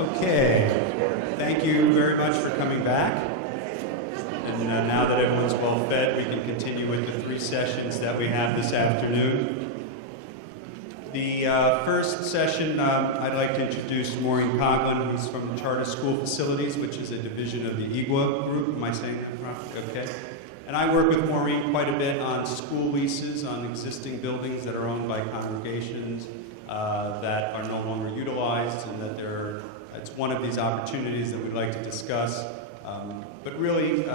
Okay, thank you very much for coming back. And now that everyone's well fed, we can continue with the 3 sessions that we have this afternoon. The first session, I'd like to introduce Maureen Coughlin, who's from Charter School Facilities, which is a division of the EGWA group. Am I saying that properly? Okay. And I work with Maureen quite a bit on school leases, on existing buildings that are owned by congregations that are no longer utilized, and that it's one of these opportunities that we'd like to discuss. But really,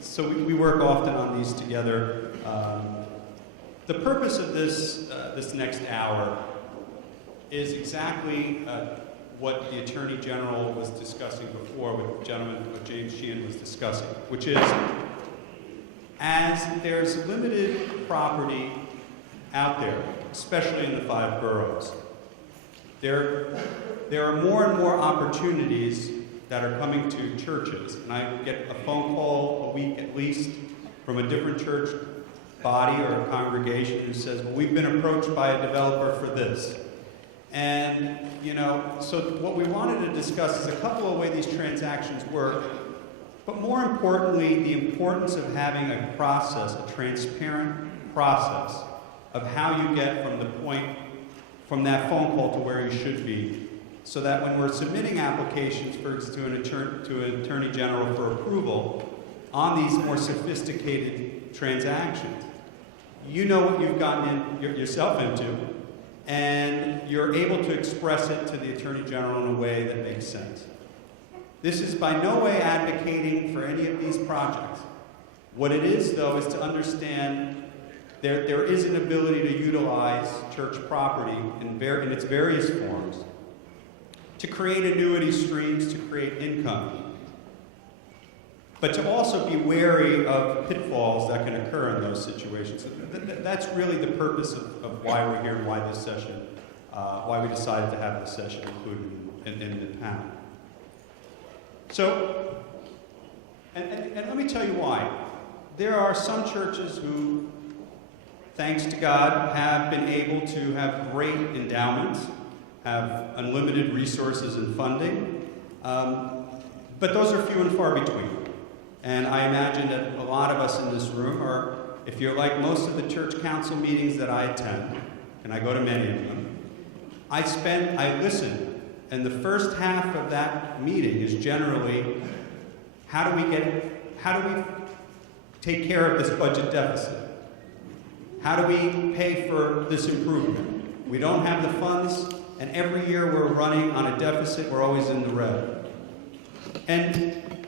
so we work often on these together. The purpose of this next hour is exactly what the Attorney General was discussing before with the gentleman, what James Sheehan was discussing, which is, as there's limited property out there, especially in the 5 boroughs, there are more and more opportunities that are coming to churches. And I get a phone call a week at least from a different church body or a congregation who says, well, we've been approached by a developer for this. And, so what we wanted to discuss is a couple of ways these transactions work, but more importantly, the importance of having a process, a transparent process of how you get from the point, from that phone call to where you should be, so that when we're submitting applications to an Attorney General for approval on these more sophisticated transactions, you know what you've gotten yourself into, and you're able to express it to the Attorney General in a way that makes sense. This is by no way advocating for any of these projects. What it is, though, is to understand there is an ability to utilize church property in its various forms to create annuity streams, to create income, but to also be wary of pitfalls that can occur in those situations. That's really the purpose of why we're here and why this session, why we decided to have this session included in the panel. So, and let me tell you why. There are some churches who, thanks to God, have been able to have great endowments, have unlimited resources and funding, but those are few and far between. And I imagine that a lot of us in this room are, if you're like most of the church council meetings that I attend, and I go to many of them, I listen. And the first half of that meeting is generally, how do we take care of this budget deficit? How do we pay for this improvement? We don't have the funds, and every year we're running on a deficit, we're always in the red. And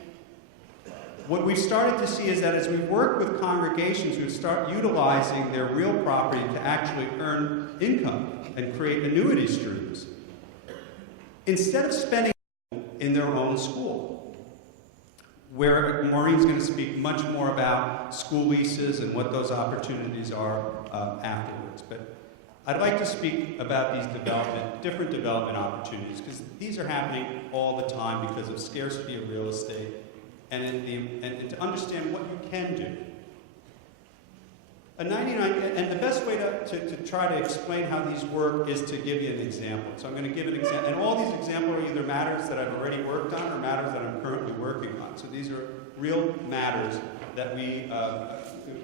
what we've started to see is that as we work with congregations who start utilizing their real property to actually earn income and create annuity streams, instead of spending in their own school, where Maureen's going to speak much more about school leases and what those opportunities are afterwards. But I'd like to speak about these different development opportunities, because these are happening all the time because of scarcity of real estate, and to understand what you can do. And the best way to try to explain how these work is to give you an example. So I'm going to give an example, and all these examples are either matters that I've already worked on or matters that I'm currently working on. So these are real matters that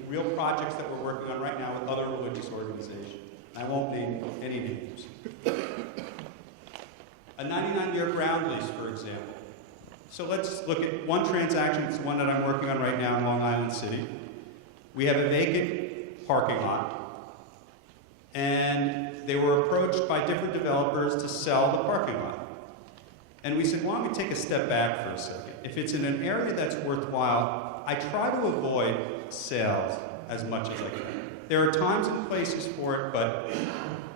real projects that we're working on right now with other religious organizations. I won't name any names. A 99-year ground lease, for example. So let's look at one transaction. It's one that I'm working on right now in Long Island City. We have a vacant parking lot, and they were approached by different developers to sell the parking lot. And we said, why don't we take a step back for a second? If it's in an area that's worthwhile, I try to avoid sales as much as I can. There are times and places for it, but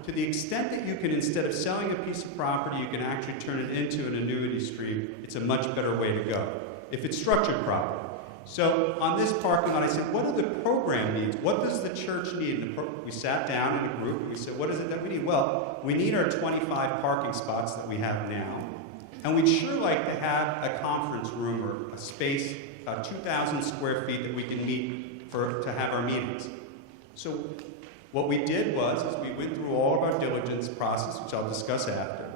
to the extent that you can, instead of selling a piece of property, you can actually turn it into an annuity stream, it's a much better way to go, if it's structured properly. So on this parking lot, I said, what are the program needs? What does the church need? We sat down in a group, and we said, what is it that we need? Well, we need our 25 parking spots that we have now. And we'd sure like to have a conference room or a space, about 2,000 square feet that we can meet to have our meetings. So what we did was we went through all of our diligence process, which I'll discuss after.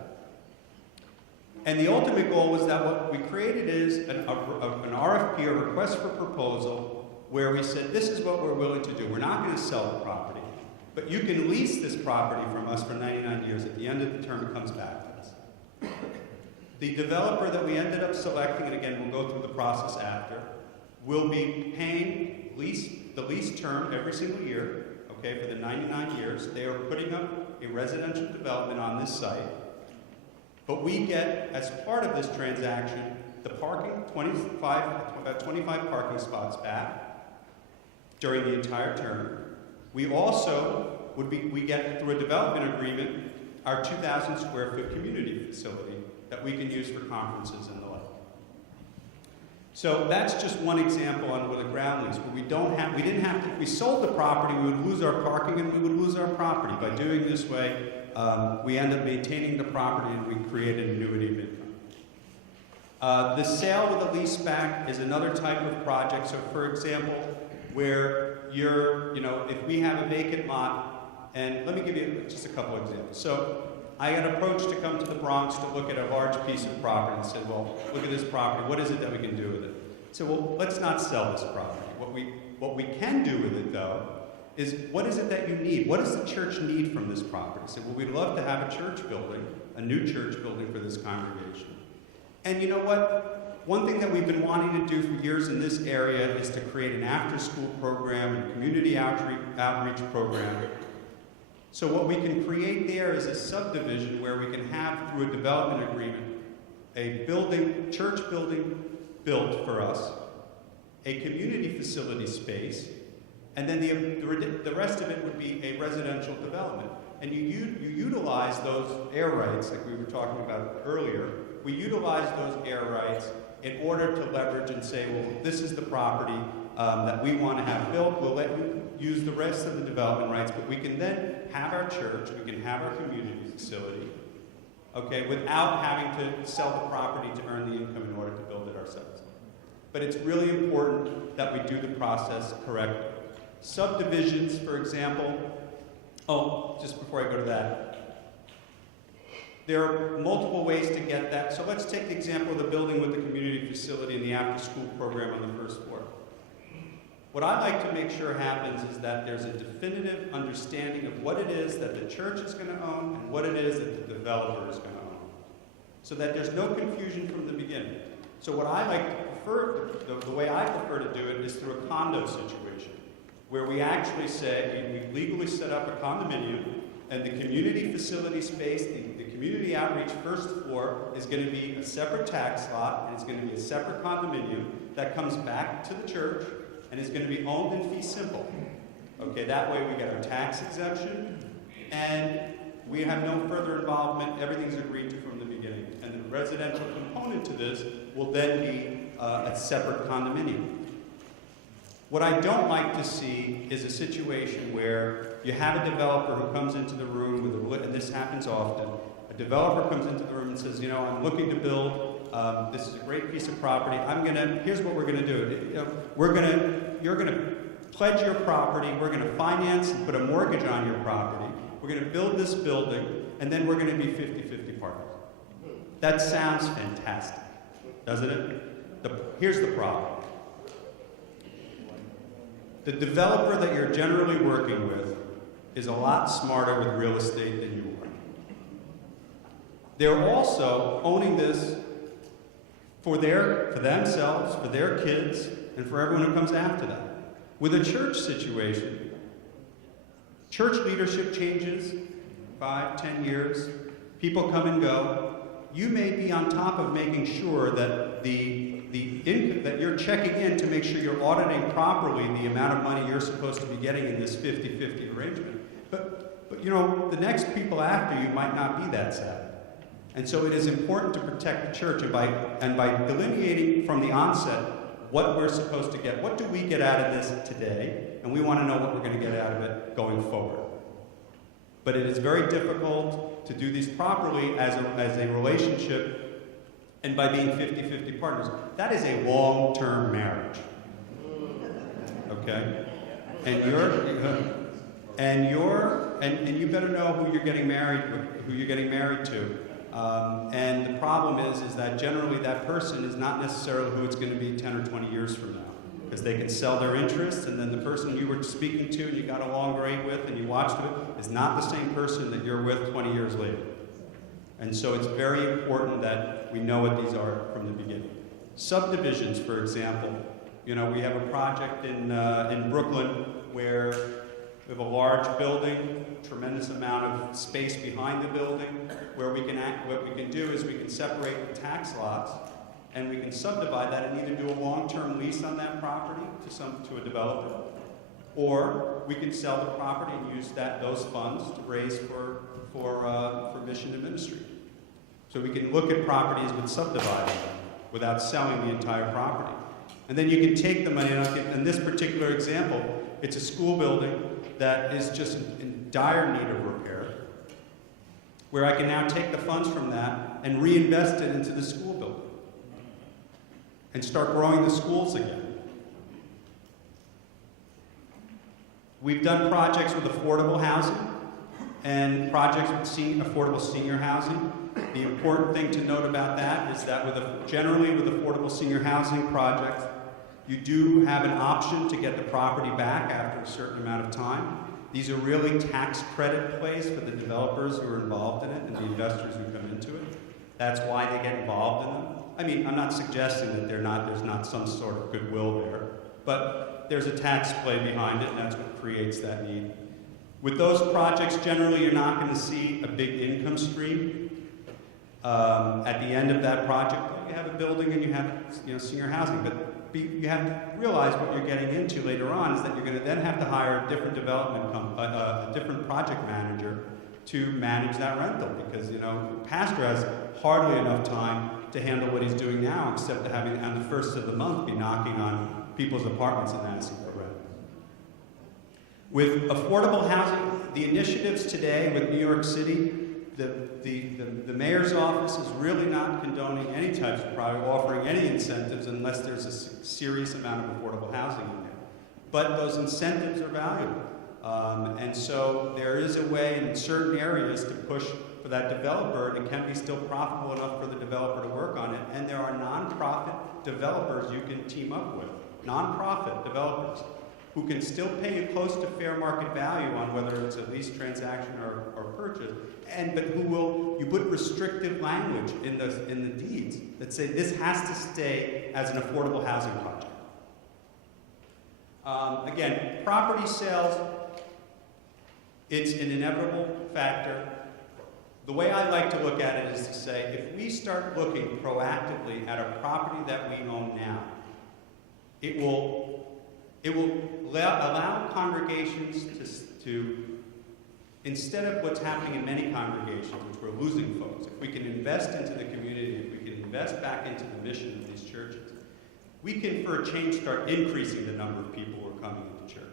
And the ultimate goal was that what we created is an RFP, a request for proposal, where we said, this is what we're willing to do. We're not going to sell the property, but you can lease this property from us for 99 years. At the end of the term, it comes back to us. The developer that we ended up selecting, and again, we'll go through the process after, will be paying the lease term every single year, okay, for the 99 years. They are putting up a residential development on this site. But we get, as part of this transaction, the parking, about 25 parking spots back during the entire term. We also we get, through a development agreement, our 2,000 square foot community facility that we can use for conferences and the like. So that's just one example on with a ground lease, where if we sold the property, we would lose our parking and we would lose our property. By doing this way, we end up maintaining the property and we create an annuity of income. The sale with a lease back is another type of project. So for example, where if we have a vacant lot, and let me give you just a couple of examples. So I got approached to come to the Bronx to look at a large piece of property and said, well, look at this property, what is it that we can do with it? So, well, let's not sell this property. What we can do with it, though, is what is it that you need? What does the church need from this property? So, well, we'd love to have a church building, a new church building for this congregation. And you know what? One thing that we've been wanting to do for years in this area is to create an after-school program and community outreach program. So what we can create there is a subdivision where we can have, through a development agreement, a church building built for us, a community facility space, and then the rest of it would be a residential development. And you utilize those air rights, like we were talking about earlier. We utilize those air rights in order to leverage and say, well, this is the property that we want to have built. We'll let you use the rest of the development rights, but we can then have our church, we can have our community facility, okay, without having to sell the property to earn the income in order to build it ourselves. But it's really important that we do the process correctly. Subdivisions, for example, just before I go to that, there are multiple ways to get that. So let's take the example of the building with the community facility and the after-school program on the first floor. What I like to make sure happens is that there's a definitive understanding of what it is that the church is going to own and what it is that the developer is going to own, so that there's no confusion from the beginning. So what I like to prefer, the way I prefer to do it is through a condo situation, where we actually say, we legally set up a condominium, and the community facility space, the community outreach first floor is going to be a separate tax lot, and it's going to be a separate condominium that comes back to the church, and is going to be owned in fee simple. Okay, that way we get our tax exemption, and we have no further involvement. Everything's agreed to from the beginning. And the residential component to this will then be a separate condominium. What I don't like to see is a situation where you have a developer who comes into the room with and this happens often. A developer comes into the room and says, I'm looking to build. This is a great piece of property. Here's what we're going to do. You're going to pledge your property. We're going to finance and put a mortgage on your property. We're going to build this building, and then we're going to be 50-50 partners. That sounds fantastic, doesn't it? Here's the problem. The developer that you're generally working with is a lot smarter with real estate than you are. They're also owning this for themselves, for their kids, and for everyone who comes after that. With a church situation, church leadership changes 5, 10 years, people come and go. You may be on top of making sure that that you're checking in to make sure you're auditing properly the amount of money you're supposed to be getting in this 50-50 arrangement. But the next people after you might not be that savvy. And so it is important to protect the church, and by delineating from the onset what we're supposed to get. What do we get out of this today? And we want to know what we're going to get out of it going forward. But it is very difficult to do these properly as a relationship and by being 50-50 partners. That is a long-term marriage. Okay? And you better know who you're getting married to. And the problem is that generally that person is not necessarily who it's going to be 10 or 20 years from now. Because they can sell their interests, and then the person you were speaking to and you got along great with and you watched it is not the same person that you're with 20 years later. And so it's very important that we know what these are from the beginning. Subdivisions, for example, we have a project in Brooklyn where we have a large building, tremendous amount of space behind the building, where what we can do is we can separate the tax lots, and we can subdivide that and either do a long-term lease on that property to a developer, or we can sell the property and use those funds to raise for mission and ministry. So we can look at properties with subdividing them without selling the entire property. And then you can take the money, in this particular example, it's a school building that is just in dire need of repair, where I can now take the funds from that and reinvest it into the school building and start growing the schools again. We've done projects with affordable housing and projects with affordable senior housing. The important thing to note about that is that generally with affordable senior housing projects, you do have an option to get the property back after a certain amount of time. These are really tax credit plays for the developers who are involved in it and the investors who come into it. That's why they get involved in them. I mean, I'm not suggesting that there's not some sort of goodwill there, but there's a tax play behind it, and that's what creates that need. With those projects, generally, you're not going to see a big income stream. At the end of that project, you have a building and you have senior housing, but you have to realize what you're getting into later on is that you're going to then have to hire a different a different project manager to manage that rental, because the pastor has hardly enough time to handle what he's doing now, except to having on the first of the month be knocking on people's apartments and asking for rent. With affordable housing, the initiatives today with New York City, the mayor's office is really not condoning any types of project, offering any incentives unless there's a serious amount of affordable housing in there. But those incentives are valuable. And so there is a way in certain areas to push for that developer, and it can be still profitable enough for the developer to work on it. And there are nonprofit developers you can team up with, nonprofit developers, who can still pay you close to fair market value on whether it's a lease transaction or purchase, but you put restrictive language in the deeds that say this has to stay as an affordable housing project. Again, property sales, it's an inevitable factor. The way I like to look at it is to say, if we start looking proactively at a property that we own now, it will allow congregations to, instead of what's happening in many congregations, which we're losing folks, if we can invest into the community, if we can invest back into the mission of these churches, we can, for a change, start increasing the number of people who are coming into church.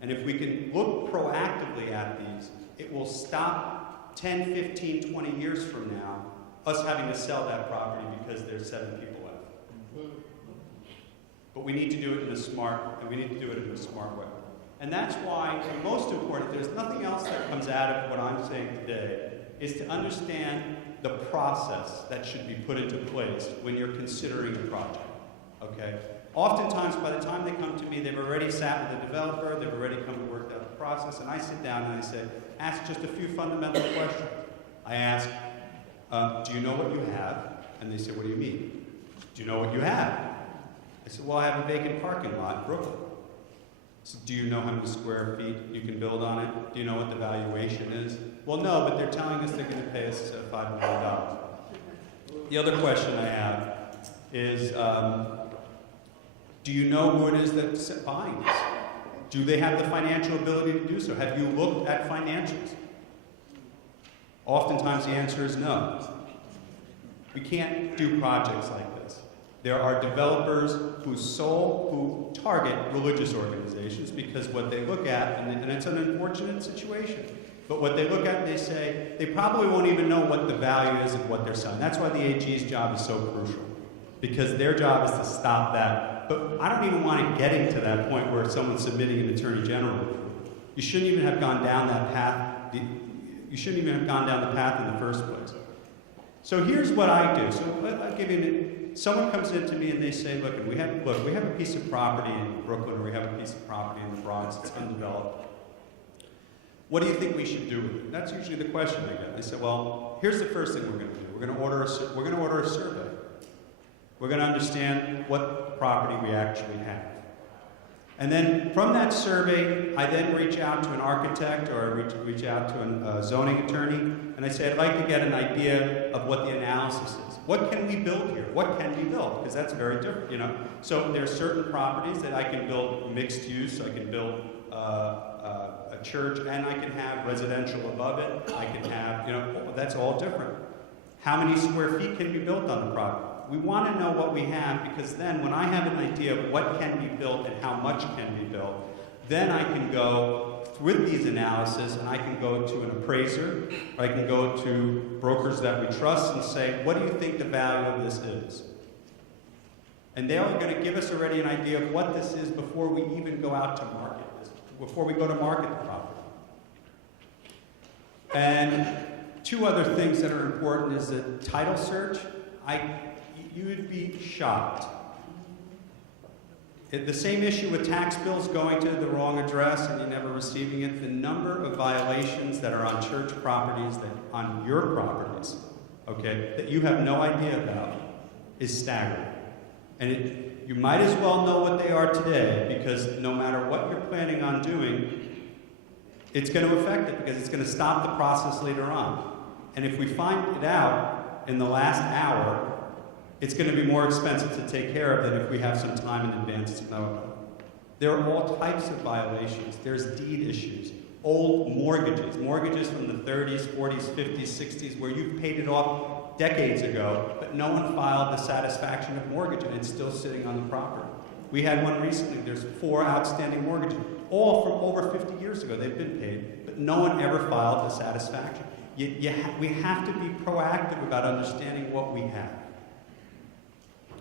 And if we can look proactively at these, it will stop 10, 15, 20 years from now us having to sell that property because there's 7 people left. But we need to do it in a smart way. And that's why, the most important, there's nothing else that comes out of what I'm saying today, is to understand the process that should be put into place when you're considering a project, okay? Oftentimes, by the time they come to me, they've already sat with the developer, they've already come to work out the process, and I sit down and I say, ask just a few fundamental questions. I ask, do you know what you have? And they say, what do you mean? Do you know what you have? I said, well, I have a vacant parking lot in Brooklyn. So do you know how many square feet you can build on it? Do you know what the valuation is? Well, no, but they're telling us they're going to pay us $5 million. The other question I have is, do you know who it is that's buying this? Do they have the financial ability to do so? Have you looked at financials? Oftentimes the answer is no. We can't do projects like this. There are developers who target religious organizations because what they look at, and it's an unfortunate situation, but what they look at, they say, they probably won't even know what the value is of what they're selling. That's why the AG's job is so crucial, because their job is to stop that. But I don't even want it getting to that point where someone's submitting an attorney general. You shouldn't even have gone down that path. You shouldn't even have gone down the path in the first place. So here's what I do. So I'll give you, someone comes in to me and they say, look, we have a piece of property in Brooklyn, or we have a piece of property in the Bronx that's undeveloped. What do you think we should do with it? That's usually the question I get. They say, well, here's the first thing we're going to do. We're going to order a survey. We're going to understand what property we actually have. And then from that survey, I then reach out to an architect, or I reach out to a zoning attorney, and I say, I'd like to get an idea of what the analysis is. What can we build here? What can be built? Because that's very different, you know. So there are certain properties that I can build mixed use. I can build a church, and I can have residential above it. I can have, you know, that's all different. How many square feet can be built on the property? We want to know what we have, because then when I have an idea of what can be built and how much can be built, then I can go with these analyses and I can go to an appraiser, or I can go to brokers that we trust and say, what do you think the value of this is? And they are going to give us already an idea of what this is before we even go out to market this, before we go to market the property. And two other things that are important is the title search. You would be shocked. The same issue with tax bills going to the wrong address and you never receiving it, the number of violations that are on church properties, that on your properties, okay, that you have no idea about, is staggering. And you might as well know what they are today, because no matter what you're planning on doing, it's going to affect it, because it's going to stop the process later on. And if we find it out in the last hour, it's going to be more expensive to take care of than if we have some time in advance to know about it. There are all types of violations. There's deed issues, old mortgages from the 30s, 40s, 50s, 60s, where you've paid it off decades ago, but no one filed the satisfaction of mortgage, and it's still sitting on the property. We had one recently. There's 4 outstanding mortgages, all from over 50 years ago. They've been paid, but no one ever filed the satisfaction. We have to be proactive about understanding what we have.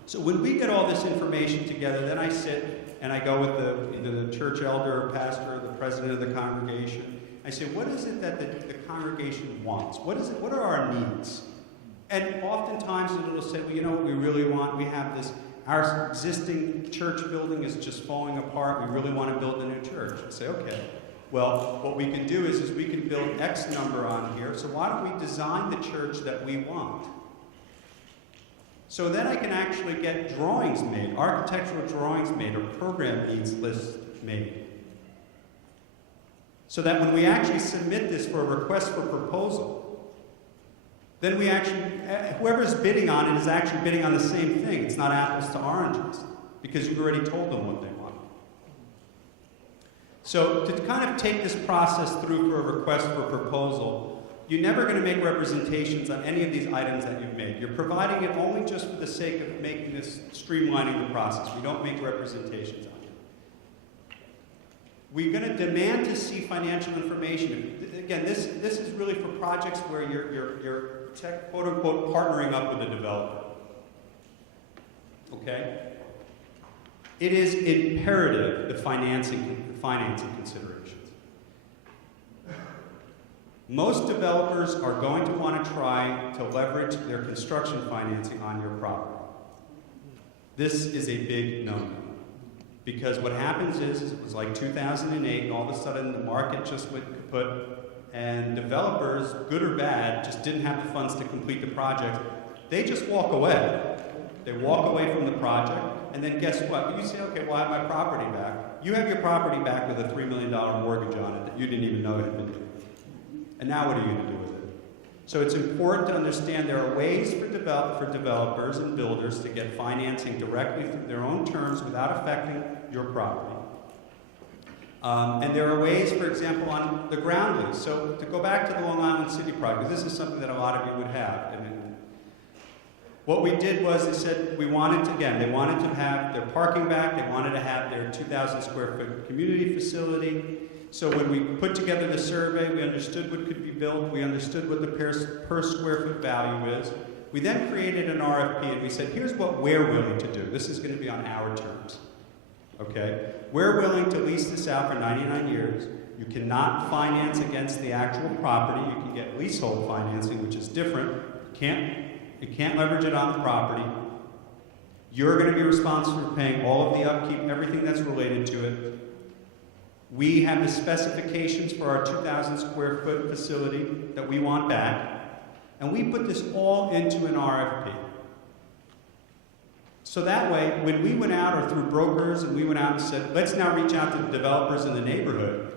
So when we get all this information together, then I sit and I go with either the church elder or pastor or the president of the congregation. I say, what is it that the congregation wants? What are our needs? And oftentimes it'll say, well, you know what we really want? We have this, our existing church building is just falling apart. We really want to build a new church. I say, okay. Well, what we can do is we can build X number on here. So why don't we design the church that we want? So then I can actually get drawings made, architectural drawings made, or program needs lists made. So that when we actually submit this for a request for proposal, then we actually, whoever's bidding on it is actually bidding on the same thing. It's not apples to oranges, because you've already told them what they want. So to kind of take this process through for a request for proposal, you're never going to make representations on any of these items that you've made. You're providing it only just for the sake of making this, streamlining the process. We don't make representations on it. We're going to demand to see financial information. Again, this is really for projects where you're quote unquote partnering up with a developer. Okay? It is imperative, the financing considerations. Most developers are going to want to try to leverage their construction financing on your property. This is a big no-no. Because what happens is it was like 2008, and all of a sudden the market just went kaput, and developers, good or bad, just didn't have the funds to complete the project. They just walk away. They walk away from the project, and then guess what? You say, okay, well, I have my property back. You have your property back with a $3 million mortgage on it that you didn't even know had been due. And now what are you going to do with it? So it's important to understand there are ways for developers and builders to get financing directly through their own terms without affecting your property. And there are ways, for example, on the ground lease. So to go back to the Long Island City project, this is something that a lot of you would have. What we did was they said they wanted to have their parking back, they wanted to have their 2,000 square foot community facility. So when we put together the survey, we understood what could be built, we understood what the per square foot value is. We then created an RFP and we said, here's what we're willing to do. This is going to be on our terms. Okay? We're willing to lease this out for 99 years. You cannot finance against the actual property. You can get leasehold financing, which is different. You You can't leverage it on the property. You're going to be responsible for paying all of the upkeep, everything that's related to it. We have the specifications for our 2,000 square foot facility that we want back, and we put this all into an RFP. So that way, when we went out, or through brokers, and we went out and said, let's now reach out to the developers in the neighborhood,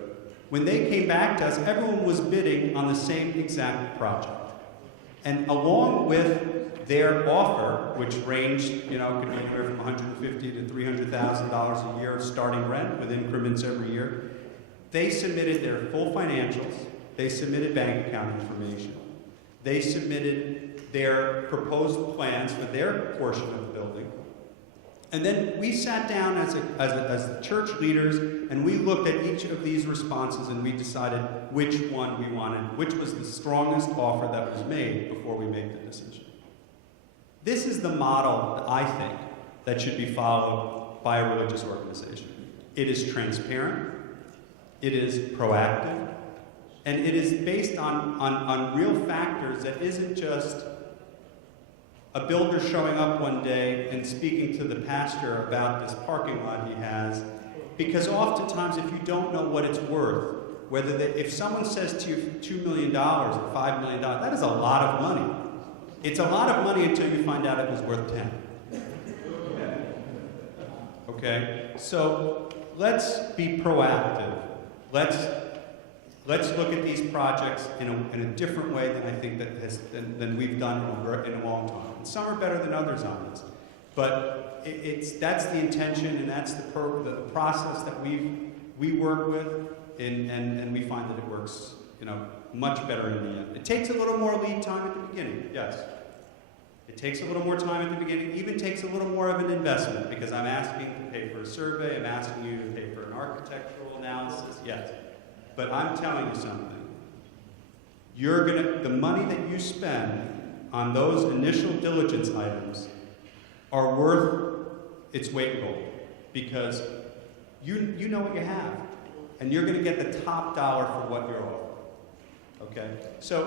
when they came back to us, everyone was bidding on the same exact project. And along with their offer, which ranged, could be anywhere from $150,000 to $300,000 a year starting rent with increments every year, they submitted their full financials, they submitted bank account information, they submitted their proposed plans for their portion of the building. And then we sat down as the church leaders, and we looked at each of these responses, and we decided which one we wanted, which was the strongest offer that was made before we made the decision. This is the model, I think, that should be followed by a religious organization. It is transparent, it is proactive, and it is based on real factors that isn't just a builder showing up one day and speaking to the pastor about this parking lot he has, because oftentimes if you don't know what it's worth, if someone says to you $2 million or $5 million, that is a lot of money. It's a lot of money until you find out it was worth 10. Okay? So let's be proactive. Let's look at these projects in a different way than I think than we've done in a long time. And some are better than others on this, but that's the intention, and that's the process that we work with, and we find that it works, much better in the end. It takes a little more lead time at the beginning, yes. It takes a little more time at the beginning. It even takes a little more of an investment, because I'm asking to pay for a survey, I'm asking you to pay for an architectural analysis, yes. But I'm telling you something. The money that you spend on those initial diligence items are worth its weight in gold, because you know what you have, and you're going to get the top dollar for what you're offering. Okay? So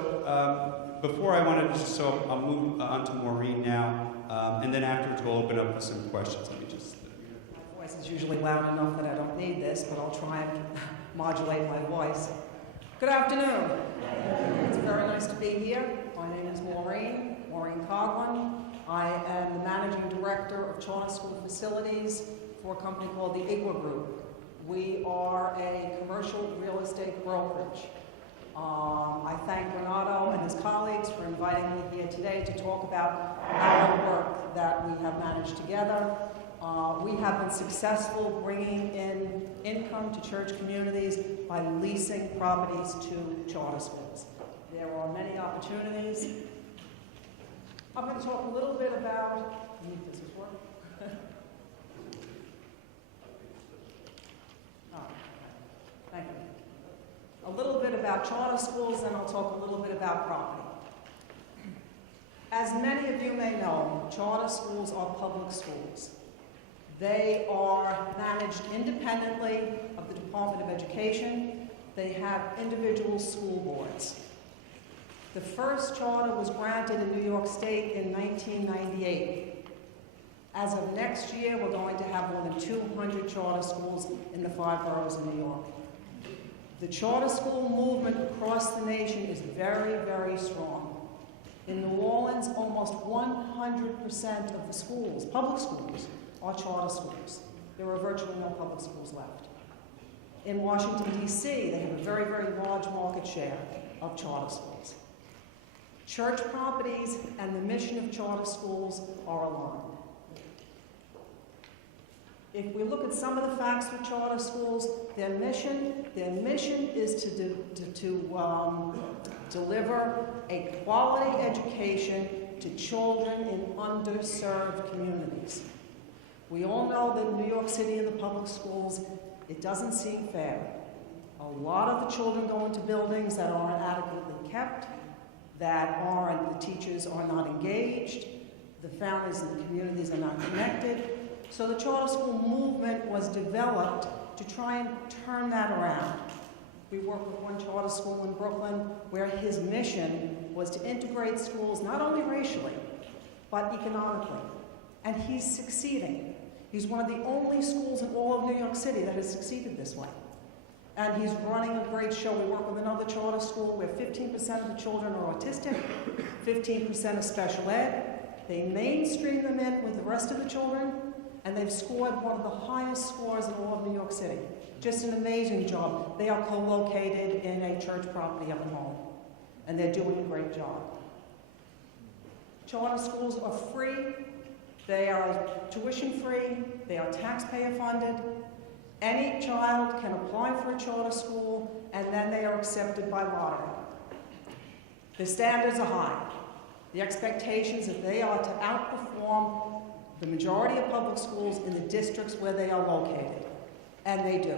before I wanted to, I'll move on to Maureen now, and then afterwards we'll open up for some questions. Let me just. My voice is usually loud enough that I don't need this, but I'll try and modulate my voice. Good afternoon. It's very nice to be here. My name is Maureen Coughlin. I am the Managing Director of Charter School Facilities for a company called the IGWA Group. We are a commercial real estate brokerage. I thank Renato and his colleagues for inviting me here today to talk about our work that we have managed together. We have been successful bringing in income to church communities by leasing properties to charter schools. There are many opportunities. I'm going to talk a little bit about, does this work? Oh, thank you. A little bit about charter schools, then I'll talk a little bit about property. As many of you may know, charter schools are public schools. They are managed independently of the Department of Education. They have individual school boards. The first charter was granted in New York State in 1998. As of next year, we're going to have more than 200 charter schools in the 5 boroughs of New York. The charter school movement across the nation is very, very strong. In New Orleans, almost 100% of the schools, public schools, are charter schools. There are virtually no public schools left. In Washington, D.C., they have a very, very large market share of charter schools. Church properties and the mission of charter schools are aligned. If we look at some of the facts with charter schools, their mission is to deliver a quality education to children in underserved communities. We all know that in New York City in the public schools, it doesn't seem fair. A lot of the children go into buildings that aren't adequately kept, the teachers are not engaged, the families and the communities are not connected. So the charter school movement was developed to try and turn that around. We work with one charter school in Brooklyn where his mission was to integrate schools not only racially, but economically. And he's succeeding. He's one of the only schools in all of New York City that has succeeded this way. And he's running a great show. We work with another charter school where 15% of the children are autistic, 15% are special ed. They mainstream them in with the rest of the children, and they've scored one of the highest scores in all of New York City. Just an amazing job. They are co-located in a church property up at home, and they're doing a great job. Charter schools are free. They are tuition-free. They are taxpayer-funded. Any child can apply for a charter school, and then they are accepted by lottery. The standards are high. The expectations that they are to outperform the majority of public schools in the districts where they are located, and they do.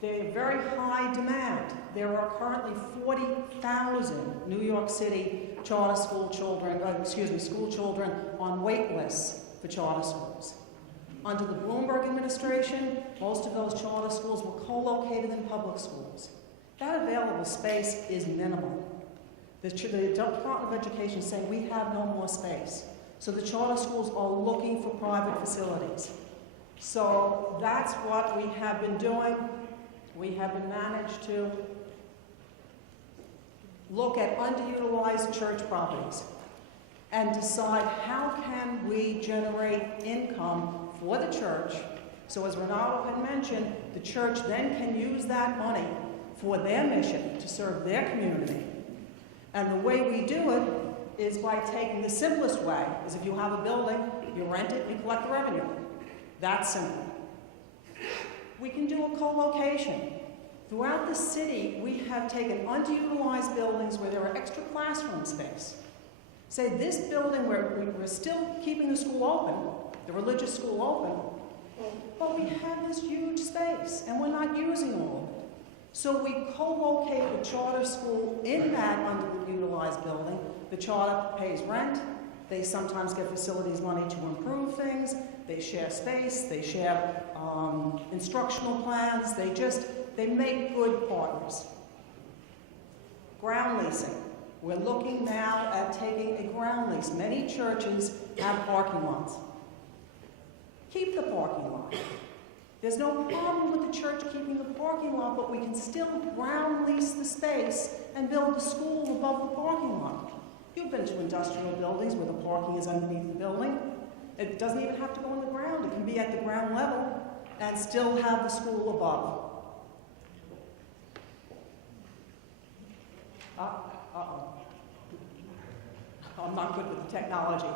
They're very high demand. There are currently 40,000 New York City charter school children, school children on wait lists for charter schools. Under the Bloomberg administration, most of those charter schools were co-located in public schools. That available space is minimal. The Department of Education is saying we have no more space. So the charter schools are looking for private facilities. So that's what we have been doing. We have managed to look at underutilized church properties and decide how can we generate income for the church. So as Renato had mentioned, the church then can use that money for their mission to serve their community. And the way we do it is by taking the simplest way, is if you have a building, you rent it, you collect the revenue. That's simple. We can do a co-location. Throughout the city, we have taken underutilized buildings where there are extra classroom space. Say this building where we're still keeping the school open, the religious school open, but we have this huge space and we're not using all of it. So we co-locate the charter school in that underutilized building. The charter pays rent. They sometimes get facilities money to improve things. They share space. They share instructional plans. They make good partners. Ground leasing. We're looking now at taking a ground lease. Many churches have parking lots. Keep the parking lot. There's no problem with the church keeping the parking lot, but we can still ground lease the space and build the school above the parking lot. You've been to industrial buildings where the parking is underneath the building. It doesn't even have to go on the ground. It can be at the ground level and still have the school above. I'm not good with the technology.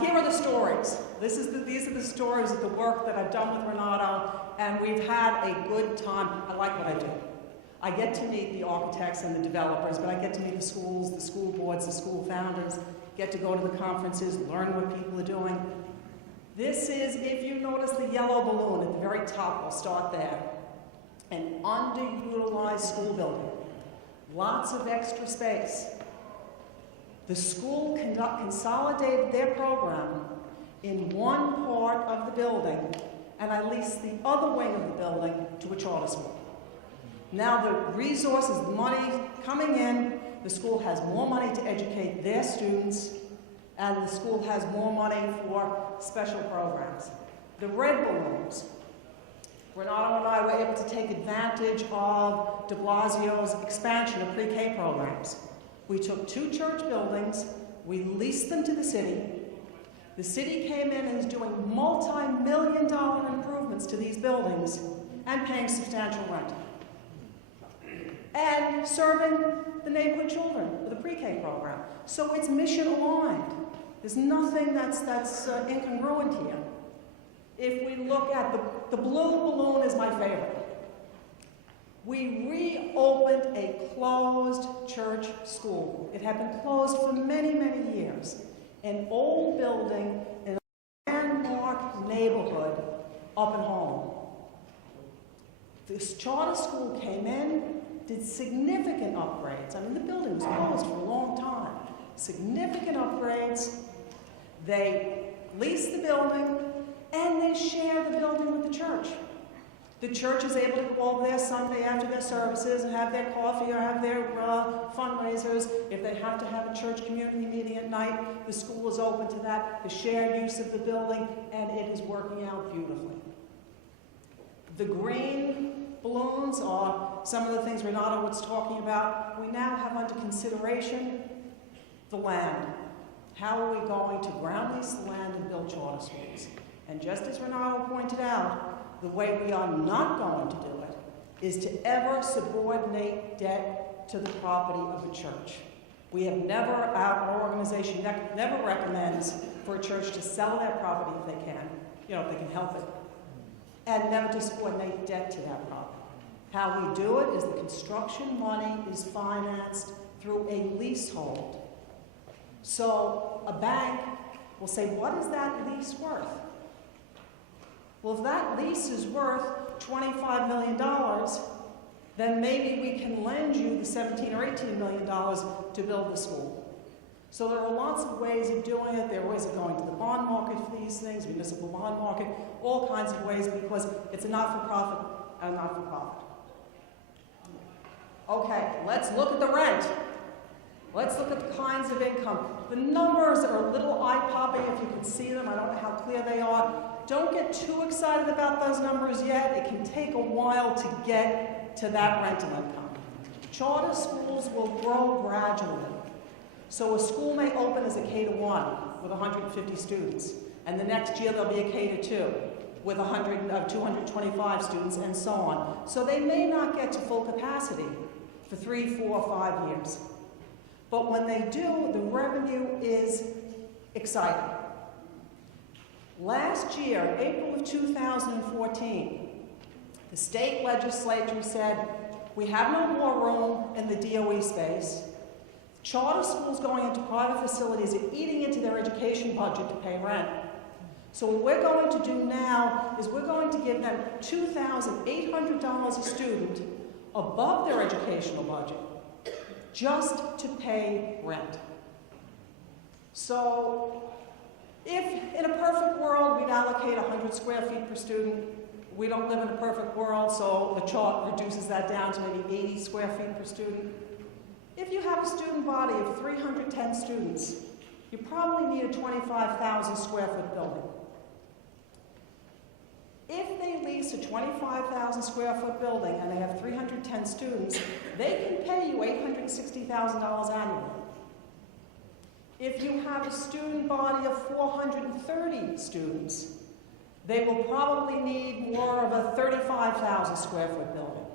Here are the stories. These are the stories of the work that I've done with Renato, and we've had a good time. I like what I do. I get to meet the architects and the developers, but I get to meet the schools, the school boards, the school founders, get to go to the conferences, learn what people are doing. This is, if you notice the yellow balloon at the very top, we'll start there. An underutilized school building. Lots of extra space. The school consolidated their program in one part of the building, and I leased the other wing of the building to a charter school. Now the resources, the money coming in, the school has more money to educate their students, and the school has more money for special programs. The red balloons. Renato and I were able to take advantage of de Blasio's expansion of pre-K programs. We took 2 church buildings, we leased them to the city. The city came in and is doing multi-million-dollar improvements to these buildings and paying substantial rent. And serving the neighborhood children with a pre-K program. So it's mission aligned. There's nothing that's incongruent here. If we look at the blue balloon is my favorite. We reopened a closed church school. It had been closed for many, many years. An old building in a landmark neighborhood up in Harlem. This charter school came in, did significant upgrades. I mean, the building was closed for a long time. Significant upgrades. They leased the building, and they shared the building with the church. The church is able to go over there Sunday after their services and have their coffee or have their fundraisers. If they have to have a church community meeting at night, the school is open to that, the shared use of the building, and it is working out beautifully. The green balloons are some of the things Renato was talking about. We now have under consideration the land. How are we going to ground lease the land and build charter schools? And just as Renato pointed out, the way we are not going to do it is to ever subordinate debt to the property of a church. We have never, our organization never recommends for a church to sell their property if they can, if they can help it, and never to subordinate debt to that property. How we do it is the construction money is financed through a leasehold. So a bank will say, what is that lease worth? Well, if that lease is worth $25 million, then maybe we can lend you the $17 or $18 million to build the school. So there are lots of ways of doing it. There are ways of going to the bond market for these things, municipal bond market, all kinds of ways, because it's a not-for-profit and not-for-profit. Okay, let's look at the rent. Let's look at the kinds of income. The numbers are a little eye-popping if you can see them. I don't know how clear they are. Don't get too excited about those numbers yet. It can take a while to get to that rental income. Charter schools will grow gradually. So a school may open as a K-1 with 150 students, and the next year there'll be a K-2 with 225 students, and so on. So they may not get to full capacity for 3, 4, 5 years. But when they do, the revenue is exciting. Last year, April of 2014, the state legislature said, we have no more room in the DOE space. Charter schools going into private facilities are eating into their education budget to pay rent. So what we're going to do now is we're going to give them $2,800 a student above their educational budget just to pay rent. So if in a perfect world we'd allocate 100 square feet per student, we don't live in a perfect world, so the chart reduces that down to maybe 80 square feet per student. If you have a student body of 310 students, you probably need a 25,000 square foot building. If they lease a 25,000 square foot building and they have 310 students, they can pay you $860,000 annually. If you have a student body of 430 students, they will probably need more of a 35,000 square foot building.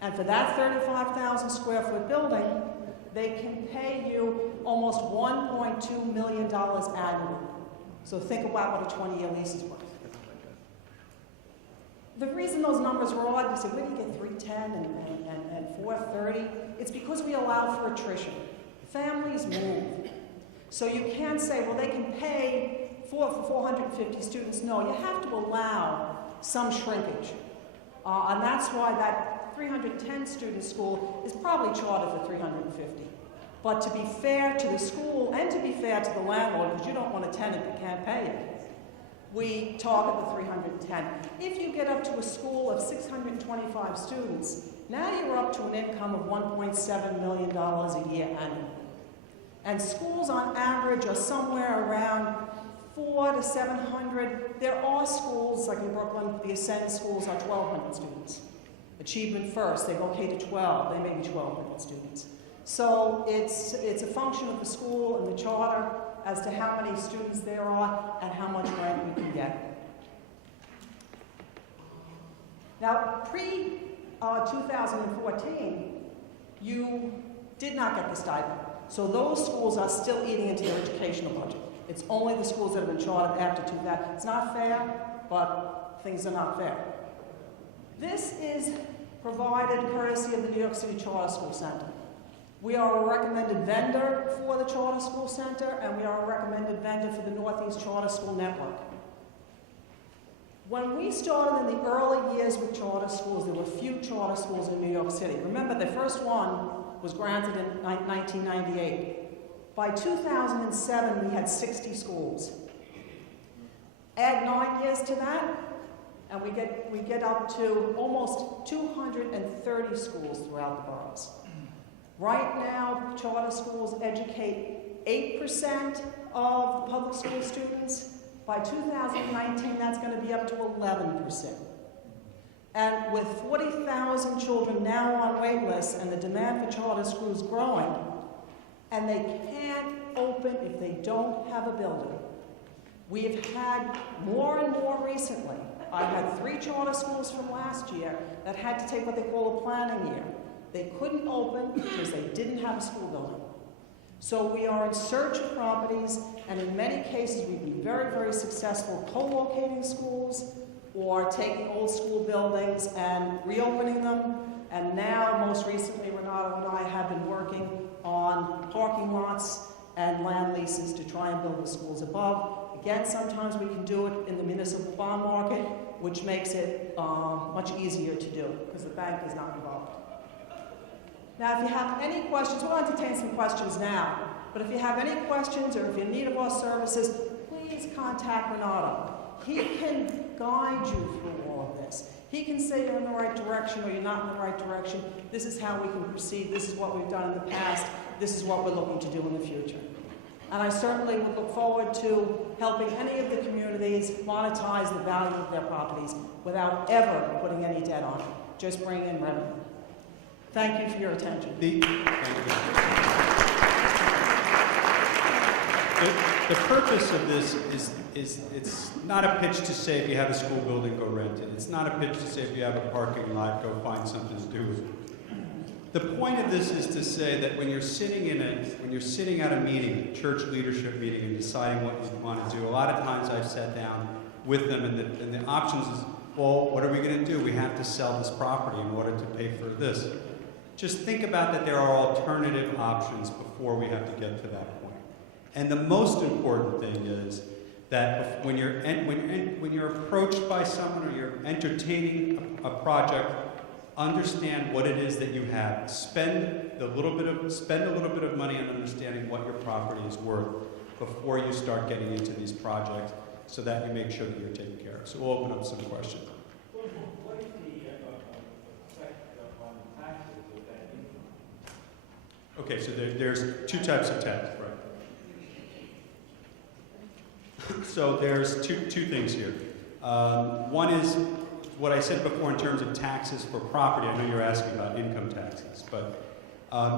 And for that 35,000 square foot building, they can pay you almost $1.2 million annually. So think about what a 20-year lease is worth. The reason those numbers are odd, you say, where do you get 310 and 430? It's because we allow for attrition. Families move. So you can't say, well, they can pay for 450 students. No, you have to allow some shrinkage. And that's why that 310 student school is probably chartered for 350. But to be fair to the school and to be fair to the landlord, because you don't want a tenant that can't pay it, we target the 310. If you get up to a school of 625 students, now you're up to an income of $1.7 million a year annually. And schools on average are somewhere around 400 to 700. There are schools, like in Brooklyn, the Ascend schools are 1,200 students. Achievement First, they go K to 12, they may be 1,200 students. So it's a function of the school and the charter as to how many students there are and how much rent we can get. Now, pre-2014, you did not get the stipend. So those schools are still eating into their educational budget. It's only the schools that have been chartered after 2000. It's not fair, but things are not fair. This is provided courtesy of the New York City Charter School Center. We are a recommended vendor for the Charter School Center, and we are a recommended vendor for the Northeast Charter School Network. When we started in the early years with charter schools, there were few charter schools in New York City. Remember, the first one was granted in 1998. By 2007, we had 60 schools. Add 9 years to that, and we get up to almost 230 schools throughout the boroughs. Right now, charter schools educate 8% of the public school students. By 2019, that's going to be up to 11%. And with 40,000 children now on wait lists and the demand for charter schools growing, and they can't open if they don't have a building. We've had more and more recently. I had 3 charter schools from last year that had to take what they call a planning year. They couldn't open because they didn't have a school building. So we are in search of properties, and in many cases we've been very, very successful co-locating schools or taking old school buildings and reopening them. And now, most recently, Renato and I have been working on parking lots and land leases to try and build the schools above. Again, sometimes we can do it in the municipal bond market, which makes it much easier to do because the bank is not involved. Now, if you have any questions, we'll entertain some questions now, but if you have any questions or if you're in need of our services, please contact Renato. He can guide you through all of this. He can say you're in the right direction or you're not in the right direction. This is how we can proceed. This is what we've done in the past. This is what we're looking to do in the future. And I certainly would look forward to helping any of the communities monetize the value of their properties without ever putting any debt on it. Just bring in revenue. Thank you for your attention. The purpose of this is it's not a pitch to say if you have a school building, go rent it. It's not a pitch to say if you have a parking lot, go find something to do with it. The point of this is to say that when you're sitting at a meeting, a church leadership meeting, and deciding what you want to do, a lot of times I've sat down with them, and the options is, well, what are we going to do? We have to sell this property in order to pay for this. Just think about that there are alternative options before we have to get to that point. And the most important thing is that when you're approached by someone or you're entertaining a project, understand what it is that you have. Spend a little bit of money on understanding what your property is worth before you start getting into these projects, so that you make sure that you're taken care of. So we'll open up some questions. What is the effect on taxes of that income? Okay, so there's 2 types of tax, right? So there's two things here. One is what I said before in terms of taxes for property. I know you're asking about income taxes, but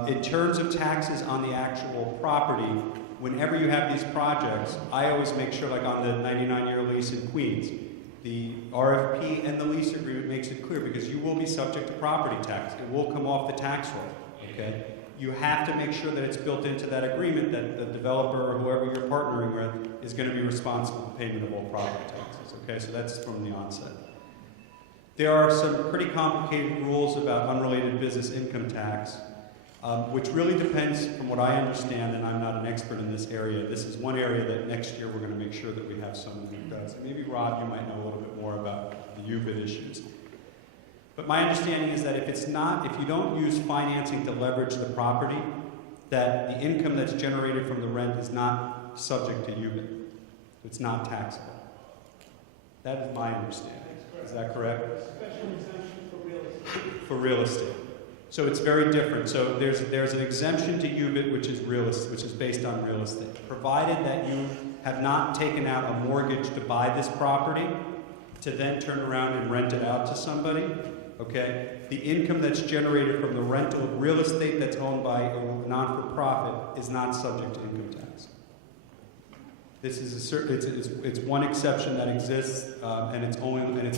in terms of taxes on the actual property, whenever you have these projects, I always make sure, like on the 99-year lease in Queens, the RFP and the lease agreement makes it clear, because you will be subject to property tax. It will come off the tax roll, okay? You have to make sure that it's built into that agreement that the developer or whoever you're partnering with is going to be responsible for payment of all property taxes, okay? So that's from the onset. There are some pretty complicated rules about unrelated business income tax, which really depends, from what I understand, and I'm not an expert in this area. This is one area that next year we're going to make sure that we have someone who does. And maybe, Rob, you might know a little bit more about the UBIT issues. But my understanding is that if you don't use financing to leverage the property, that the income that's generated from the rent is not subject to UBIT. It's not taxable. That is my understanding. Is that correct? Special exemption for real estate. For real estate. So it's very different. So there's an exemption to UBIT, which is based on real estate. Provided that you have not taken out a mortgage to buy this property, to then turn around and rent it out to somebody, okay? The income that's generated from the rental of real estate that's owned by a non-for-profit is not subject to income tax. This is it's one exception that exists, and it's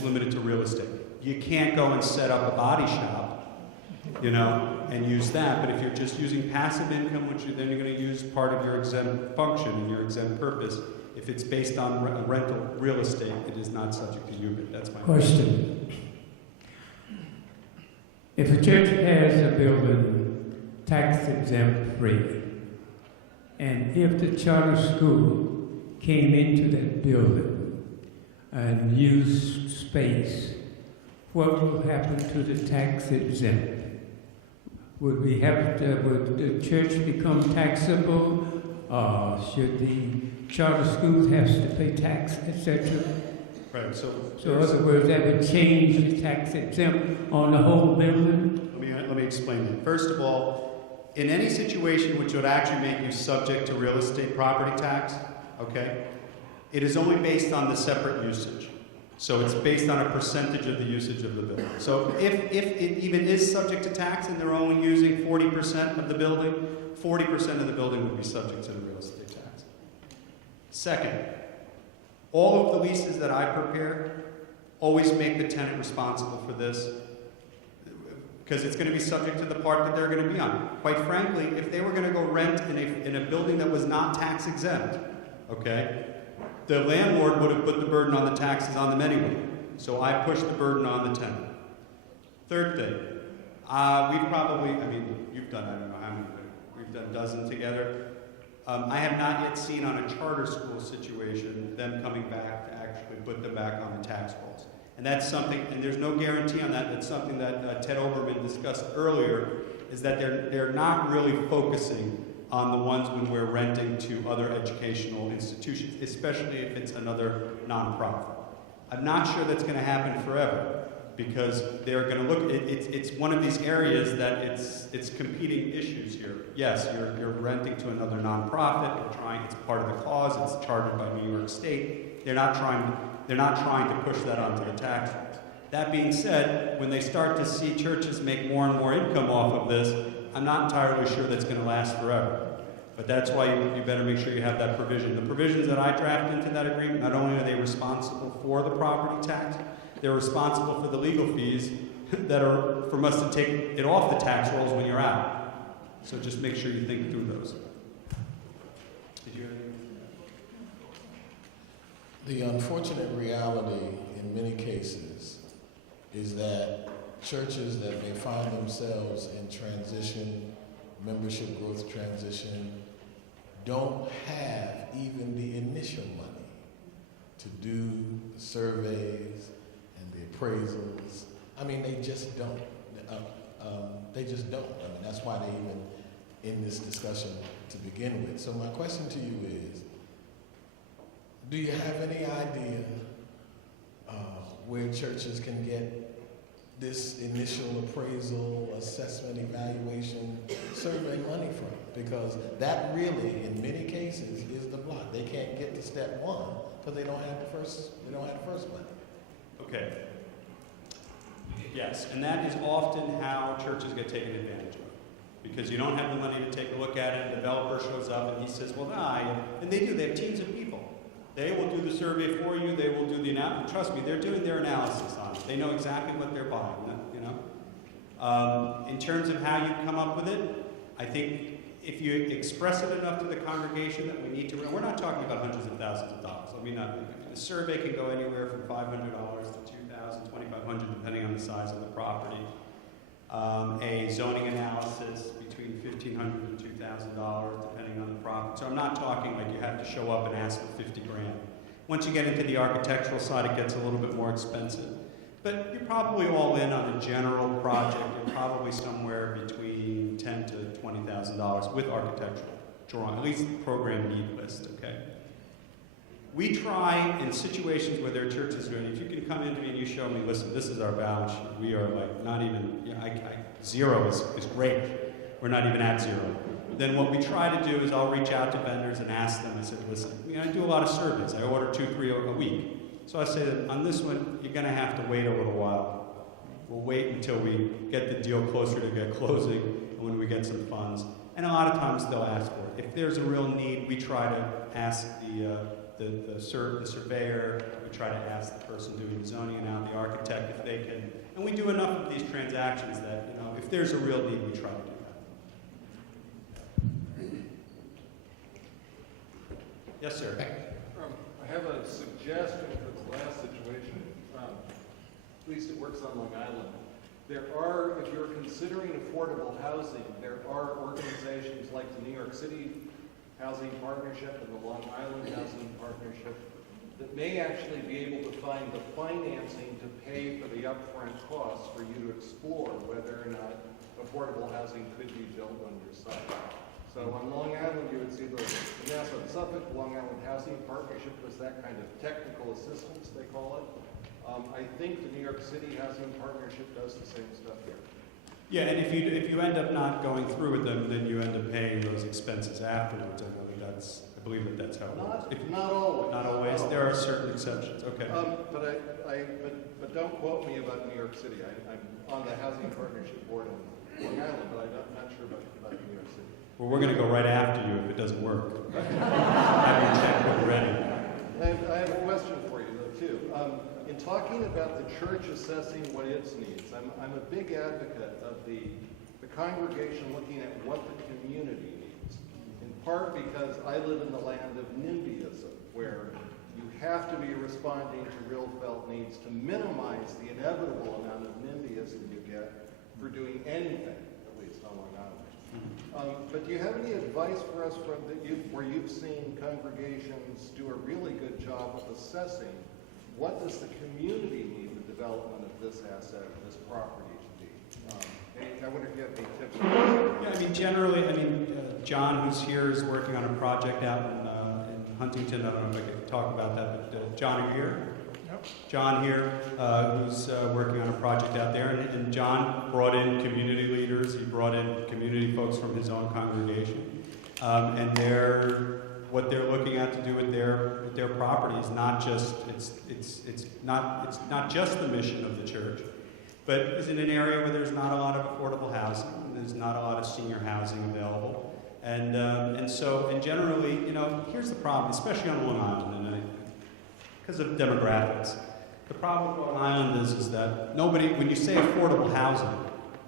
limited to real estate. You can't go and set up a body shop, and use that. But if you're just using passive income, which then you're going to use part of your exempt function and your exempt purpose, if it's based on rental real estate, it is not subject to UBIT. That's my question. If a church has a building tax exempt free, and if the charter school came into that building and used space, what will happen to the tax exempt? Would the church become taxable? Should the charter schools have to pay tax, etc.? Right, so So in other words, that would change the tax exempt on the whole building? let me explain that. First of all, in any situation which would actually make you subject to real estate property tax, okay, it is only based on the separate usage. So it's based on a percentage of the usage of the building. So if it even is subject to tax and they're only using 40% of the building, 40% of the building would be subject to the real estate tax. Second, all of the leases that I prepare always make the tenant responsible for this, because it's going to be subject to the part that they're going to be on. Quite frankly, if they were going to go rent in a building that was not tax exempt, okay, the landlord would have put the burden on the taxes on them anyway. So I push the burden on the tenant. Third thing, we've probably, I mean, you've done, I don't know how many, we've done a dozen together. I have not yet seen on a charter school situation them coming back to actually put them back on the tax rolls. And that's something, and there's no guarantee on that, that's something that Ted Oberman discussed earlier, is that they're not really focusing on the ones when we're renting to other educational institutions, especially if it's another nonprofit. I'm not sure that's going to happen forever, because they're going to look, it's one of these areas that it's competing issues here. Yes, you're renting to another nonprofit, it's part of the cause, it's chartered by New York State. They're not trying to push that onto the tax rolls. That being said, when they start to see churches make more and more income off of this, I'm not entirely sure that's going to last forever. But that's why you better make sure you have that provision. The provisions that I draft into that agreement, not only are they responsible for the property tax, they're responsible for the legal fees that are from us to take it off the tax rolls when you're out. So just make sure you think through those. Did you have anything? The unfortunate reality in many cases is that churches that may find themselves in transition, membership growth transition, don't have even the initial money to do the surveys and the appraisals. I mean, they just don't. They just don't. I mean, that's why they're even in this discussion to begin with. So my question to you is, do you have any idea where churches can get this initial appraisal, assessment, evaluation, survey money from? Because that really, in many cases, is the block. They can't get to step one because they don't have the first money. Okay. Yes, and that is often how churches get taken advantage of. Because you don't have the money to take a look at it, a developer shows up and he says, well, and they do, they have teams of people. They will do the survey for you, they will do the analysis. Trust me, they're doing their analysis on it. They know exactly what they're buying, you know. In terms of how you come up with it, I think if you express it enough to the congregation that we need to, we're not talking about hundreds of thousands of dollars. I mean, the survey can go anywhere from $500 to $2,000, $2,500, depending on the size of the property. A zoning analysis between $1,500 and $2,000, depending on the property. So I'm not talking like you have to show up and ask for $50,000. Once you get into the architectural side, it gets a little bit more expensive. But you're probably all in on a general project. You're probably somewhere between $10,000 to $20,000 with architectural drawing, at least the program need list, okay? We try in situations where there are churches doing it. If you can come into me and you show me, listen, this is our balance sheet. We are like not even, zero is great. We're not even at zero. Then what we try to do is I'll reach out to vendors and ask them. I said, listen, I do a lot of surveys. I order 2-3 a week. So I say that on this one, you're going to have to wait a little while. We'll wait until we get the deal closer to get closing and when we get some funds. And a lot of times they'll ask for it. If there's a real need, we try to ask the surveyor, we try to ask the person doing the zoning and now the architect if they can. And we do enough of these transactions that, if there's a real need, we try to do that. Yes, sir. I have a suggestion for the last situation. At least it works on Long Island. There are, if you're considering affordable housing, there are organizations like the New York City Housing Partnership and the Long Island Housing Partnership that may actually be able to find the financing to pay for the upfront costs for you to explore whether or not affordable housing could be built on your site. So on Long Island, you would see the Nassau Suffolk Long Island Housing Partnership was that kind of technical assistance, they call it. I think the New York City Housing Partnership does the same stuff here. Yeah, and if you end up not going through with them, then you end up paying those expenses afterwards. I believe that's how it works. Not always. Not always. There are certain exceptions. Okay. But don't quote me about New York City. I'm on the Housing Partnership Board in Long Island, but I'm not sure about New York City. Well, we're going to go right after you if it doesn't work. Have you checked already? I have a question for you, though, too. In talking about the church assessing what its needs, I'm a big advocate of the congregation looking at what the community needs. In part because I live in the land of NIMBYism, where you have to be responding to real felt needs to minimize the inevitable amount of NIMBYism you get for doing anything, at least on Long Island. But do you have any advice for us where you've seen congregations do a really good job of assessing what does the community need the development of this asset, this property to be? I wonder if you have any tips. Yeah, I mean, generally, John, who's here, is working on a project out in Huntington. I don't know if I could talk about that, but John, are you here? Yep. John here, who's working on a project out there, and John brought in community leaders. He brought in community folks from his own congregation, and what they're looking at to do with their property is not just it's not just the mission of the church, but is in an area where there's not a lot of affordable housing, there's not a lot of senior housing available, and generally, here's the problem, especially on Long Island, and because of demographics. The problem with Long Island is that when you say affordable housing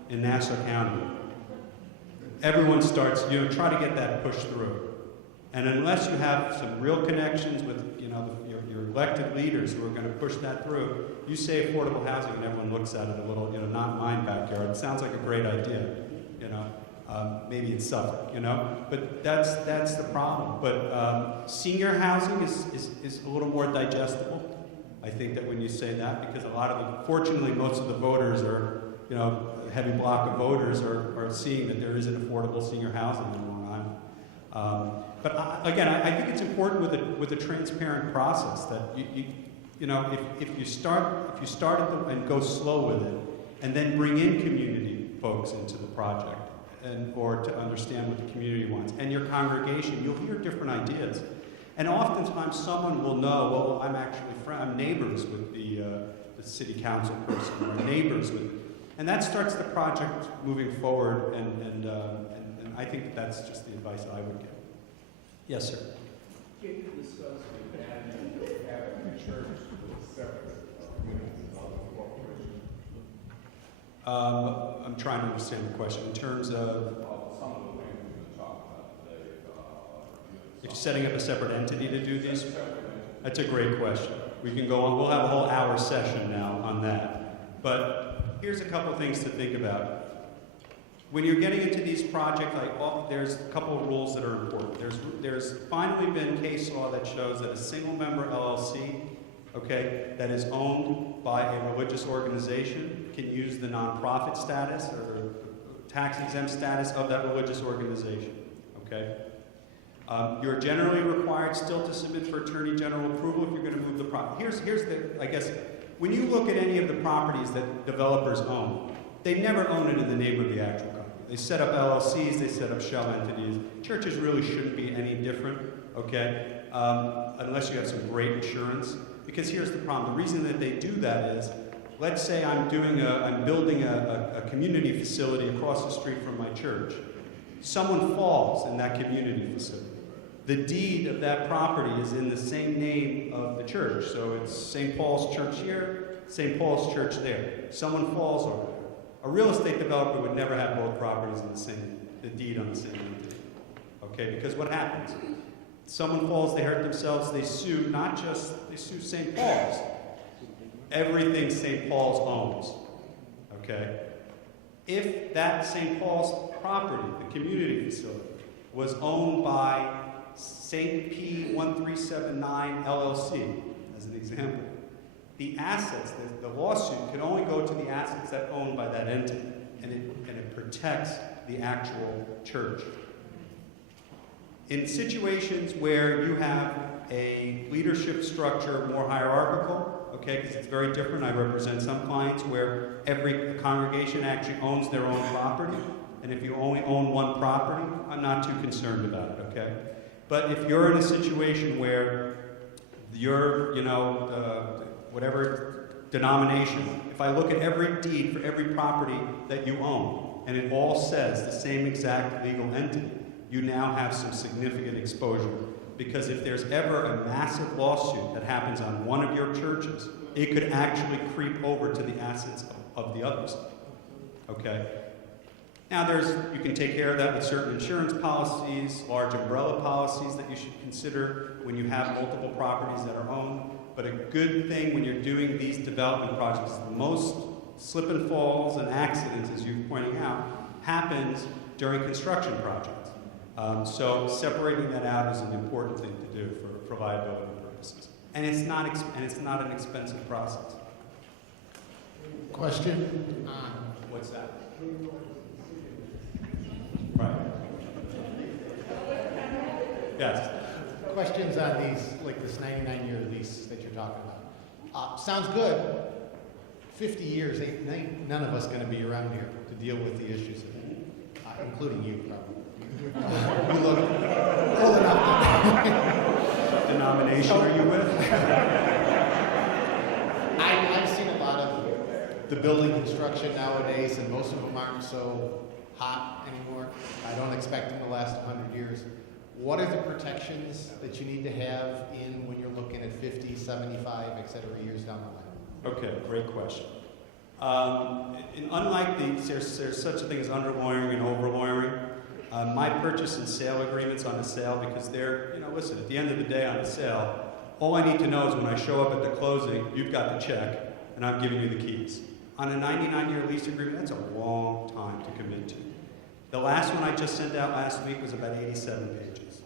in Nassau County, everyone starts, try to get that pushed through. And unless you have some real connections with, your elected leaders who are going to push that through, you say affordable housing and everyone looks at it a little, not in my backyard. It sounds like a great idea, maybe in Suffolk, but that's the problem. But senior housing is a little more digestible. I think that when you say that, because fortunately, most of the voters are, a heavy block of voters are seeing that there isn't affordable senior housing in Long Island. But again, I think it's important with a transparent process that if you start and go slow with it, and then bring in community folks into the project, or to understand what the community wants, and your congregation, you'll hear different ideas, and oftentimes someone will know, well, I'm neighbors with the city council person, or neighbors with, and that starts the project moving forward, and I think that's just the advice I would give. Yes, sir. Can you discuss the advantage of having a church with separate corporation? I'm trying to understand the question in terms of Some of the things we've been talking about today. if you're setting up a separate entity to do these. That's a great question. We can go on. We'll have a whole hour session now on that. But here's a couple of things to think about. When you're getting into these projects, there's a couple of rules that are important. There's finally been case law that shows that a single-member LLC, that is owned by a religious organization can use the nonprofit status or tax-exempt status of that religious organization, You're generally required still to submit for Attorney General approval if you're going to move the property. Here's when you look at any of the properties that developers own, they never own it in the name of the actual company. They set up LLCs, they set up shell entities. Churches really shouldn't be any different, unless you have some great insurance. Because here's the problem. The reason that they do that is, let's say I'm building a community facility across the street from my church. Someone falls in that community facility. The deed of that property is in the same name of the church. So it's St. Paul's Church here, St. Paul's Church there. Someone falls over there. A real estate developer would never have both properties in the deed on the same entity. Because what happens? Someone falls, they hurt themselves, they sue St. Paul's. Everything St. Paul's owns. If that St. Paul's property, the community facility, was owned by St. P 1379 LLC, as an example, the assets, the lawsuit can only go to the assets that are owned by that entity, and it protects the actual church. In situations where you have a leadership structure more hierarchical, okay, because it's very different. I represent some clients where every congregation actually owns their own property, and if you only own one property, I'm not too concerned about it, okay? But if you're in a situation where you're, whatever denomination, if I look at every deed for every property that you own, and it all says the same exact legal entity, you now have some significant exposure. Because if there's ever a massive lawsuit that happens on one of your churches, it could actually creep over to the assets of the others. Okay? Now you can take care of that with certain insurance policies, large umbrella policies that you should consider when you have multiple properties that are owned. But a good thing when you're doing these development projects, the most slip and falls and accidents, as you're pointing out, happens during construction projects. So separating that out is an important thing to do for liability purposes. And it's not an expensive process. Question? What's that? Right. Yes. Questions on these, like this 99-year lease that you're talking about. Sounds good. 50 years, ain't none of us going to be around here to deal with the issues, including you, probably. You look old enough. What denomination are you with? I've seen a lot of the building construction nowadays, and most of them aren't so hot anymore. I don't expect them to last 100 years. What are the protections that you need to have in when you're looking at 50, 75, et cetera, years down the line? Okay, great question. Unlike there's such a thing as under-lawyering and over-lawyering. My purchase and sale agreements on the sale, because they're, listen, at the end of the day on the sale, all I need to know is when I show up at the closing, you've got the check, and I'm giving you the keys. On a 99-year lease agreement, that's a long time to commit to. The last one I just sent out last week was about 87 pages.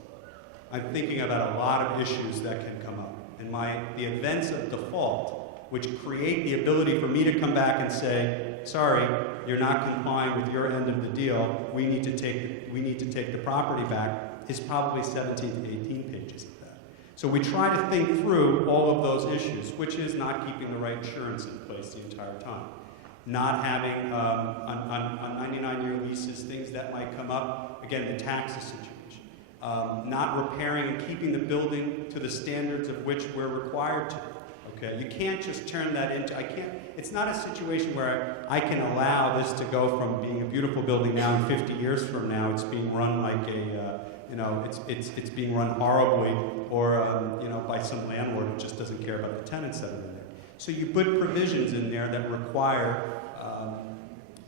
I'm thinking about a lot of issues that can come up. And the events of default, which create the ability for me to come back and say, sorry, you're not complying with your end of the deal, we need to take the property back, is probably 17 to 18 pages of that. So we try to think through all of those issues, which is not keeping the right insurance in place the entire time. Not having, on 99-year leases, things that might come up, again, the taxes situation. Not repairing and keeping the building to the standards of which we're required to. Okay, you can't just turn that into, it's not a situation where I can allow this to go from being a beautiful building now and 50 years from now it's being run like it's being run horribly or, by some landlord who just doesn't care about the tenants that are in there. So you put provisions in there that require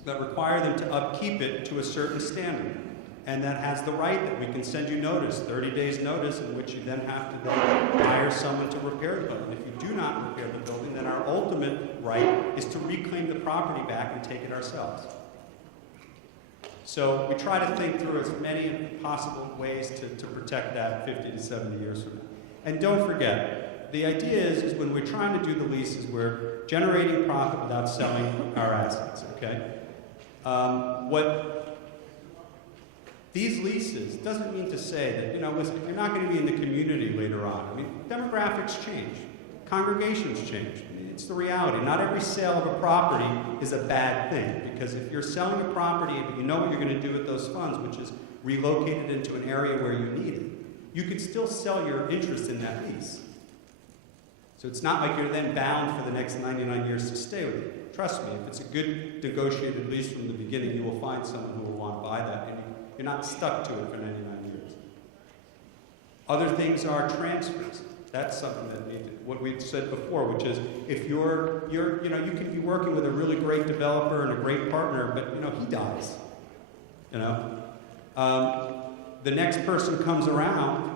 them to upkeep it to a certain standard. And that has the right that we can send you notice, 30 days notice, in which you then have to hire someone to repair the building. If you do not repair the building, then our ultimate right is to reclaim the property back and take it ourselves. So we try to think through as many possible ways to protect that 50 to 70 years from now. And don't forget, the idea is when we're trying to do the leases, we're generating profit without selling our assets, okay? These leases doesn't mean to say that, listen, you're not going to be in the community later on. I mean, demographics change. Congregations change. I mean, it's the reality. Not every sale of a property is a bad thing, because if you're selling a property but you know what you're going to do with those funds, which is relocate it into an area where you need it, you could still sell your interest in that lease. So it's not like you're then bound for the next 99 years to stay with it. Trust me, if it's a good negotiated lease from the beginning, you will find someone who will want to buy that. And you're not stuck to it for 99 years. Other things are transfers. That's something that what we said before, which is if you can be working with a really great developer and a great partner, but he dies. The next person comes around,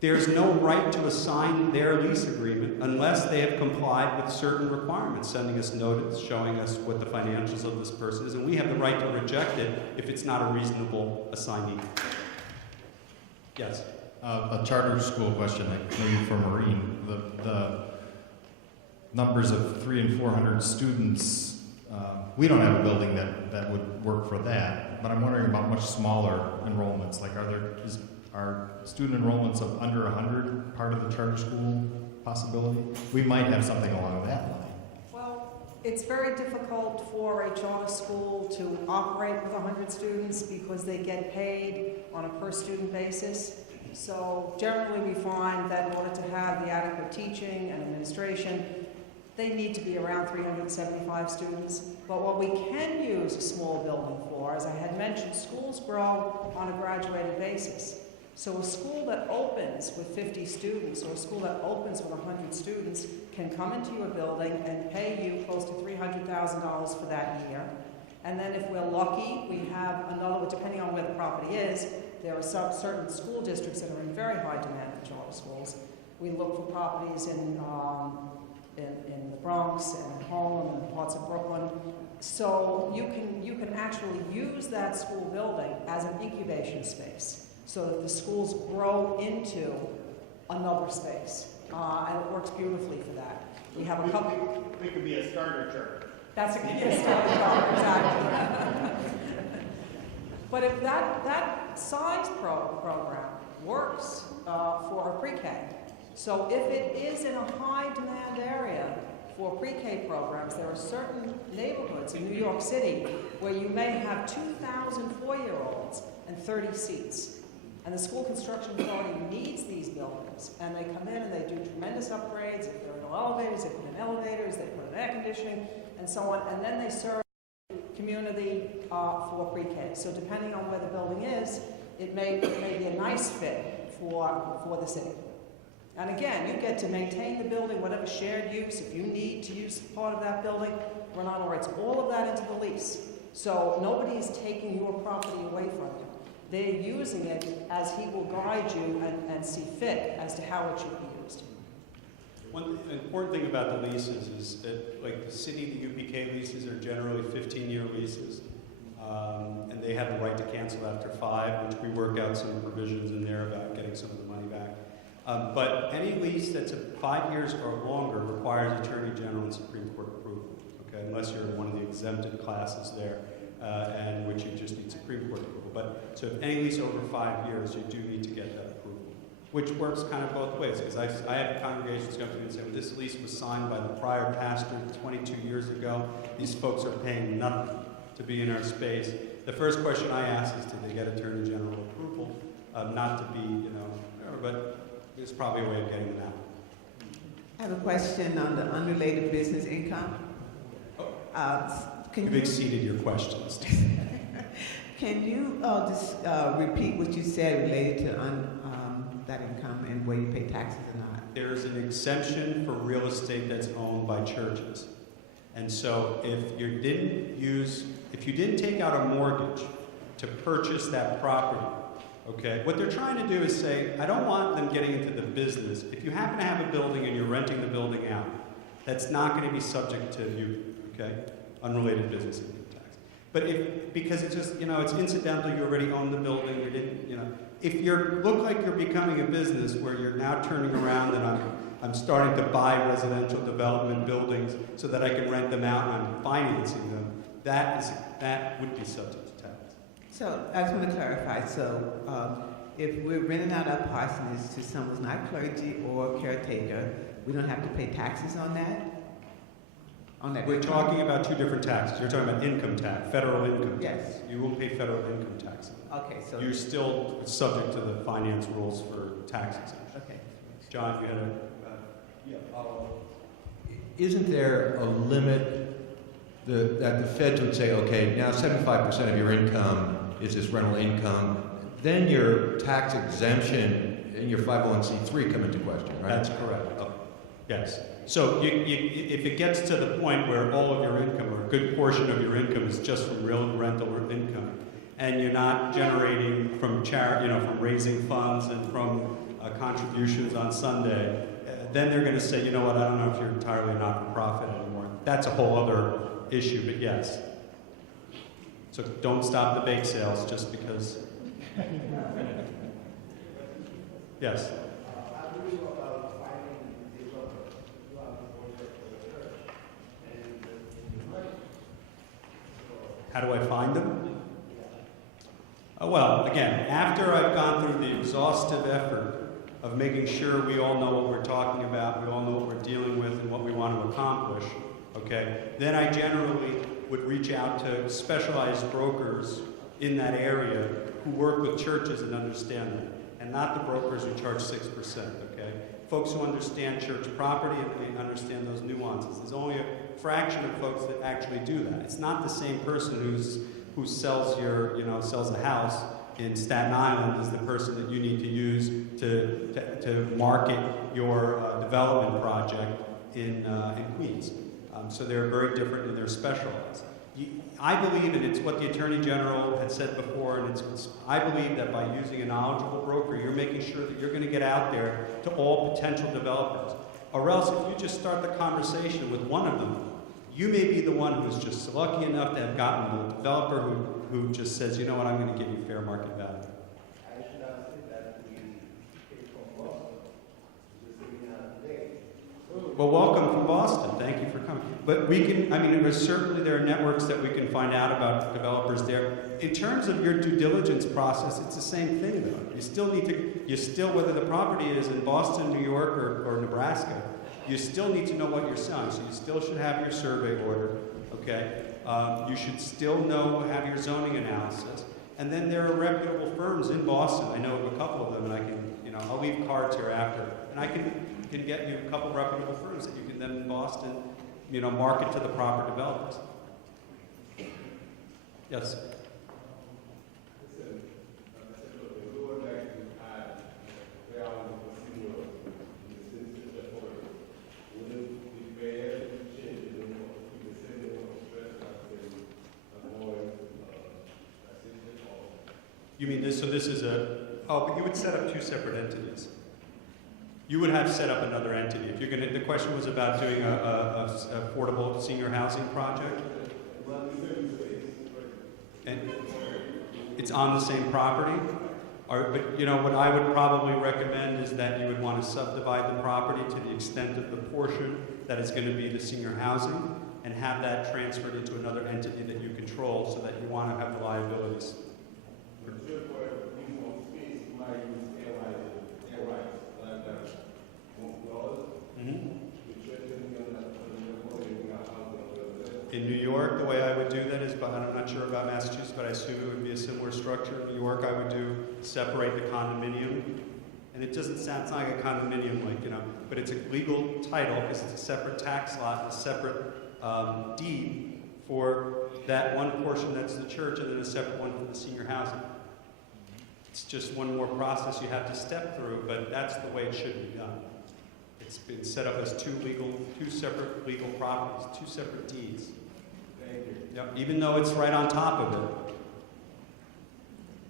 there's no right to assign their lease agreement unless they have complied with certain requirements, sending us notice, showing us what the financials of this person is, and we have the right to reject it if it's not a reasonable assignee. Yes? A charter school question, like maybe for Maureen. The numbers of 300 and 400 students, we don't have a building that would work for that, but I'm wondering about much smaller enrollments. Like, Are student enrollments of under 100 part of the charter school possibility? We might have something along that line. Well, it's very difficult for a charter school to operate with 100 students because they get paid on a per-student basis. So generally, we find that in order to have the adequate teaching and administration, they need to be around 375 students. But what we can use a small building for, as I had mentioned, schools grow on a graduated basis. So a school that opens with 50 students or a school that opens with 100 students can come into your building and pay you close to $300,000 for that year. And then if we're lucky, we have another, depending on where the property is, there are some certain school districts that are in very high demand for charter schools. We look for properties in the Bronx and Harlem and parts of Brooklyn. So you can actually use that school building as an incubation space so that the schools grow into another space. And it works beautifully for that. We have a couple. It could be a starter church. That's a starter chart, exactly. But if that size program works for a pre-K, so if it is in a high demand area for pre-K programs, there are certain neighborhoods in New York City where you may have 2,000 4-year-olds and 30 seats. And the school construction authority needs these buildings, and they come in and they do tremendous upgrades. If there are no elevators, they put in elevators, they put in air conditioning, and so on, and then they serve community for pre-K. So depending on where the building is, it may be a nice fit for the city. And again, you get to maintain the building, whatever shared use. If you need to use part of that building, Renata writes all of that into the lease. So nobody is taking your property away from you. They're using it as he will guide you and see fit as to how it should be used. One important thing about the leases is that, like the city, the UPK leases are generally 15-year leases. And they have the right to cancel after 5, which we work out some provisions in there about getting some of the money back. But any lease that's 5 years or longer requires Attorney General and Supreme Court approval, okay, unless you're in one of the exempted classes there, and which you just need Supreme Court approval. But so if any lease over 5 years, you do need to get that approval, which works kind of both ways. Because I have congregations come to me and say, well, this lease was signed by the prior pastor 22 years ago. These folks are paying nothing to be in our space. The first question I ask is, did they get Attorney General approval? Not to be, but there's probably a way of getting them out. I have a question on the unrelated business income. You've exceeded your questions. Can you just repeat what you said related to that income and where you pay taxes or not? There's an exemption for real estate that's owned by churches. And so if you didn't take out a mortgage to purchase that property, okay, what they're trying to do is say, I don't want them getting into the business. If you happen to have a building and you're renting the building out, that's not going to be subject to you, okay, unrelated business income tax. But because it's just, it's incidental, you already own the building, you didn't, if you look like you're becoming a business where you're now turning around and I'm starting to buy residential development buildings so that I can rent them out and I'm financing them, that would be subject to tax. So I just want to clarify. So if we're renting out our parsonage to someone who's not clergy or caretaker, we don't have to pay taxes on that? We're income? talking about two different taxes. You're talking about income tax, federal income tax. Yes. You won't pay federal income tax. Okay, so You're still subject to the finance rules for tax exemption. okay. John, you had a... Isn't there a limit that the feds would say, okay, now 75% of your income is this rental income, then your tax exemption and your 501c3 come into question, right? That's correct. Yes. So if it gets to the point where all of your income, or a good portion of your income, is just from real rental income, and you're not generating from charity, from raising funds and from contributions on Sunday, then they're going to say, you know what, I don't know if you're entirely not-for-profit anymore. That's a whole other issue, but yes. So don't stop the bake sales just because. Yes. How do I find them? Well, again, after I've gone through the exhaustive effort of making sure we all know what we're talking about, we all know what we're dealing with and what we want to accomplish, okay, then I generally would reach out to specialized brokers in that area who work with churches and understand that, and not the brokers who charge 6%, okay? Folks who understand church property and understand those nuances. There's only a fraction of folks that actually do that. It's not the same person who sells sells a house in Staten Island as the person that you need to use to market your development project in Queens. So they're very different and they're specialized. I believe, and it's what the Attorney General had said before, and I believe that by using a knowledgeable broker, you're making sure that you're going to get out there to all potential developers. Or else, if you just start the conversation with one of them, you may be the one who's just lucky enough to have gotten the developer who just says, you know what, I'm going to give you fair market value. I should not say that we came from Boston. Just sitting out today. Well, welcome from Boston. Thank you for coming. But we can, certainly there are networks that we can find out about developers there. In terms of your due diligence process, it's the same thing though. You still, whether the property is in Boston, New York, or Nebraska, you still need to know what you're selling. So you still should have your survey order, okay? You should still have your zoning analysis. And then there are reputable firms in Boston. I know of a couple of them, and I'll leave cards here after. And I can get you a couple reputable firms that you can then in Boston, market to the proper developers. Yes? You mean this, so this is but you would set up two separate entities. You would have set up another entity. If you're going to, the question was about doing a affordable senior housing project? And it's on the same property? But what I would probably recommend is that you would want to subdivide the property to the extent of the portion that is going to be the senior housing and have that transferred into another entity that you control so that you want to have the liabilities. In New York, the way I would do that is, but I'm not sure about Massachusetts, but I assume it would be a similar structure. In New York, I would separate the condominium. And it doesn't sound like a condominium, but it's a legal title because it's a separate tax lot, a separate deed for that one portion that's the church, and then a separate one for the senior housing. It's just one more process you have to step through, but that's the way it should be done. It's been set up as two separate legal properties, two separate deeds. Thank you. Yep, even though it's right on top of it.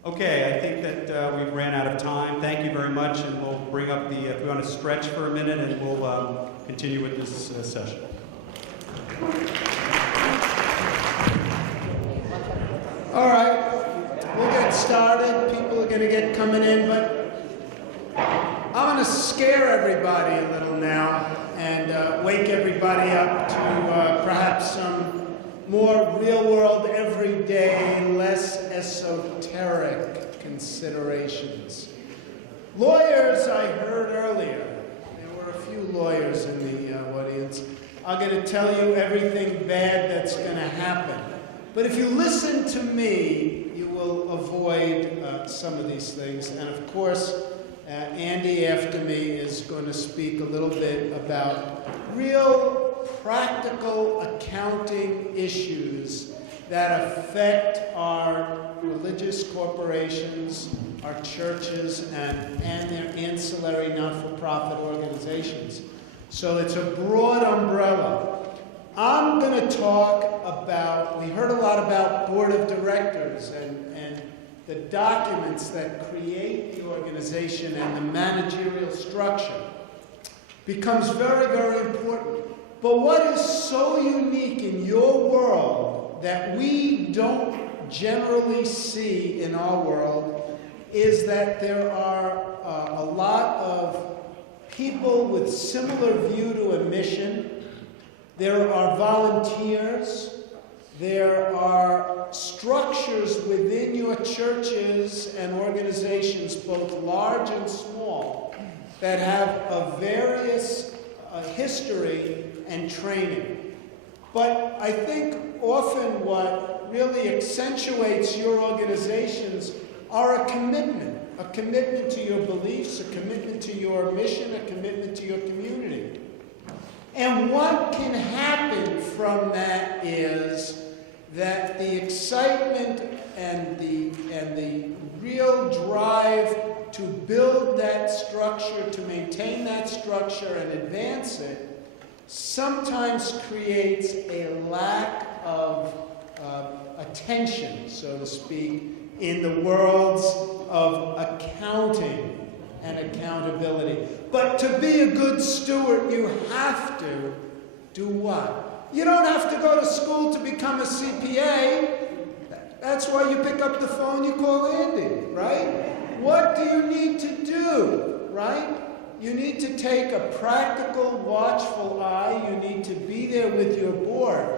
Okay, I think that we've ran out of time. Thank you very much, and we'll bring up if we want to stretch for a minute, and we'll continue with this session. All right, we'll get started. People are going to get coming in, but I'm going to scare everybody a little now and wake everybody up to perhaps some more real-world, everyday, less esoteric considerations. Lawyers, I heard earlier, there were a few lawyers in the audience, are going to tell you everything bad that's going to happen. But if you listen to me, you will avoid some of these things. And of course, Andy after me is going to speak a little bit about real practical accounting issues that affect our religious corporations, our churches, and their ancillary not-for-profit organizations. So it's a broad umbrella. I'm going to talk about, we heard a lot about board of directors and the documents that create the organization and the managerial structure becomes very, very important. But what is so unique in your world that we don't generally see in our world is that there are a lot of people with similar view to a mission. There are volunteers. there are structures within your churches and organizations, both large and small, that have a various history and training. But I think often what really accentuates your organizations are a commitment to your beliefs, a commitment to your mission, a commitment to your community. And what can happen from that is that the excitement and the real drive to build that structure, to maintain that structure and advance it, sometimes creates a lack of attention, so to speak, in the worlds of accounting and accountability. But to be a good steward, you have to do what? You don't have to go to school to become a CPA. That's why you pick up the phone, you call Andy, right? What do you need to do, right? You need to take a practical, watchful eye. You need to be there with your board.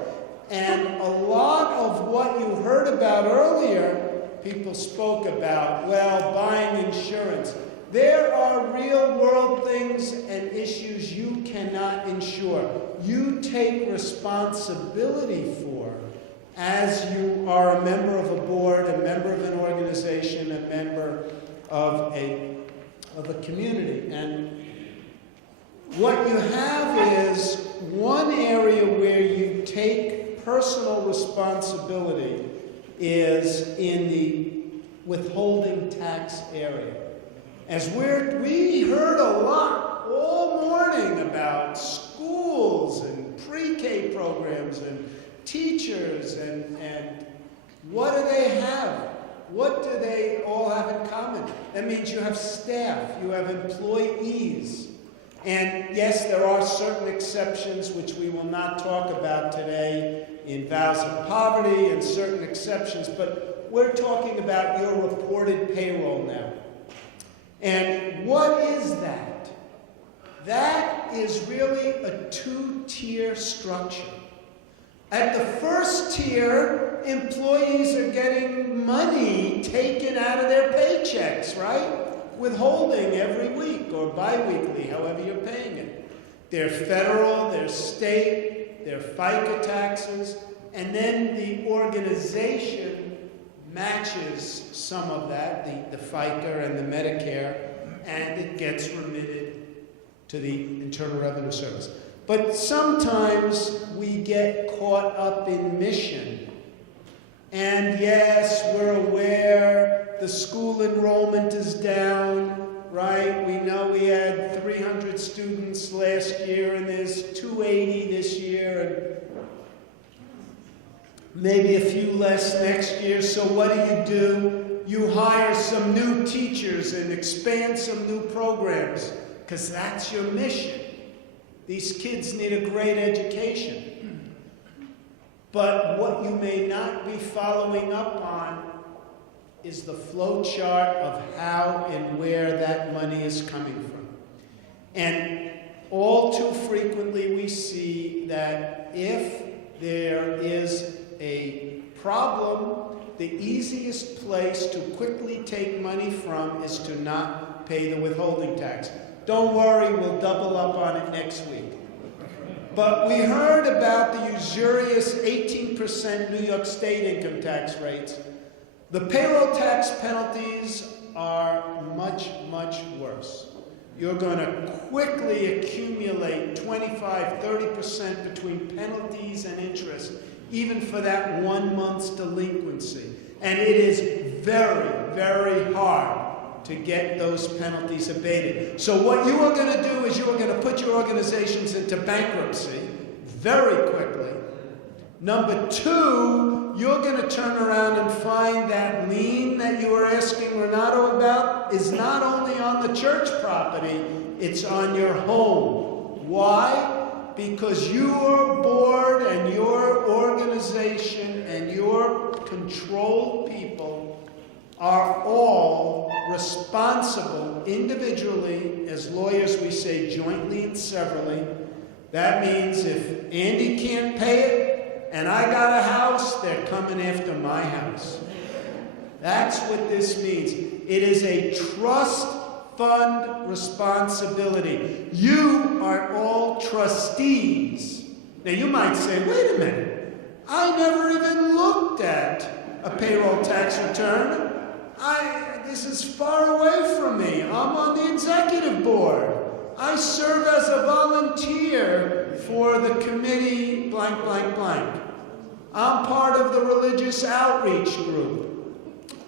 And a lot of what you heard about earlier, people spoke about, well, buying insurance. There are real-world things and issues you cannot insure. You take responsibility for as you are a member of a board, a member of an organization, a member of a community. And what you have is one area where you take personal responsibility is in the withholding tax area. As we heard a lot all morning about schools and pre-K programs and teachers and what do they have? What do they all have in common? That means you have staff, you have employees. And yes, there are certain exceptions which we will not talk about today in vows of poverty and certain exceptions, but we're talking about your reported payroll now. And what is that? That is really a two-tier structure. At the first tier, employees are getting money taken out of their paychecks, right? Withholding every week or bi-weekly, however you're paying it. They're federal, they're state, they're FICA taxes, and then the organization matches some of that, the FICA and the Medicare, and it gets remitted to the Internal Revenue Service. But sometimes we get caught up in mission. And yes, we're aware the school enrollment is down, right? We know we had 300 students last year, and there's 280 this year, and maybe a few less next year. So what do? You hire some new teachers and expand some new programs, because that's your mission. These kids need a great education. But what you may not be following up on is the flow chart of how and where that money is coming from. And all too frequently we see that if there is a problem, the easiest place to quickly take money from is to not pay the withholding tax. Don't worry, we'll double up on it next week. But we heard about the usurious 18% New York State income tax rates. The payroll tax penalties are much, much worse. You're going to quickly accumulate 25, 30% between penalties and interest, even for that 1 month's delinquency. And it is very, very hard to get those penalties abated. So what you are going to do is you are going to put your organizations into bankruptcy very quickly. Number two, you're going to turn around and find that lien that you were asking Renato about is not only on the church property, it's on your home. Why? Because your board and your organization and your controlled people are all responsible individually. As lawyers, we say jointly and severally. That means if Andy can't pay it, and I got a house, they're coming after my house. That's what this means. It is a trust fund responsibility. You are all trustees. Now you might say, wait a minute, I never even looked at a payroll tax return. This is far away from me. I'm on the executive board. I serve as a volunteer for the committee blank, blank, blank. I'm part of the religious outreach group.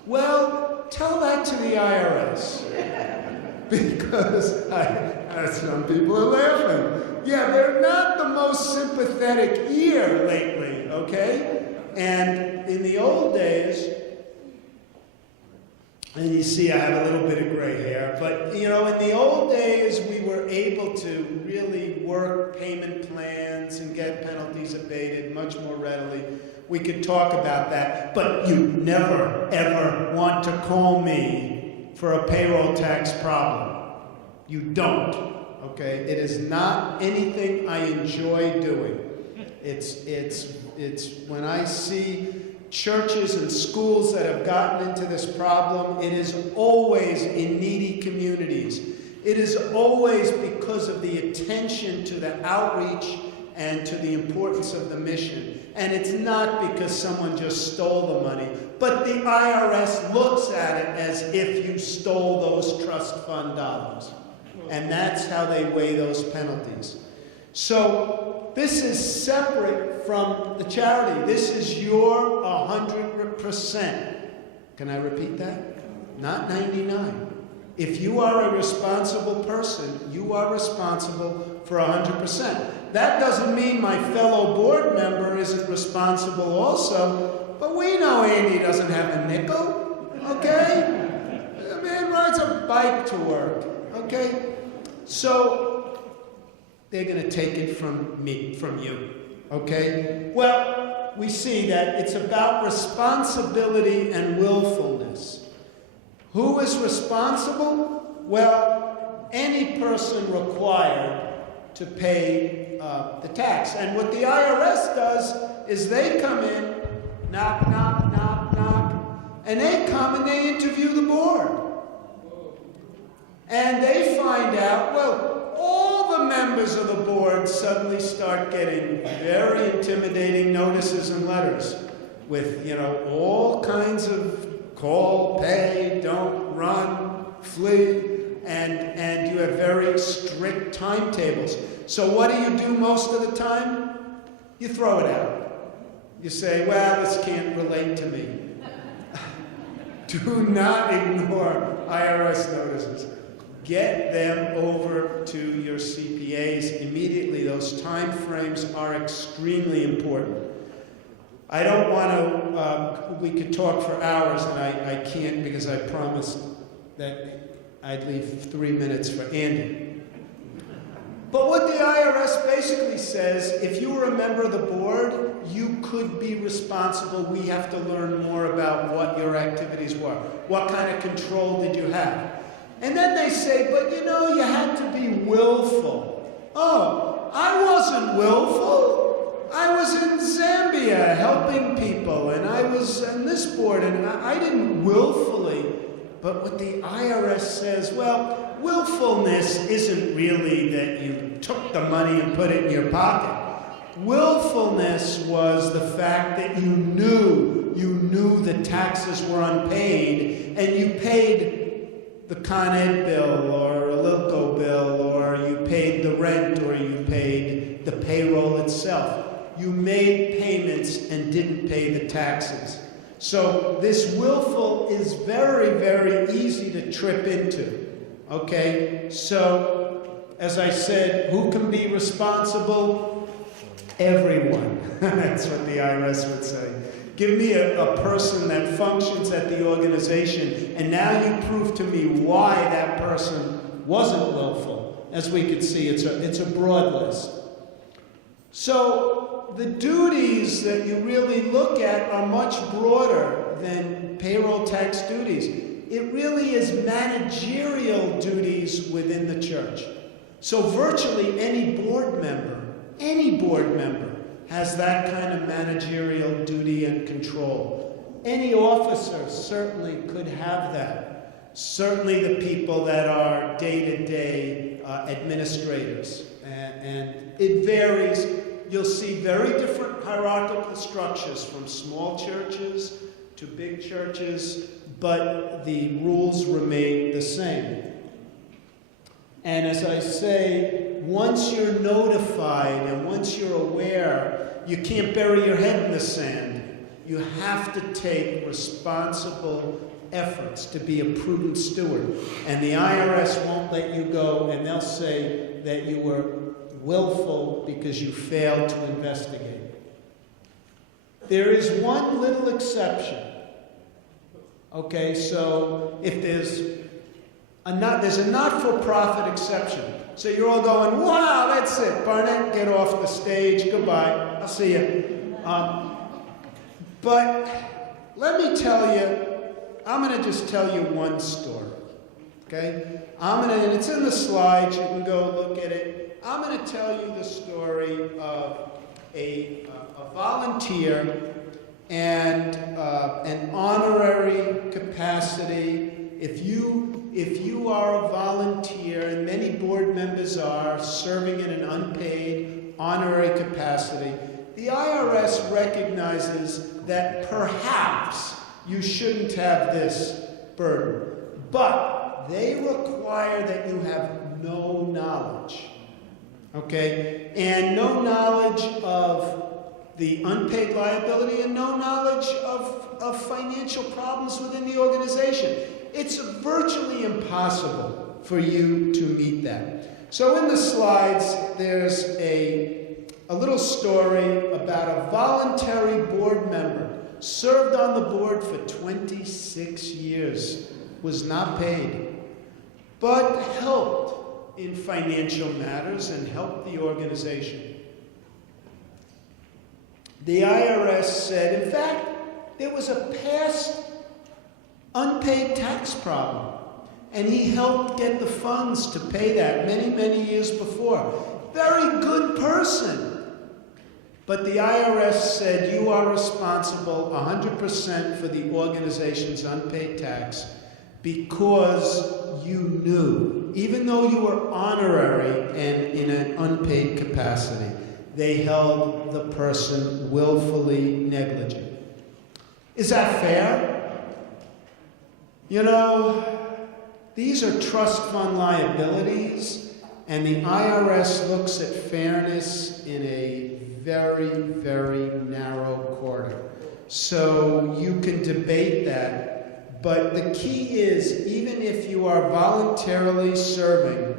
Well, tell that to the IRS. Because some people are laughing. Yeah, they're not the most sympathetic ear lately, okay? And in the old days, and you see I have a little bit of gray hair, but you know, in the old days we were able to really work payment plans and get penalties abated much more readily. We could talk about that, but you never ever want to call me for a payroll tax problem. You don't, okay? It is not anything I enjoy doing. It's when I see churches and schools that have gotten into this problem, it is always in needy communities. It is always because of the attention to the outreach and to the importance of the mission. And it's not because someone just stole the money, but the IRS looks at it as if you stole those trust fund dollars. And that's how they weigh those penalties. So this is separate from the charity. This is your 100%. Can I repeat that? Not 99. If you are a responsible person, you are responsible for 100%. That doesn't mean my fellow board member isn't responsible also, but we know Andy doesn't have a nickel, okay? The man rides a bike to work, okay? So they're going to take it from me, from you, okay? Well, we see that it's about responsibility and willfulness. Who is responsible? Well, any person required to pay the tax. And what the IRS does is they come in, knock, knock, knock, knock, and they come and they interview the board. And they find out, well, all the members of the board suddenly start getting very intimidating notices and letters with, you know, all kinds of call, pay, don't, run, flee, and you have very strict timetables. So what do you do most of the time? You throw it out. You say, well, this can't relate to me. Do not ignore IRS notices. Get them over to your CPAs immediately. Those time frames are extremely important. I don't want to, we could talk for hours, and I can't because I promised that I'd leave 3 minutes for Andy. But what the IRS basically says, if you were a member of the board, you could be responsible. We have to learn more about what your activities were. What kind of control did you have? And then they say, but you know, you had to be willful. Oh, I wasn't willful. I was in Zambia helping people, and I was on this board, and I didn't willfully. But what the IRS says, well, willfulness isn't really that you took the money and put it in your pocket. Willfulness was the fact that you knew the taxes were unpaid, and you paid the Con Ed bill or a Lilco bill, or you paid the rent, or you paid the payroll itself. You made payments and didn't pay the taxes. So this willful is very, very easy to trip into, okay? So, as I said, who can be responsible? Everyone. That's what the IRS would say. Give me a person that functions at the organization, and now you prove to me why that person wasn't willful. As we can see, it's a broad list. So the duties that you really look at are much broader than payroll tax duties. It really is managerial duties within the church. So virtually any board member has that kind of managerial duty and control. Any officer certainly could have that. Certainly the people that are day-to-day administrators. And it varies. You'll see very different hierarchical structures from small churches to big churches, but the rules remain the same. And as I say, once you're notified and once you're aware, you can't bury your head in the sand. You have to take responsible efforts to be a prudent steward. And the IRS won't let you go, and they'll say that you were willful because you failed to investigate. There is one little exception. Okay, so if there's a not-for-profit exception. So you're all going, wow, that's it. Barnett, get off the stage. Goodbye. I'll see you. But let me tell you, I'm going to just tell you one story. Okay? And it's in the slides. You can go look at it. I'm going to tell you the story of a volunteer and an honorary capacity. If you are a volunteer, and many board members are, serving in an unpaid honorary capacity, the IRS recognizes that perhaps you shouldn't have this burden. But they require that you have no knowledge. Okay? And no knowledge of the unpaid liability and no knowledge of financial problems within the organization. It's virtually impossible for you to meet that. So in the slides, there's a little story about a voluntary board member, served on the board for 26 years, was not paid, but helped in financial matters and helped the organization. The IRS said, in fact, there was a past unpaid tax problem, and he helped get the funds to pay that many, many years before. Very good person. But the IRS said, you are responsible 100% for the organization's unpaid tax because you knew, even though you were honorary and in an unpaid capacity, they held the person willfully negligent. Is that fair? You know, these are trust fund liabilities, and the IRS looks at fairness in a very, very narrow quarter. So you can debate that, but the key is, even if you are voluntarily serving,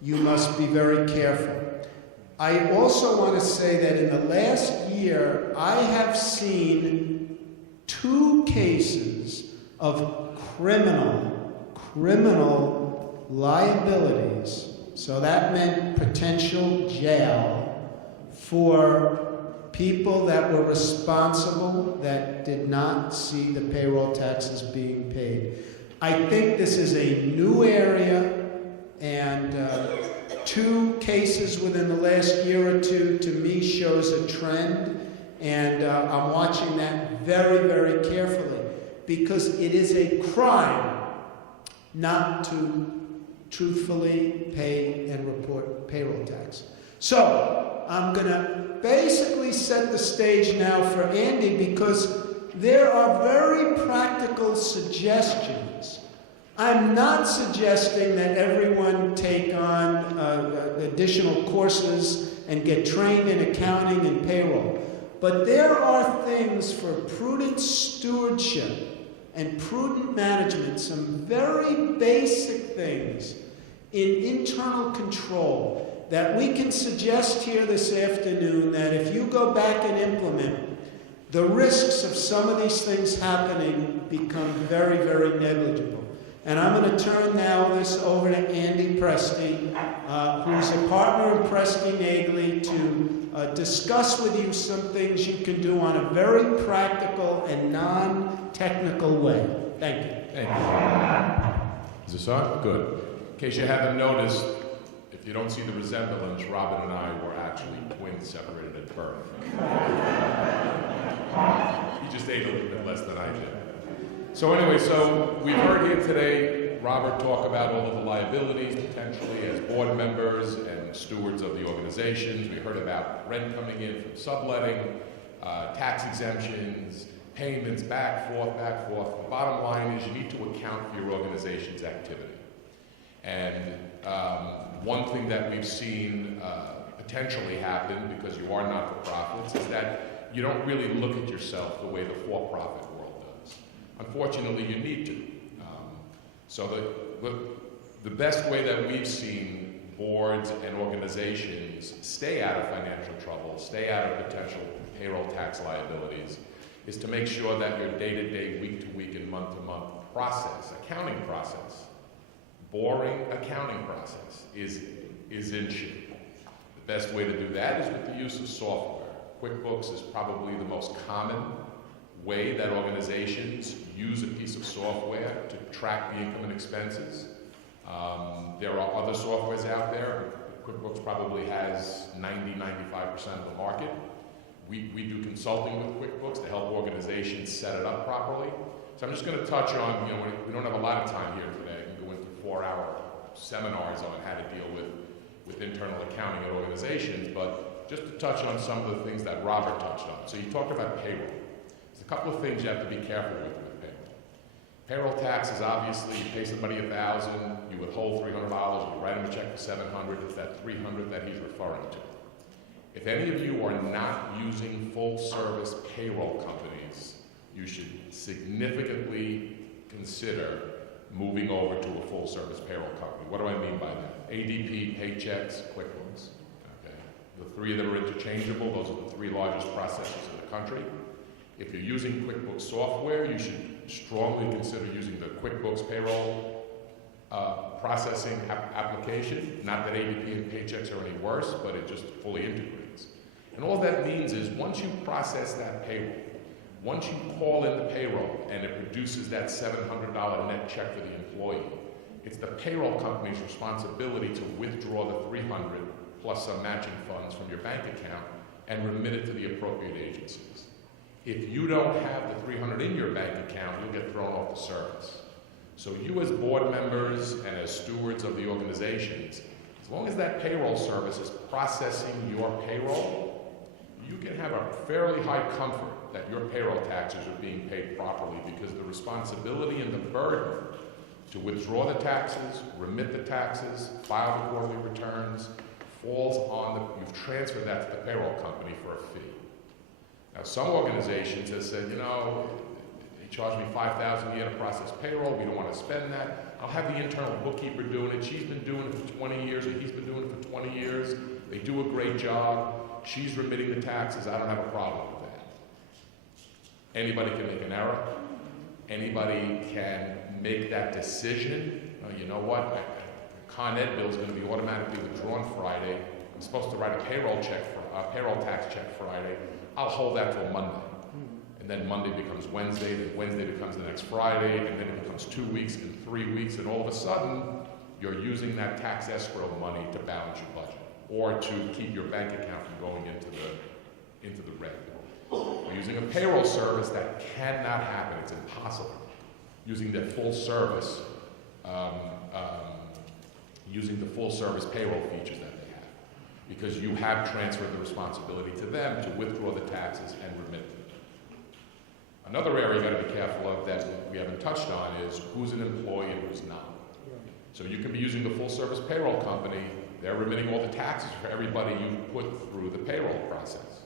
you must be very careful. I also want to say that in the last year, I have seen 2 cases of criminal liabilities. So that meant potential jail for people that were responsible that did not see the payroll taxes being paid. I think this is a new area, and 2 cases within the last year or 2 to me shows a trend, and I'm watching that very, very carefully, because it is a crime not to truthfully pay and report payroll tax. So I'm going to basically set the stage now for Andy, because there are very practical suggestions. I'm not suggesting that everyone take on additional courses and get trained in accounting and payroll. But there are things for prudent stewardship and prudent management, some very basic things in internal control that we can suggest here this afternoon, that if you go back and implement, the risks of some of these things happening become very, very negligible. And I'm going to turn now this over to Andy Presti, who's a partner in Presti Nagley, to discuss with you some things you can do on a very practical and non-technical way. Thank you. Thank you. Is this on? Good. In case you haven't noticed, if you don't don't see the resemblance, Robin and I were actually twins separated at birth. He just ate a little bit less than I did. So anyway, so we've heard here today Robert talk about all of the liabilities potentially as board members and stewards of the organizations. We heard about rent coming in from subletting, tax exemptions, payments, back, forth. The bottom line is you need to account for your organization's activity. And one thing that we've seen potentially happen, because you are not-for-profits, is that you don't really look at yourself the way the for-profit world does. Unfortunately, you need to. So the best way that we've seen boards and organizations stay out of financial trouble, stay out of potential payroll tax liabilities, is to make sure that your day-to-day, week-to-week, and month-to-month process, accounting process, boring accounting process, is in shape. The best way to do that is with the use of software. QuickBooks is probably the most common way that organizations use a piece of software to track the income and expenses. There are other softwares out there. QuickBooks probably has 90–95% of the market. We do consulting with QuickBooks to help organizations set it up properly. So I'm just going to touch on, we don't have a lot of time here today. I can go into 4-hour seminars on how to deal with internal accounting at organizations, but just to touch on some of the things that Robert touched on. So you talked about payroll. There's a couple of things you have to be careful with payroll. Payroll taxes, obviously, you pay somebody $1,000, you withhold $300, you write them a check for $700, it's that $300 that he's referring to. If any of you are not using full-service payroll companies, you should significantly consider moving over to a full-service payroll company. What do I mean by that? ADP, Paychex, QuickBooks. Okay. The three that are interchangeable, those are the three largest processors in the country. If you're using QuickBooks software, you should strongly consider using the QuickBooks payroll processing application. Not that ADP and Paychex are any worse, but it just fully integrates. And all that means is once you process that payroll, once you call in the payroll and it produces that $700 net check for the employee, it's the payroll company's responsibility to withdraw the $300 plus some matching funds from your bank account and remit it to the appropriate agencies. If you don't have the $300 in your bank account, you'll get thrown off the service. So you as board members and as stewards of the organizations, as long as that payroll service is processing your payroll, you can have a fairly high comfort that your payroll taxes are being paid properly, because the responsibility and the burden to withdraw the taxes, remit the taxes, file the quarterly returns, falls on you've transferred that to the payroll company for a fee. Now, some organizations have said, they charge me $5,000 a year to process payroll, we don't want to spend that. I'll have the internal bookkeeper doing it. She's been doing it for 20 years, or he's been doing it for 20 years. They do a great job. She's remitting the taxes. I don't have a problem with that. Anybody can make an error. Anybody can make that decision. You know what? The Con Ed bill is going to be automatically withdrawn Friday. I'm supposed to write a payroll tax check Friday. I'll hold that till Monday. And then Monday becomes Wednesday, then Wednesday becomes the next Friday, and then it becomes 2 weeks and 3 weeks, and all of a sudden, you're using that tax escrow money to balance your budget, or to keep your bank account from going into the red. You're using a payroll service, that cannot happen. It's impossible. Using the full service, payroll features that they have, because you have transferred the responsibility to them to withdraw the taxes and remit them. Another area you got to be careful of that we haven't touched on is who's an employee and who's not. So you can be using the full service payroll company. They're remitting all the taxes for everybody you put through the payroll process.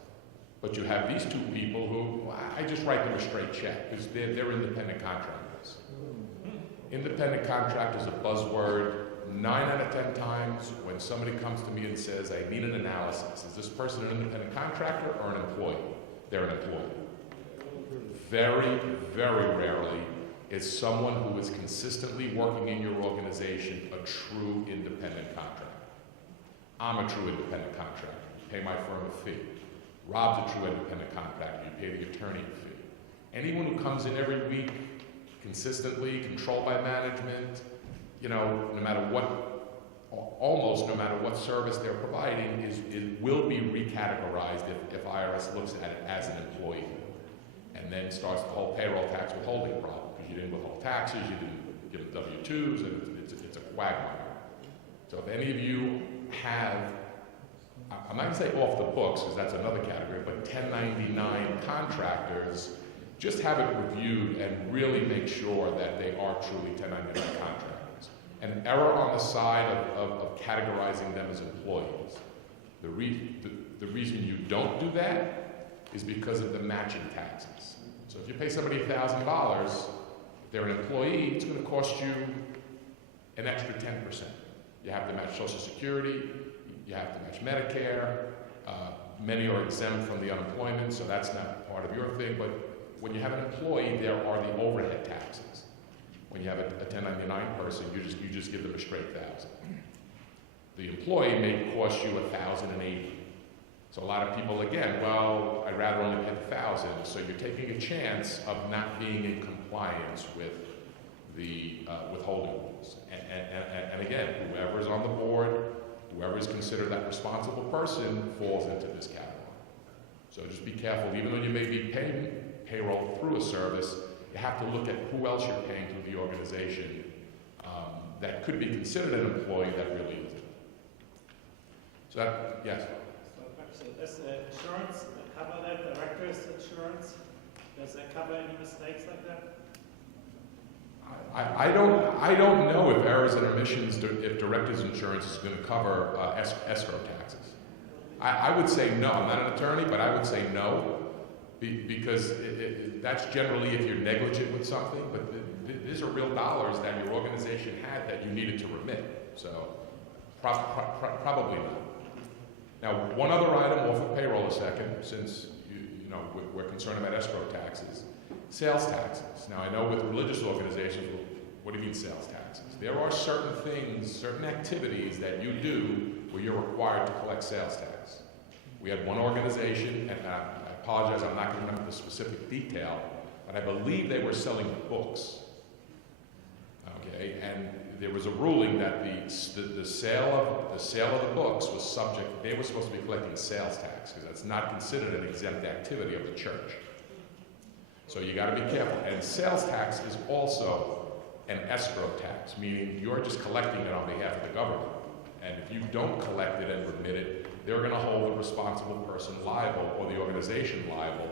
But you have these two people who, I just write them a straight check because they're independent contractors. Independent contractor is a buzzword. 9 out of 10 times when somebody comes to me and says, I need an analysis, is this person an independent contractor or an employee? They're an employee. Very, very rarely is someone who is consistently working in your organization a true independent contractor. I'm a true independent contractor. You pay my firm a fee. Rob's a true independent contractor. You pay the attorney a fee. Anyone who comes in every week consistently, controlled by management, no matter what almost no matter what service they're providing will be recategorized if IRS looks at it as an employee, and then starts the whole payroll tax withholding problem, because you didn't withhold taxes, you didn't give them W-2s, and it's a quagmire. So if any of you have, I'm not going to say off the books, because that's another category, but 1099 contractors, just have it reviewed and really make sure that they are truly 1099 contractors. An error on the side of categorizing them as employees. The reason you don't do that is because of the matching taxes. So if you pay somebody $1,000, if they're an employee, it's going to cost you an extra 10%. You have to match Social Security, you have to match Medicare, many are exempt from the unemployment, so that's not part of your thing, but when you have an employee, there are the overhead taxes. When you have a 1099 person, you just give them a straight $1,000. The employee may cost you $1,080. So a lot of people, again, well, I'd rather only pay $1,000, so you're taking a chance of not being in compliance with the withholding rules. And again, whoever is on the board, whoever is considered that responsible person falls into this category. So just be careful, even though you may be paying payroll through a service, you have to look at who else you're paying through the organization that could be considered an employee that really isn't. So that, yes? So does the insurance cover that, director's insurance? Does that cover any mistakes like that? I don't know if errors and omissions, if director's insurance is going to cover escrow taxes. I would say no. I'm not an attorney, but I would say no, because that's generally if you're negligent with something, but these are real dollars that your organization had that you needed to remit. So probably not. Now, one other item off of payroll a second, since we're concerned about escrow taxes. Sales taxes. Now, I know with religious organizations, what do you mean sales taxes? There are certain things, certain activities that you do where you're required to collect sales tax. We had one organization, and I apologize, I'm not going to remember the specific detail, but I believe they were selling books. Okay, and there was a ruling that the sale of the books was subject, they were supposed to be collecting sales tax, because that's not considered an exempt activity of the church. So you got to be careful. And sales tax is also an escrow tax, meaning you're just collecting it on behalf of the government. And if you don't collect it and remit it, they're going to hold the responsible person liable, or the organization liable,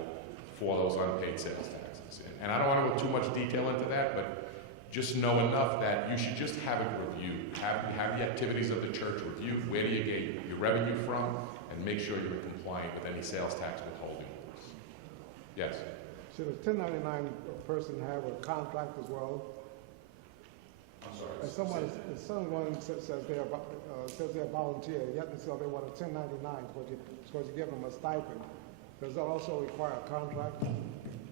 for those unpaid sales taxes. And I don't want to go too much detail into that, but just know enough that you should just have it reviewed. Have the activities of the church reviewed. Where do you get your revenue from? And make sure you're compliant with any sales tax withholding rules. Yes? Should a 1099 person have a contract as well? I'm sorry. If someone says they're a volunteer, yet they say they want a 1099 because you give them a stipend, does that also require a contract?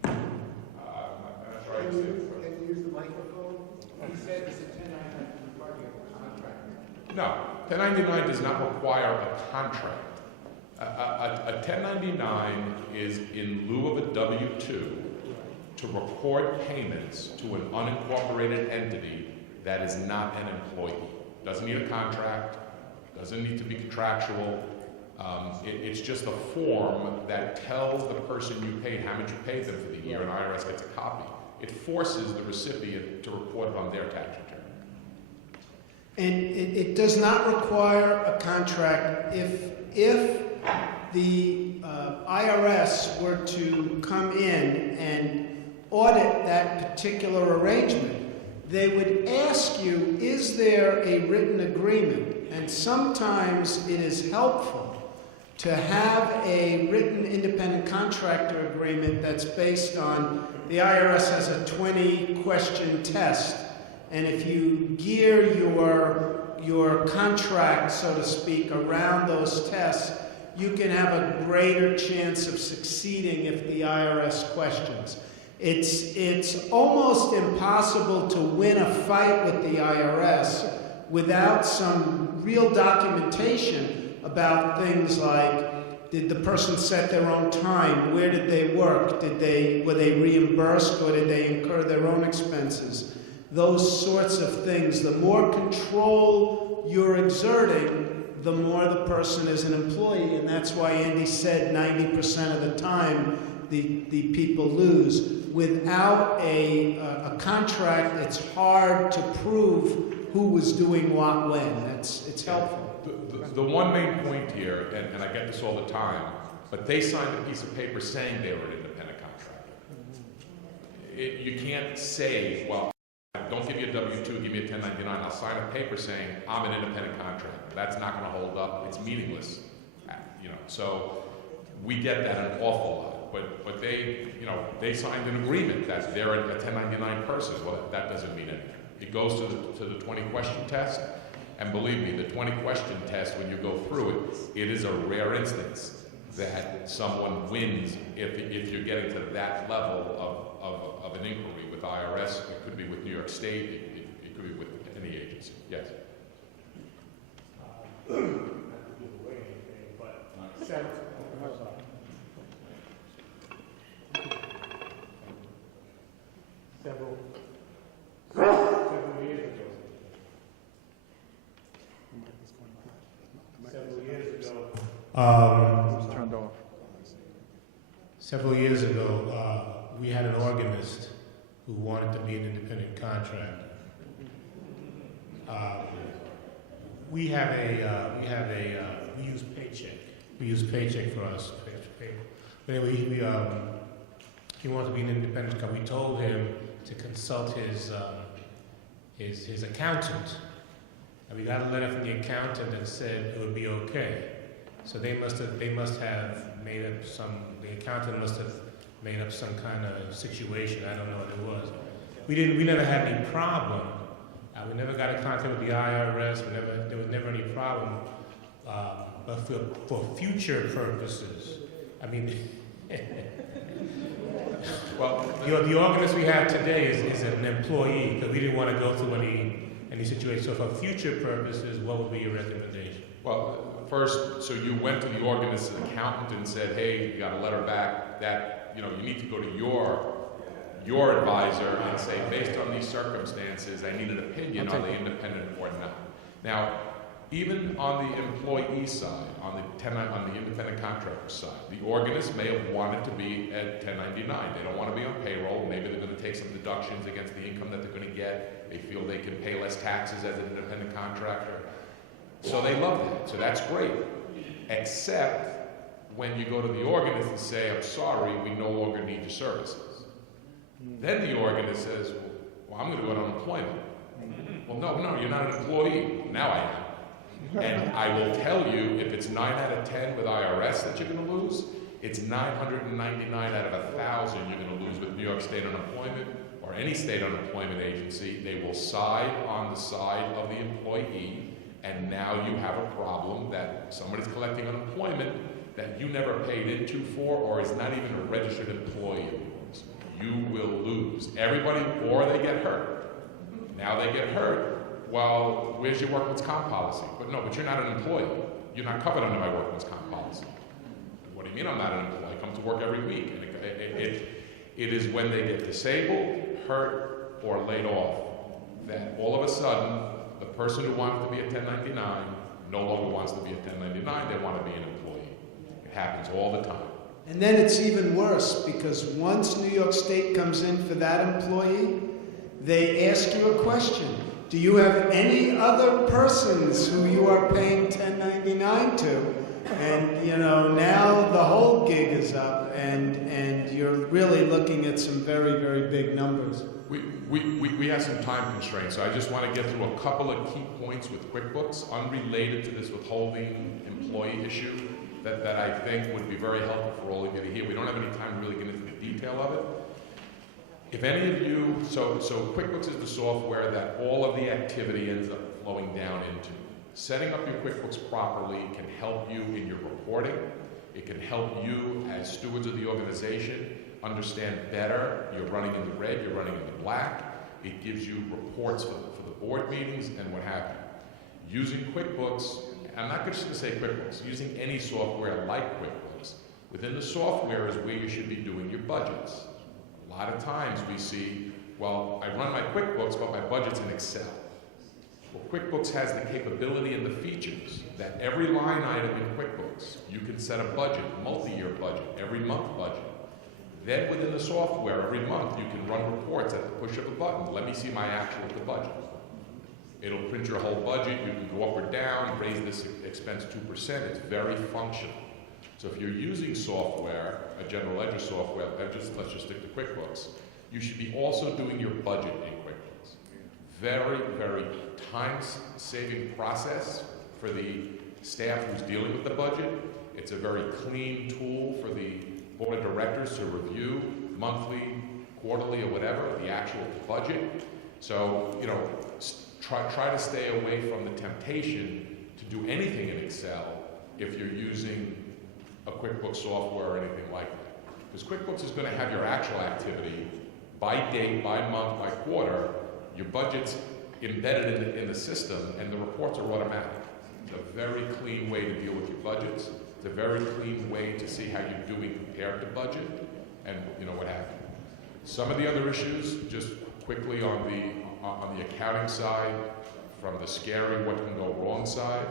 I'm not sure I understand. Can you use the microphone? He said it's a 1099 requiring a contract. No, 1099 does not require a contract. A 1099 is in lieu of a W-2 to record payments to an unincorporated entity that is not an employee. Doesn't need a contract, doesn't need to be contractual. It's just a form that tells the person you paid how much you paid them for the year, and IRS gets a copy. It forces the recipient to report it on their tax return. And it does not require a contract if the IRS were to come in and audit that particular arrangement. They would ask you, is there a written agreement? And sometimes it is helpful to have a written independent contractor agreement that's based on, the IRS has a 20-question test. And if you gear your contract, so to speak, around those tests, you can have a greater chance of succeeding if the IRS questions. It's almost impossible to win a fight with the IRS without some real documentation about things like, did the person set their own time? Where did they work? Were they reimbursed, or did they incur their own expenses? Those sorts of things. The more control you're exerting, the more the person is an employee, and that's why Andy said 90% of the time the people lose. Without a contract, it's hard to prove who was doing what when. It's helpful. The one main point here, and I get this all the time, but they signed a piece of paper saying they were an independent contractor. You can't say, well, don't give me a W-2, give me a 1099. I'll sign a paper saying I'm an independent contractor. That's not going to hold up. It's meaningless. So we get that an awful lot. But they signed an agreement that they're a 1099 person. Well, that doesn't mean anything. It goes to the 20-question test, and believe me, the 20-question test, when you go through it, it is a rare instance that someone wins if you're getting to that level of an inquiry with IRS. It could be with New York State. It could be with any agency. Yes. Several years ago, we had an organist who wanted to be an independent contractor. We use Paycheck. We use Paycheck for us. But anyway, he wanted to be an independent contractor. We told him to consult his accountant. And we got a letter from the accountant that said it would be okay. So they must have made up the accountant must have made up some kind of situation. I don't know what it was. We never had any problem. We never got in contact with the IRS. There was never any problem. But for future purposes, I mean, well, the organist we have today is an employee, because we didn't want to go through any situation. So for future purposes, what would be your recommendation? Well, first, so you went to the organist's accountant and said, hey, you got a letter back that, you need to go to your advisor and say, based on these circumstances, I need an opinion on the independent or not. Now, even on the employee side, on the independent contractor side, the organist may have wanted to be at 1099. They don't want to be on payroll. Maybe they're going to take some deductions against the income that they're going to get. They feel they can pay less taxes as an independent contractor. So they love that. So that's great. Except when you go to the organist and say, I'm sorry, we no longer need your services. Then the organist says, well, I'm going to go on unemployment. Well, no, you're not an employee. Now I am. And I will tell you, if it's 9 out of 10 with IRS that you're going to lose, it's 999 out of 1,000 you're going to lose with New York State unemployment or any state unemployment agency. They will side on the side of the employee, and now you have a problem that somebody's collecting unemployment that you never paid into for or is not even a registered employee of yours. You will lose. Everybody, or they get hurt. Now they get hurt. Well, where's your workman's comp policy? But you're not an employee. You're not covered under my workman's comp policy. What do you mean I'm not an employee? I come to work every week. And it is when they get disabled, hurt, or laid off that all of a sudden the person who wanted to be a 1099 no longer wants to be a 1099. They want to be an employee. It happens all the time. And then it's even worse, because once New York State comes in for that employee, they ask you a question. Do you have any other persons who you are paying 1099 to? And, now the whole gig is up, and you're really looking at some very, very big numbers. We have some time constraints, so I just want to get through a couple of key points with QuickBooks, unrelated to this withholding employee issue, that I think would be very helpful for all of you to hear. We don't have any time to really get into the detail of it. If any of you, so QuickBooks is the software that all of the activity ends up flowing down into. Setting up your QuickBooks properly can help you in your reporting. It can help you as stewards of the organization understand better. You're running in the red, you're running in the black. It gives you reports for the board meetings and what have you. Using QuickBooks, I'm not just going to say QuickBooks, using any software like QuickBooks, within the software is where you should be doing your budgets. A lot of times we see, well, I run my QuickBooks, but my budget's in Excel. Well, QuickBooks has the capability and the features that every line item in QuickBooks, you can set a budget, multi-year budget, every month budget. Then within the software, every month, you can run reports at the push of a button. Let me see my actual to budget. It'll print your whole budget. You can go up or down, raise this expense 2%. It's very functional. So if you're using software, a general ledger software, let's just stick to QuickBooks, you should be also doing your budget in QuickBooks. Very, very time-saving process for the staff who's dealing with the budget. It's a very clean tool for the board of directors to review monthly, quarterly, or whatever, the actual budget. So, you know, try to stay away from the temptation to do anything in Excel if you're using a QuickBooks software or anything like that. Because QuickBooks is going to have your actual activity by date, by month, by quarter. Your budget's embedded in the system, and the reports are automatic. It's a very clean way to deal with your budgets. It's a very clean way to see how you're doing compared to budget, and you know what happened. Some of the other issues, just quickly on the accounting side, from the scary what can go wrong side.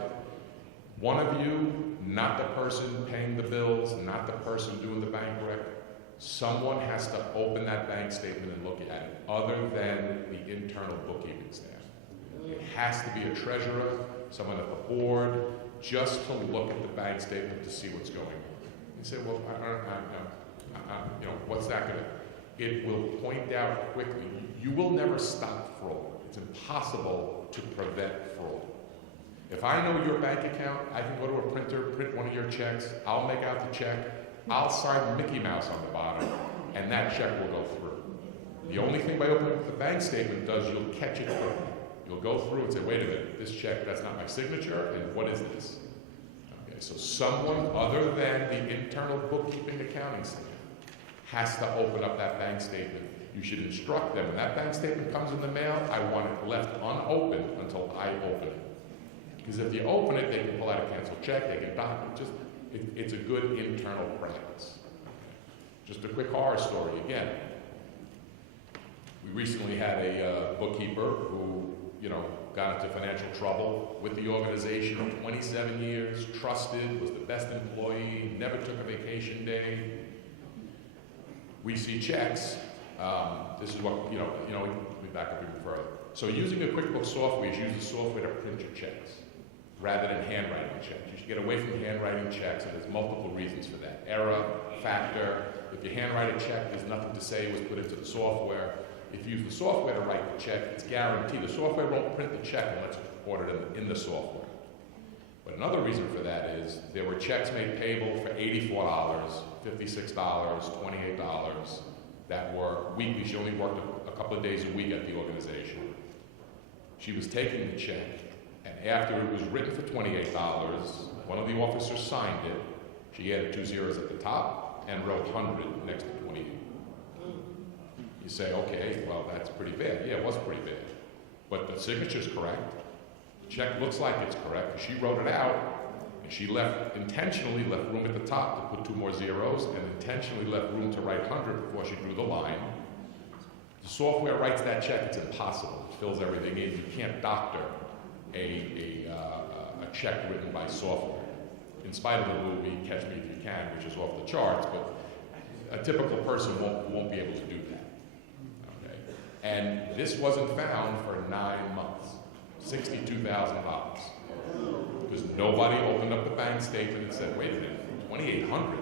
One of you, not the person paying the bills, not the person doing the bank rec, someone has to open that bank statement and look at it, other than the internal bookkeeping staff. It has to be a treasurer, someone at the board, just to look at the bank statement to see what's going on. You say, well, you know, what's that going to? It will point out quickly. You will never stop fraud. It's impossible to prevent fraud. If I know your bank account, I can go to a printer, print one of your checks, I'll make out the check, I'll sign Mickey Mouse on the bottom, and that check will go through. The only thing by opening up the bank statement does, you'll catch it quickly. You'll go through and say, wait a minute, this check, that's not my signature, and what is this? Okay, so someone other than the internal bookkeeping accounting staff has to open up that bank statement. You should instruct them. When that bank statement comes in the mail, I want it left unopened until I open it. Because if you open it, they can pull out a canceled check, they can dock it. It's a good internal practice. Just a quick horror story again. We recently had a bookkeeper who, you know, got into financial trouble with the organization, 27 years, trusted, was the best employee, never took a vacation day. We see checks. This is what, you know, let me back up even further. So using a QuickBooks software is use the software to print your checks rather than handwriting checks. You should get away from handwriting checks, and there's multiple reasons for that. Error, factor. If you handwrite a check, there's nothing to say it was put into the software. If you use the software to write the check, it's guaranteed. The software won't print the check unless it's recorded in the software. But another reason for that is there were checks made payable for $84, $56, $28 that were weekly. She only worked a couple of days a week at the organization. She was taking the check, and after it was written for $28, one of the officers signed it. She added 2 zeros at the top and wrote 100 next to 28. You say, okay, well, that's pretty bad. Yeah, it was pretty bad. But the signature's correct. The check looks like it's correct. She wrote it out, and she intentionally left room at the top to put 2 more zeros, and intentionally left room to write 100 before she drew the line. The software writes that check. It's impossible. It fills everything in. You can't doctor a check written by software. In spite of the movie Catch Me If You Can, which is off the charts, but a typical person won't be able to do that. Okay? And this wasn't found for 9 months. $62,000. Because nobody opened up the bank statement and said, wait a minute, $2,800,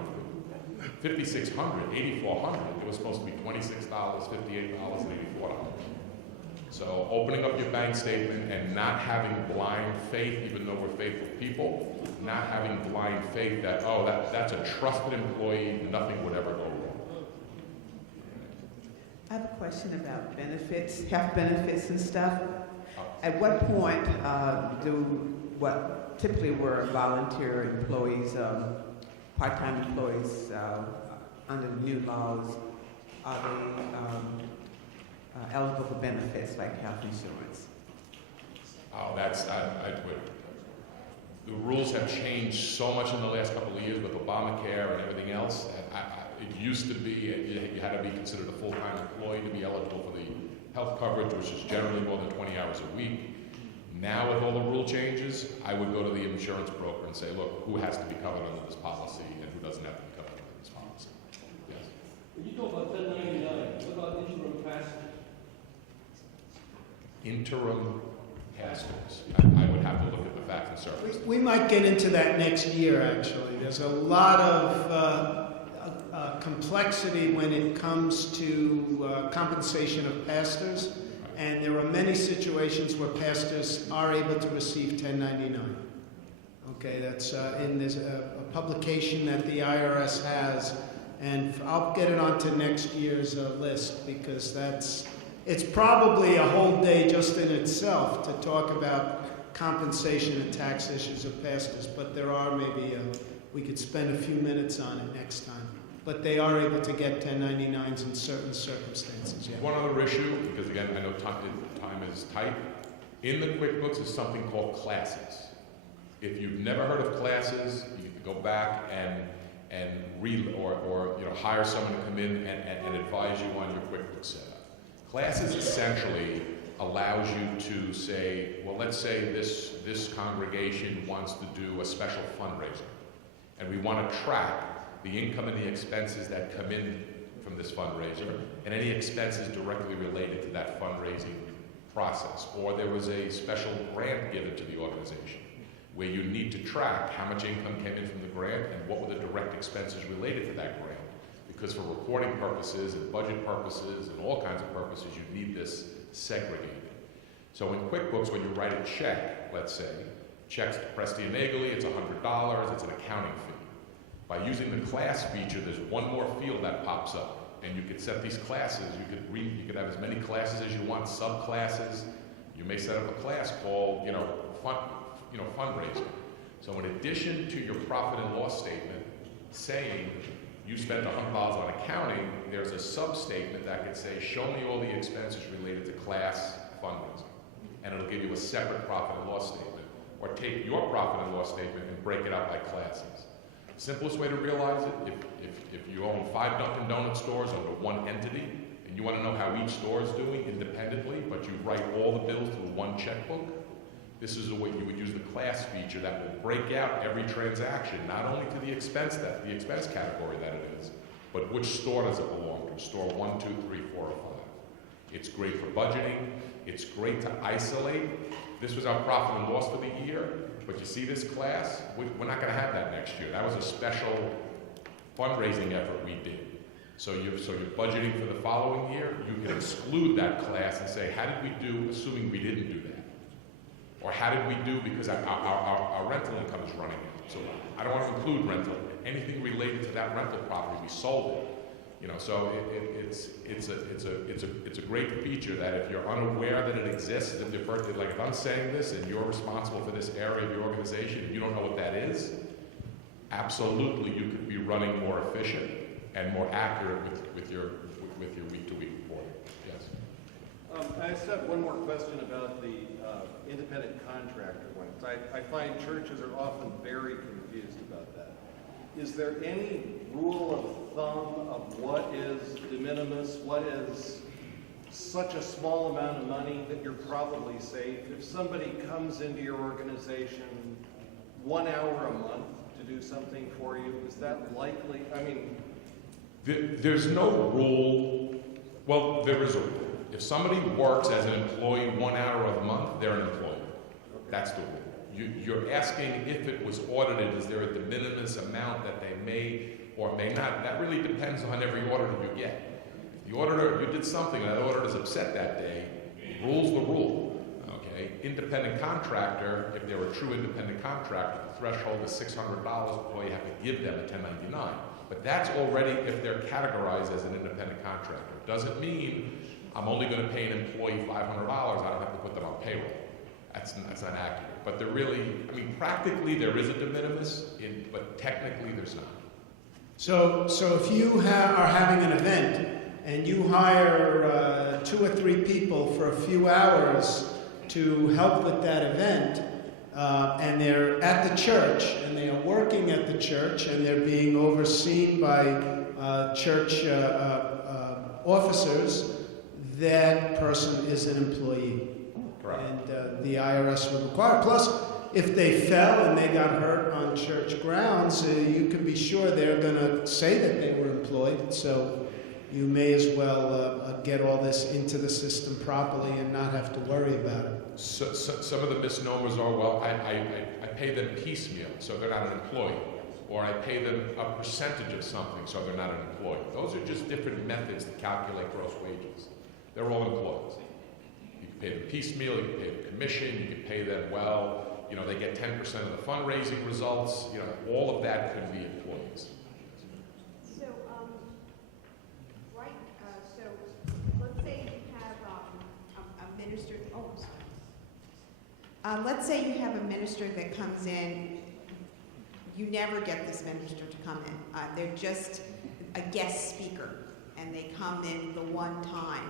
$5,600, $8,400. It was supposed to be $26, $58, and $84. So opening up your bank statement and not having blind faith, even though we're faithful people, not having blind faith that, oh, that's a trusted employee, nothing would ever go wrong. I have a question about benefits, health benefits and stuff. At what point do what typically were volunteer employees, part-time employees under the new laws, are they eligible for benefits like health insurance? Oh, the rules have changed so much in the last couple of years with Obamacare and everything else. It used to be you had to be considered a full-time employee to be eligible for the health coverage, which is generally more than 20 hours a week. Now with all the rule changes, I would go to the insurance broker and say, look, who has to be covered under this policy and who doesn't have to be covered under this policy? Yes. When you talk about 1099, what about interim pastors? Interim pastors. I would have to look at the facts and circumstances. We might get into that next year, actually. There's a lot of complexity when it comes to compensation of pastors, and there are many situations where pastors are able to receive 1099. Okay, that's there's a publication that the IRS has, and I'll get it onto next year's list, because it's probably a whole day just in itself to talk about compensation and tax issues of pastors, but there are maybe, we could spend a few minutes on it next time. But they are able to get 1099s in certain circumstances, yeah. One other issue, because again, I know time is tight. In the QuickBooks is something called classes. If you've never heard of classes, you can go back and read or hire someone to come in and advise you on your QuickBooks setup. Classes essentially allows you to say, well, let's say this congregation wants to do a special fundraiser, and we want to track the income and the expenses that come in from this fundraiser, and any expenses directly related to that fundraising process. Or there was a special grant given to the organization where you need to track how much income came in from the grant and what were the direct expenses related to that grant. Because for reporting purposes and budget purposes and all kinds of purposes, you need this segregated. So in QuickBooks, when you write a check, let's say, checks to Presti and Naegeli, it's $100, it's an accounting fee. By using the class feature, there's one more field that pops up, and you could set these classes. You could have as many classes as you want, subclasses. You may set up a class called, fundraising. So in addition to your profit and loss statement saying you spent $100 on accounting, there's a sub-statement that could say, show me all the expenses related to class fundraising, and it'll give you a separate profit and loss statement. Or take your profit and loss statement and break it up by classes. Simplest way to realize it, if you own 5 Dunkin' Donuts stores under one entity, and you want to know how each store is doing independently, but you write all the bills through one checkbook, this is the way you would use the class feature that will break out every transaction, not only to the expense category that it is, but which store does it belong to, store 1, 2, 3, 4, or 5. It's great for budgeting, it's great to isolate. This was our profit and loss for the year. But you see this class, we're not going to have that next year. That was a special fundraising effort we did. So you're budgeting for the following year, you can exclude that class and say, how did we do, assuming we didn't do that? Or how did we do because our rental income is running out? So I don't want to include rental. Anything related to that rental property, we sold it. So it's a great feature that if you're unaware that it exists, if I'm saying this and you're responsible for this area of your organization and you don't know what that is, absolutely you could be running more efficient and more accurate with your week-to-week reporting. Yes. I just have one more question about the independent contractor ones. I find churches are often very confused about that. Is there any rule of thumb of what is de minimis, what is such a small amount of money that you're probably safe? If somebody comes into your organization 1 hour a month to do something for you, is that likely? I mean, there's no rule. Well, there is a rule. If somebody works as an employee 1 hour a month, they're an employee. That's the rule. You're asking if it was audited, is there a de minimis amount that they may or may not? That really depends on every auditor you get. The auditor, you did something and that auditor is upset that day, rule's the rule. Okay? Independent contractor, if they're a true independent contractor, the threshold is $600 before you have to give them a 1099. But that's already if they're categorized as an independent contractor. Doesn't mean I'm only going to pay an employee $500, I don't have to put them on payroll. That's not accurate. But they're really, practically there is a de minimis, but technically there's not. So if you are having an event and you hire 2 or 3 people for a few hours to help with that event, and they're at the church and they are working at the church and they're being overseen by church officers, that person is an employee. Correct. And the IRS would require. Plus, if they fell and they got hurt on church grounds, you can be sure they're going to say that they were employed. So you may as well get all this into the system properly and not have to worry about it. So, some of the misnomers are, well, I pay them piecemeal, so they're not an employee. Or I pay them a percentage of something, so they're not an employee. Those are just different methods to calculate gross wages. They're all employees. You can pay them piecemeal, you can pay them commission, you can pay them well. You know, they get 10% of the fundraising results. You know, all of that could be employees. So, right, so let's say you have a minister, let's say you have a minister that comes in, you never get this minister to come in. They're just a guest speaker, and they come in the one time.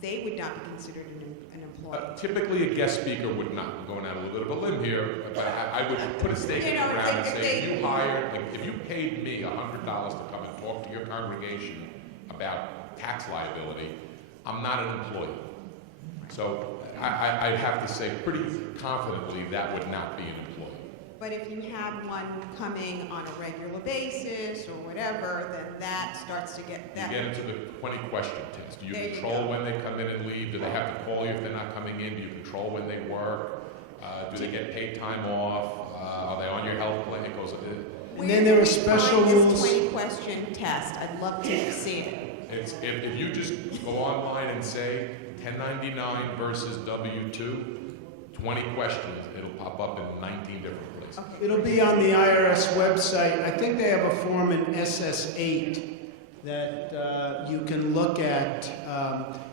They would not be considered an employee. Typically, a guest speaker would not. I'm going out a little bit of a limb here, but I would put a stake in the ground and say, if you hired, like, if you paid me $100 to come and talk to your congregation about tax liability, I'm not an employee. So I have to say pretty confidently that would not be an employee. But if you have one coming on a regular basis or whatever, then that starts to get that. You get into the 20-question test. Do you control when they come in and leave? Do they have to call you if they're not coming in? Do you control when they work? Do they get paid time off? Are they on your health plan? It goes. And then there are special rules. 20-question test. I'd love to see it. It's, if you just go online and say 1099 versus W-2, 20 questions, it'll pop up in 19 different places. Okay. It'll be on the IRS website. I think they have a form in SS8 that you can look at.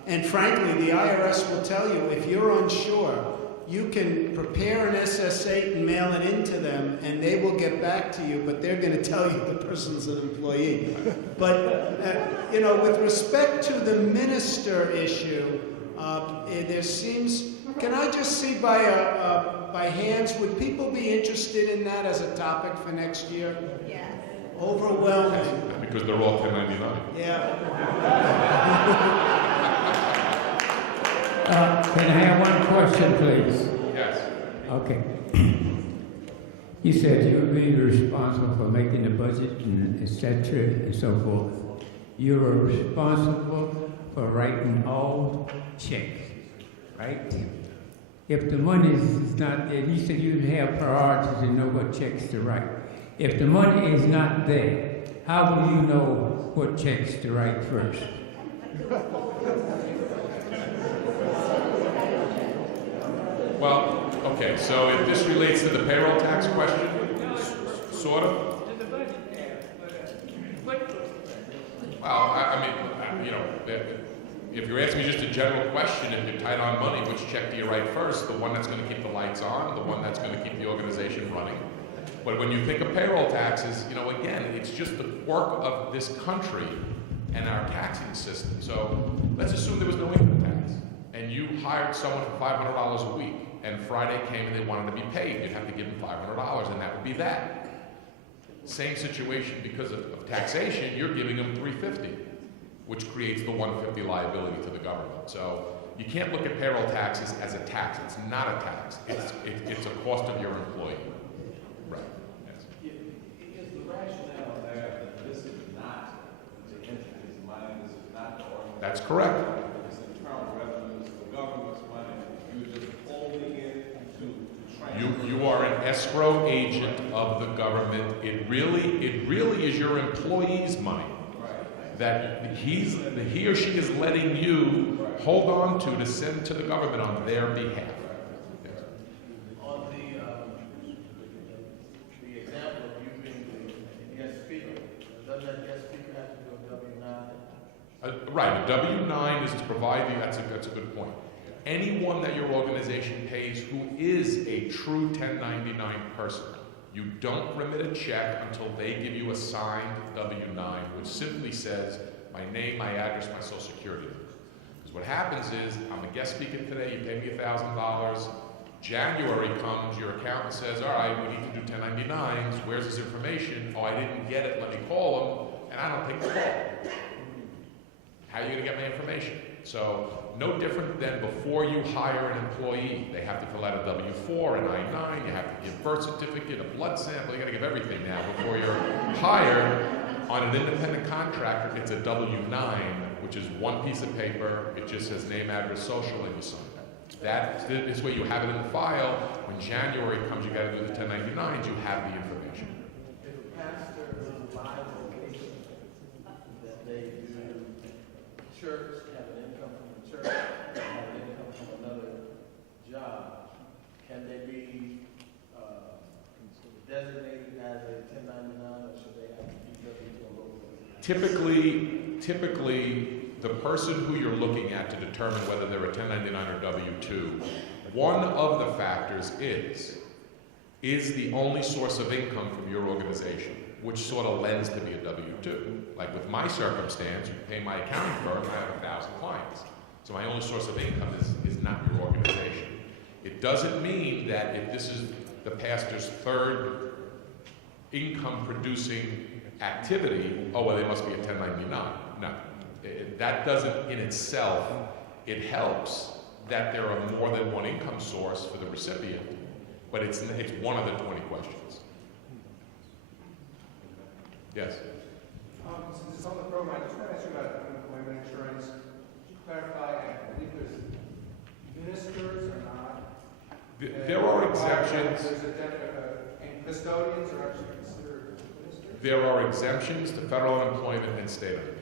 And frankly, the IRS will tell you, if you're unsure, you can prepare an SS8 and mail it into them, and they will get back to you, but they're going to tell you the person's an employee. But, you know, with respect to the minister issue, there seems... Can I just see by hands, would people be interested in that as a topic for next year? Yeah. Overwhelming. Because they're all 1099. Yeah. Can I have one question, please? Yes. Okay. You said you would be responsible for making the budget and et cetera and so forth. You are responsible for writing all checks, right? If the money is not there, you said you'd have priorities and know what checks to write. If the money is not there, how will you know what checks to write first? Well, okay, so if this relates to the payroll tax question, sort of. Well, I mean, you know, if you're asking me just a general question, if you're tight on money, which check do you write first? The one that's going to keep the lights on, the one that's going to keep the organization running. But when you think of payroll taxes, you know, again, it's just the quirk of this country and our taxing system. So let's assume there was no income tax, and you hired someone for $500 a week, and Friday came and they wanted to be paid. You'd have to give them $500, and that would be that. Same situation because of taxation, you're giving them $350. Which creates the $150 liability to the government. So you can't look at payroll taxes as a tax. It's not a tax. It's a cost of your employee. Right. Yes. Is the rationale there that this is not the entity's money, this is not the organization? That's correct. It's internal revenue, it's the government's money. You're just holding it to transfer. You are an escrow agent of the government. It really is your employee's money. That he or she is letting you hold on to send to the government on their behalf. Yes. On the example of you being the guest speaker, doesn't that guest speaker have to do a W-9? Right, a W-9 is to provide the, that's a good point. Anyone that your organization pays who is a true 1099 person, you don't remit a check until they give you a signed W-9, which simply says my name, my address, my social security number. Because what happens is, I'm a guest speaker today, you pay me $1,000, January comes, your accountant says, all right, we need to do 1099s, where's this information? Oh, I didn't get it, let me call them, and I don't take the call. How are you gonna get my information? So no different than before you hire an employee. They have to fill out a W-4, an I-9, you have to give birth certificate, a blood sample, you gotta give everything now before you're hired. On an independent contractor, it's a W-9, which is one piece of paper, it just says name, address, social, and you sign that. This way you have it in the file. When January comes, you gotta do the 1099s, you have the information. If a pastor is a live location that they do church, have an income from the church, have an income from another job, can they be designated as a 1099, or should they have to be W-2 or local? Typically, the person who you're looking at to determine whether they're a 1099 or W-2, one of the factors is the only source of income from your organization, which sort of lends to be a W-2. Like with my circumstance, you pay my accounting firm, I have 1,000 clients. So my only source of income is not your organization. It doesn't mean that if this is the pastor's third income producing activity, oh, well, they must be a 1099. No. That doesn't in itself, it helps that there are more than one income source for the recipient, but it's one of the 20 questions. Yes? Since it's on the program, I just want to ask you about unemployment insurance. Could you clarify, I believe there's ministers or not? There are exceptions. And custodians are actually considered ministers? There are exemptions to federal unemployment and state unemployment.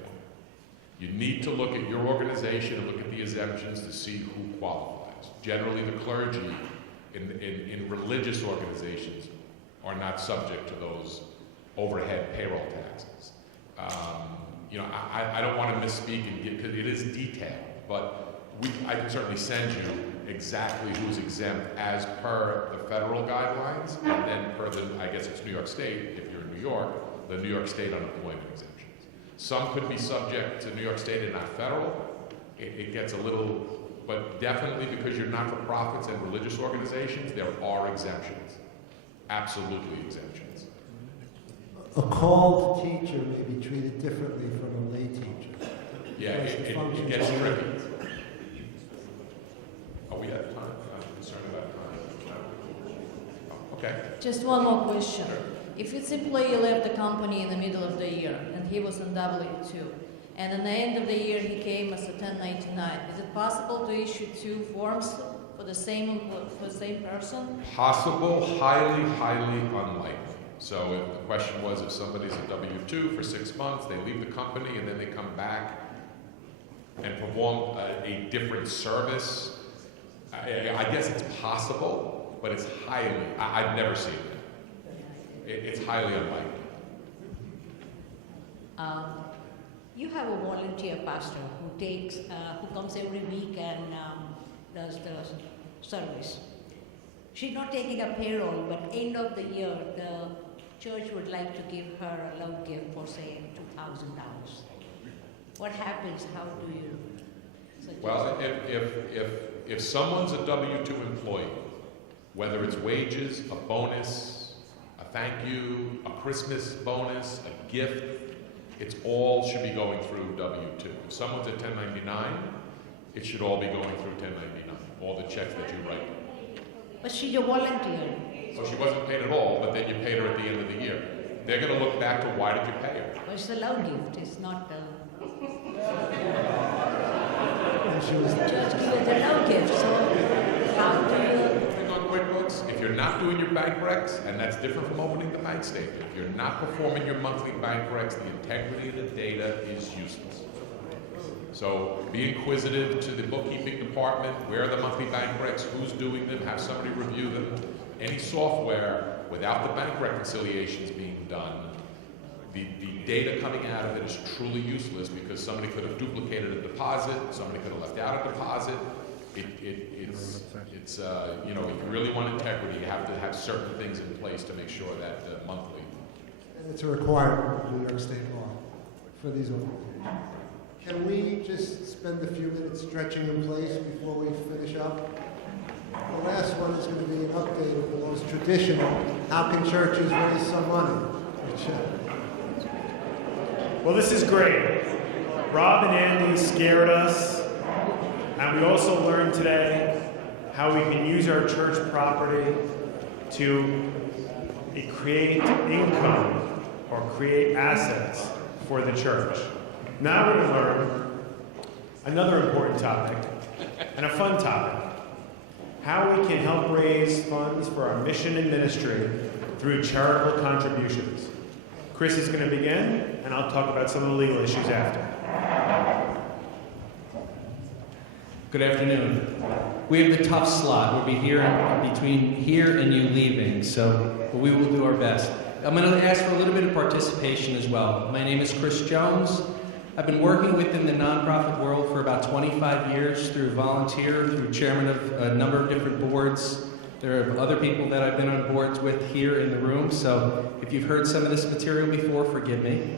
You need to look at your organization and look at the exemptions to see who qualifies. Generally, the clergy in religious organizations are not subject to those overhead payroll taxes. I don't want to misspeak and get, because it is detailed, but I can certainly send you exactly who's exempt as per the federal guidelines, and then per the, I guess it's New York State, if you're in New York, the New York State unemployment exemptions. Some could be subject to New York State and not federal. It gets a little, but definitely because you're not-for-profits and religious organizations, there are exemptions. Absolutely exemptions. A called teacher may be treated differently from a lay teacher. Yeah, it gets tricky. Are we out of time? I'm concerned about time. Okay. Just one more question. If its employee left the company in the middle of the year and he was on W-2, and at the end of the year he came as a 1099, is it possible to issue 2 forms for the same person? Possible, highly, highly unlikely. So if the question was if somebody's a W-2 for 6 months, they leave the company and then they come back and perform a different service, I guess it's possible, but it's highly, I've never seen it. It's highly unlikely. You have a volunteer pastor who comes every week and does the service. She's not taking a payroll, but end of the year, the church would like to give her a love gift for, say, $2,000. What happens? How do you suggest? Well, if someone's a W-2 employee, whether it's wages, a bonus, a thank you, a Christmas bonus, a gift, it's all should be going through W-2. If someone's a 1099, it should all be going through 1099, all the checks that you write. But she's a volunteer. So she wasn't paid at all, but then you paid her at the end of the year. They're going to look back to why did you pay her? Well, it's a love gift. It's not Church gives a love gift. So how do you? On QuickBooks, if you're not doing your bank recs, and that's different from opening the bank statement, if you're not performing your monthly bank recs, the integrity of the data is useless. So be inquisitive to the bookkeeping department, where are the monthly bank recs, who's doing them, have somebody review them. Any software without the bank reconciliations being done, the data coming out of it is truly useless because somebody could have duplicated a deposit, somebody could have left out a deposit. It's if you really want integrity, you have to have certain things in place to make sure that monthly. It's a requirement of New York State law for these organizations. Can we just spend a few minutes stretching in place before we finish up? The last one is going to be an update of the most traditional, how can churches raise some money? Well, this is great. Rob and Andy scared us And we also learned today how we can use our church property to create income or create assets for the church. Now we're going to learn another important topic and a fun topic. How we can help raise funds for our mission and ministry through charitable contributions. Chris is going to begin, and I'll talk about some of the legal issues after. Good afternoon. We have the tough slot. We'll be here between here and you leaving, so we will do our best. I'm going to ask for a little bit of participation as well. My name is Chris Jones. I've been working within the nonprofit world for about 25 years through volunteer, through chairman of a number of different boards. There are other people that I've been on boards with here in the room, so if you've heard some of this material before, forgive me.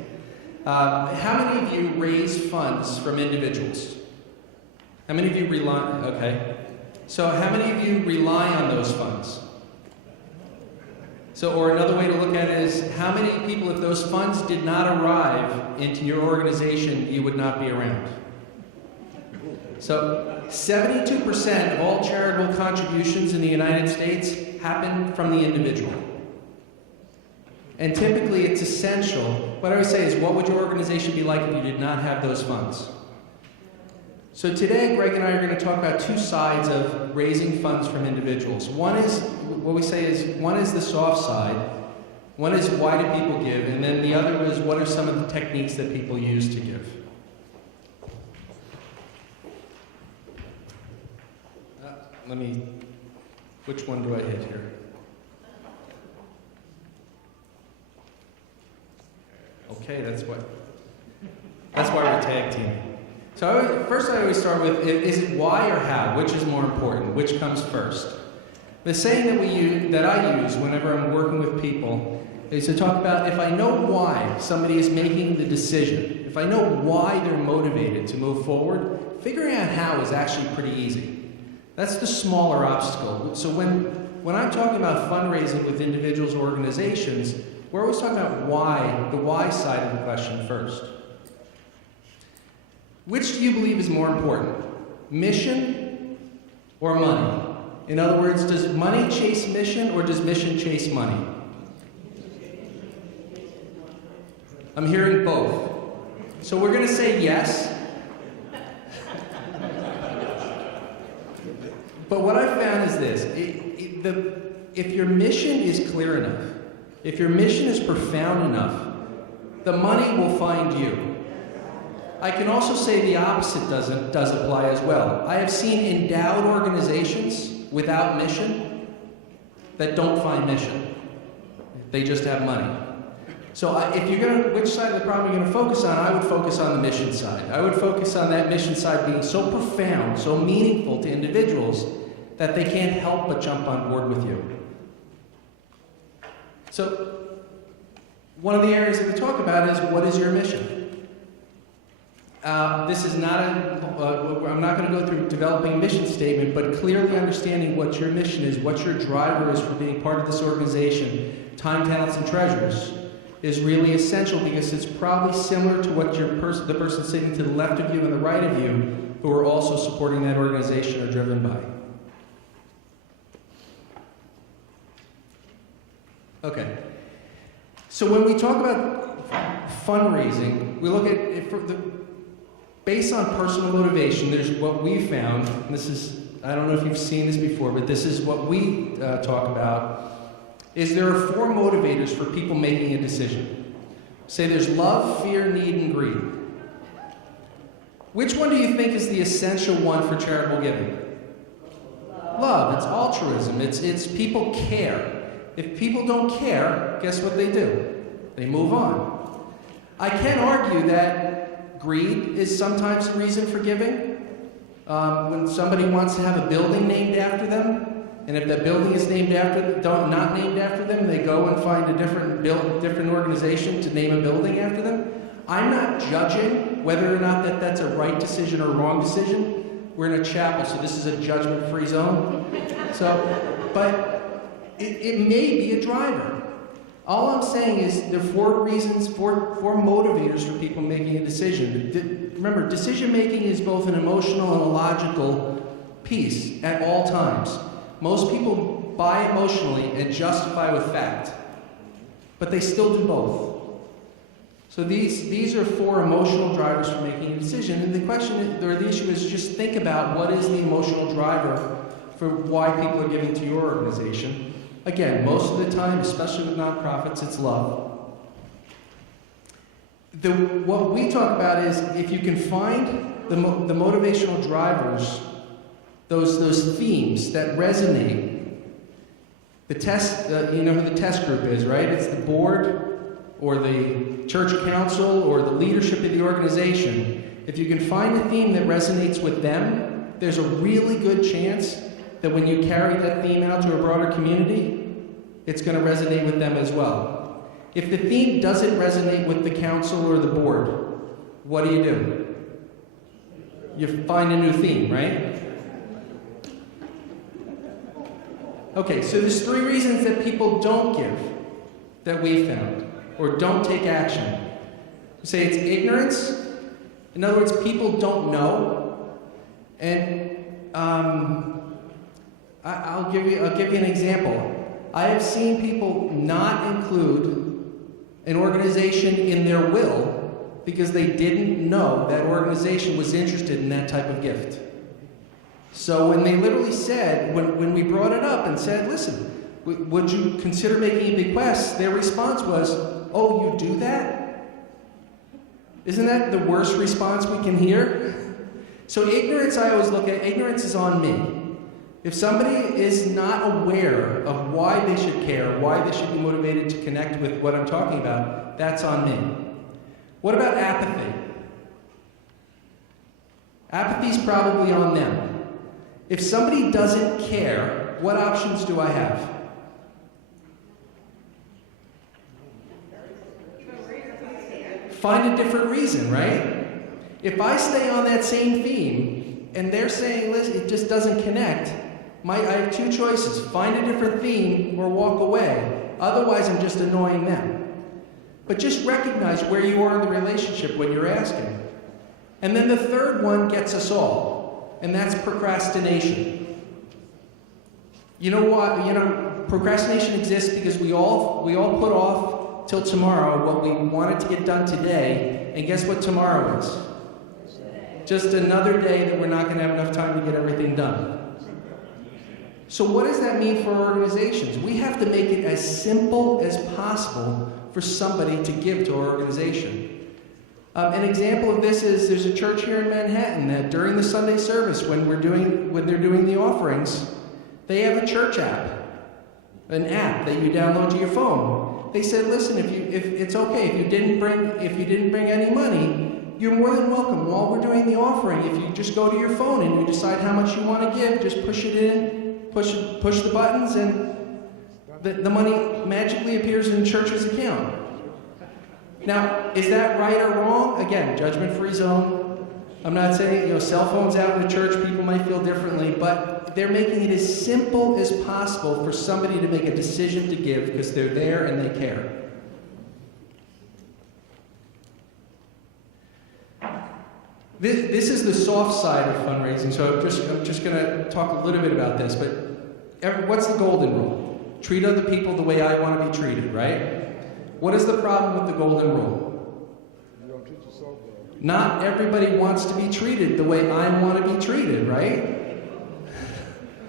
How many of you raise funds from individuals? How many of you rely, okay. So how many of you rely on those funds? So, or another way to look at it is, how many people, if those funds did not arrive into your organization, you would not be around? So, 72% of all charitable contributions in the United States happen from the individual. And typically it's essential. What I would say is, what would your organization be like if you did not have those funds? So today, Greg and I are going to talk about two sides of raising funds from individuals. One is, what we say is, one is the soft side. One is, why do people give? And then the other is, what are some of the techniques that people use to give? Which one do I hit here? Okay, that's why we're tag teaming. So first I always start with, is it why or how? Which is more important? Which comes first? The saying that I use whenever I'm working with people is to talk about, if I know why somebody is making the decision, if I know why they're motivated to move forward, figuring out how is actually pretty easy. That's the smaller obstacle. So when I'm talking about fundraising with individuals or organizations, we're always talking about why, the why side of the question first. Which do you believe is more important? Mission or money? In other words, does money chase mission or does mission chase money? I'm hearing both. So we're going to say yes. But what I found is this. If your mission is clear enough, if your mission is profound enough, the money will find you. I can also say the opposite does apply as well. I have seen endowed organizations without mission that don't find mission. They just have money. So if you're going to, which side of the problem you're going to focus on, I would focus on the mission side. I would focus on that mission side being so profound, so meaningful to individuals that they can't help but jump on board with you. So one of the areas that we talk about is, what is your mission? This is not I'm not going to go through developing a mission statement, but clearly understanding what your mission is, what your driver is for being part of this organization, time, talents, and treasures, is really essential, because it's probably similar to what the person sitting to the left of you and the right of you who are also supporting that organization are driven by. Okay. So when we talk about fundraising, we look at it based on personal motivation. There's what we found, and this is, I don't know if you've seen this before, but this is what we talk about, is there are 4 motivators for people making a decision. Say there's love, fear, need, and greed. Which one do you think is the essential one for charitable giving? Love. It's altruism. It's people care. If people don't care, guess what they do? They move on. I can argue that greed is sometimes a reason for giving. When somebody wants to have a building named after them, and if that building is not named after them, they go and find a different organization to name a building after them. I'm not judging whether or not that's a right decision or a wrong decision. We're in a chapel, so this is a judgment-free zone. But it may be a driver. All I'm saying is there are 4 reasons, 4 motivators for people making a decision. remember, decision making is both an emotional and a logical piece at all times. Most people buy emotionally and justify with fact, but they still do both. So these are 4 emotional drivers for making a decision. And the question, or the issue is just think about what is the emotional driver for why people are giving to your organization. Again, most of the time, especially with nonprofits, it's love. What we talk about is if you can find the motivational drivers, those themes that resonate. The test, you know who the test group is, right? It's the board or the church council or the leadership of the organization. If you can find a theme that resonates with them, there's a really good chance that when you carry that theme out to a broader community, it's going to resonate with them as well. If the theme doesn't resonate with the council or the board, what do? You find a new theme, right? Okay, so there's 3 reasons that people don't give that we found, or don't take action. We say it's ignorance. In other words, people don't know. And I'll give you an example. I have seen people not include an organization in their will because they didn't know that organization was interested in that type of gift. So when they literally said, when we brought it up and said, listen, would you consider making a bequest? Their response was, oh, you do that? Isn't that the worst response we can hear? So ignorance, I always look at, ignorance is on me. If somebody is not aware of why they should care, why they should be motivated to connect with what I'm talking about, that's on me. What about apathy? Apathy's probably on them. If somebody doesn't care, what options do I have? Find a different reason, right? If I stay on that same theme and they're saying, listen, it just doesn't connect, I have 2 choices. Find a different theme or walk away. Otherwise, I'm just annoying them. But just recognize where you are in the relationship when you're asking. And then the third one gets us all, and that's procrastination. You know what? You know, procrastination exists because we all put off till tomorrow what we wanted to get done today, and guess what tomorrow is? Just another day that we're not going to have enough time to get everything done. So what does that mean for organizations? We have to make it as simple as possible for somebody to give to our organization. An example of this is there's a church here in Manhattan that during the Sunday service, when they're doing the offerings, they have a church app, an app that you download to your phone. They said, listen, if it's okay, if you didn't bring any money, you're more than welcome. While we're doing the offering, if you just go to your phone and you decide how much you want to give, just push it in, push the buttons, and the money magically appears in the church's account. Now, is that right or wrong? Again, judgment-free zone. I'm not saying, cell phones out in the church, people might feel differently, but they're making it as simple as possible for somebody to make a decision to give because they're there and they care. This is the soft side of fundraising, so I'm just going to talk a little bit about this, but what's the golden rule? Treat other people the way I want to be treated, right? What is the problem with the golden rule? You don't treat yourself well. Not everybody wants to be treated the way I want to be treated, right?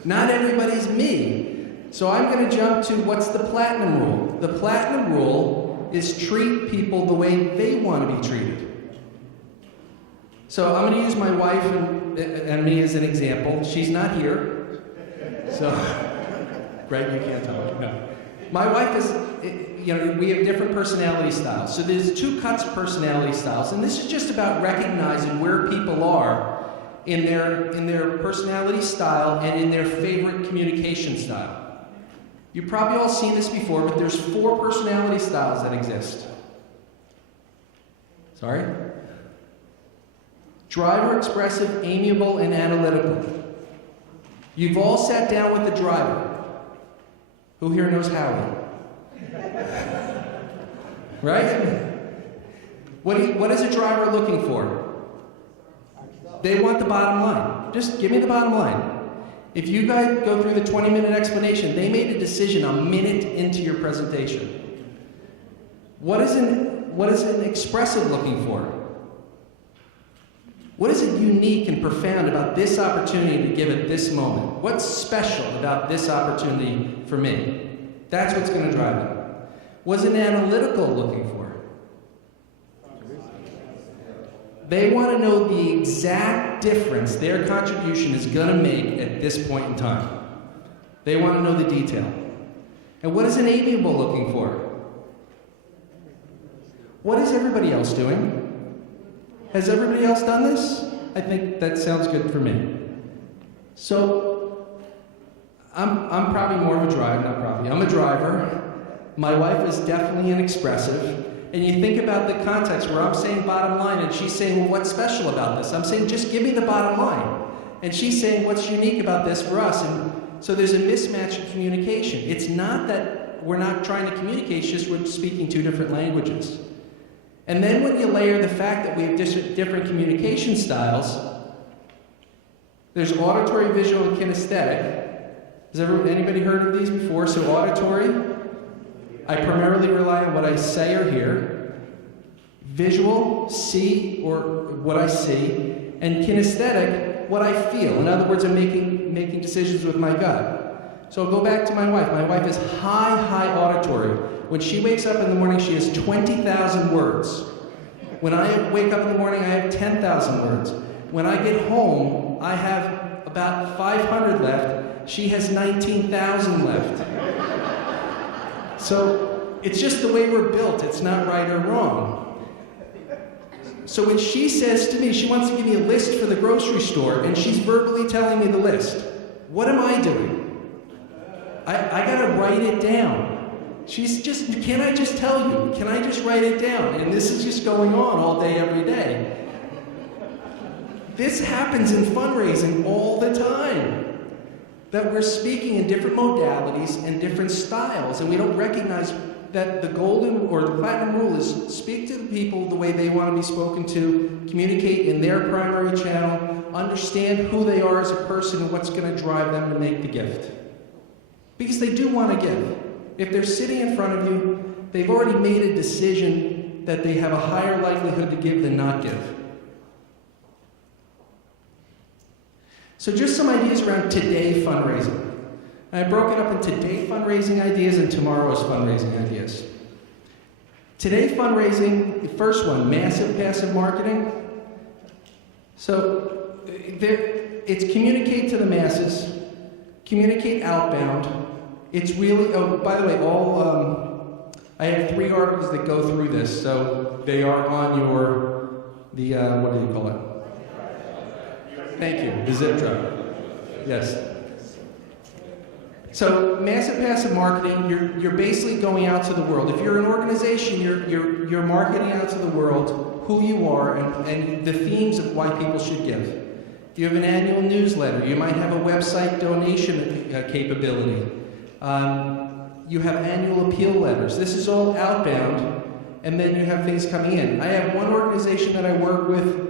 Not everybody's me. So I'm going to jump to what's the platinum rule? The platinum rule is treat people the way they want to be treated. So I'm going to use my wife and me as an example. She's not here. So, Greg, you can't tell me. No. My wife is, we have different personality styles. So there's 2 cuts of personality styles. And this is just about recognizing where people are in their personality style and in their favorite communication style. You've probably all seen this before, but there's 4 personality styles that exist. Sorry? Driver, expressive, amiable, and analytical. You've all sat down with the driver. Who here knows Howie? Right? What is a driver looking for? They want the bottom line. Just give me the bottom line. If you guys go through the 20-minute explanation, they made a decision a minute into your presentation. What is an expressive looking for? What is it unique and profound about this opportunity to give at this moment? What's special about this opportunity for me? That's what's going to drive them. What's an analytical looking for? They want to know the exact difference their contribution is going to make at this point in time. They want to know the detail. And what is an amiable looking for? What is everybody else doing? Has everybody else done this? I think that sounds good for me. So, I'm probably more of a driver, not probably, I'm a driver. My wife is definitely an expressive. And you think about the context where I'm saying bottom line and she's saying, well, what's special about this? I'm saying, just give me the bottom line. And she's saying, what's unique about this for us? And so there's a mismatch in communication. It's not that we're not trying to communicate, it's just we're speaking two different languages. And then when you layer the fact that we have different communication styles, there's auditory, visual, and kinesthetic. Has anybody heard of these before? So auditory, I primarily rely on what I say or hear. Visual, see or what I see. And kinesthetic, what I feel. In other words, I'm making decisions with my gut. So I'll go back to my wife. My wife is high auditory. When she wakes up in the morning, she has 20,000 words. When I wake up in the morning, I have 10,000 words. When I get home, I have about 500 left. She has 19,000 left. So it's just the way we're built. It's not right or wrong. So when she says to me, she wants to give me a list for the grocery store, and she's verbally telling me the list. What am I doing? I gotta write it down. She's just, can I just tell you? Can I just write it down? And this is just going on all day, every day. This happens in fundraising all the time. That we're speaking in different modalities and different styles, and we don't recognize that the golden or the platinum rule is speak to the people the way they want to be spoken to, communicate in their primary channel, understand who they are as a person and what's going to drive them to make the gift. Because they do want to give. If they're sitting in front of you, they've already made a decision that they have a higher likelihood to give than not give. So just some ideas around today fundraising. I broke it up into today fundraising ideas and tomorrow's fundraising ideas. Today fundraising, the first one, massive passive marketing. So it's communicate to the masses, communicate outbound. It's really, oh, by the way, I have 3 articles that go through this, so they are on what do you call it? Thank you, the zip drive. Yes. So massive passive marketing, you're basically going out to the world. If you're an organization, you're marketing out to the world who you are and the themes of why people should give. You have an annual newsletter. You might have a website donation capability. You have annual appeal letters. This is all outbound, and then you have things coming in. I have one organization that I work with.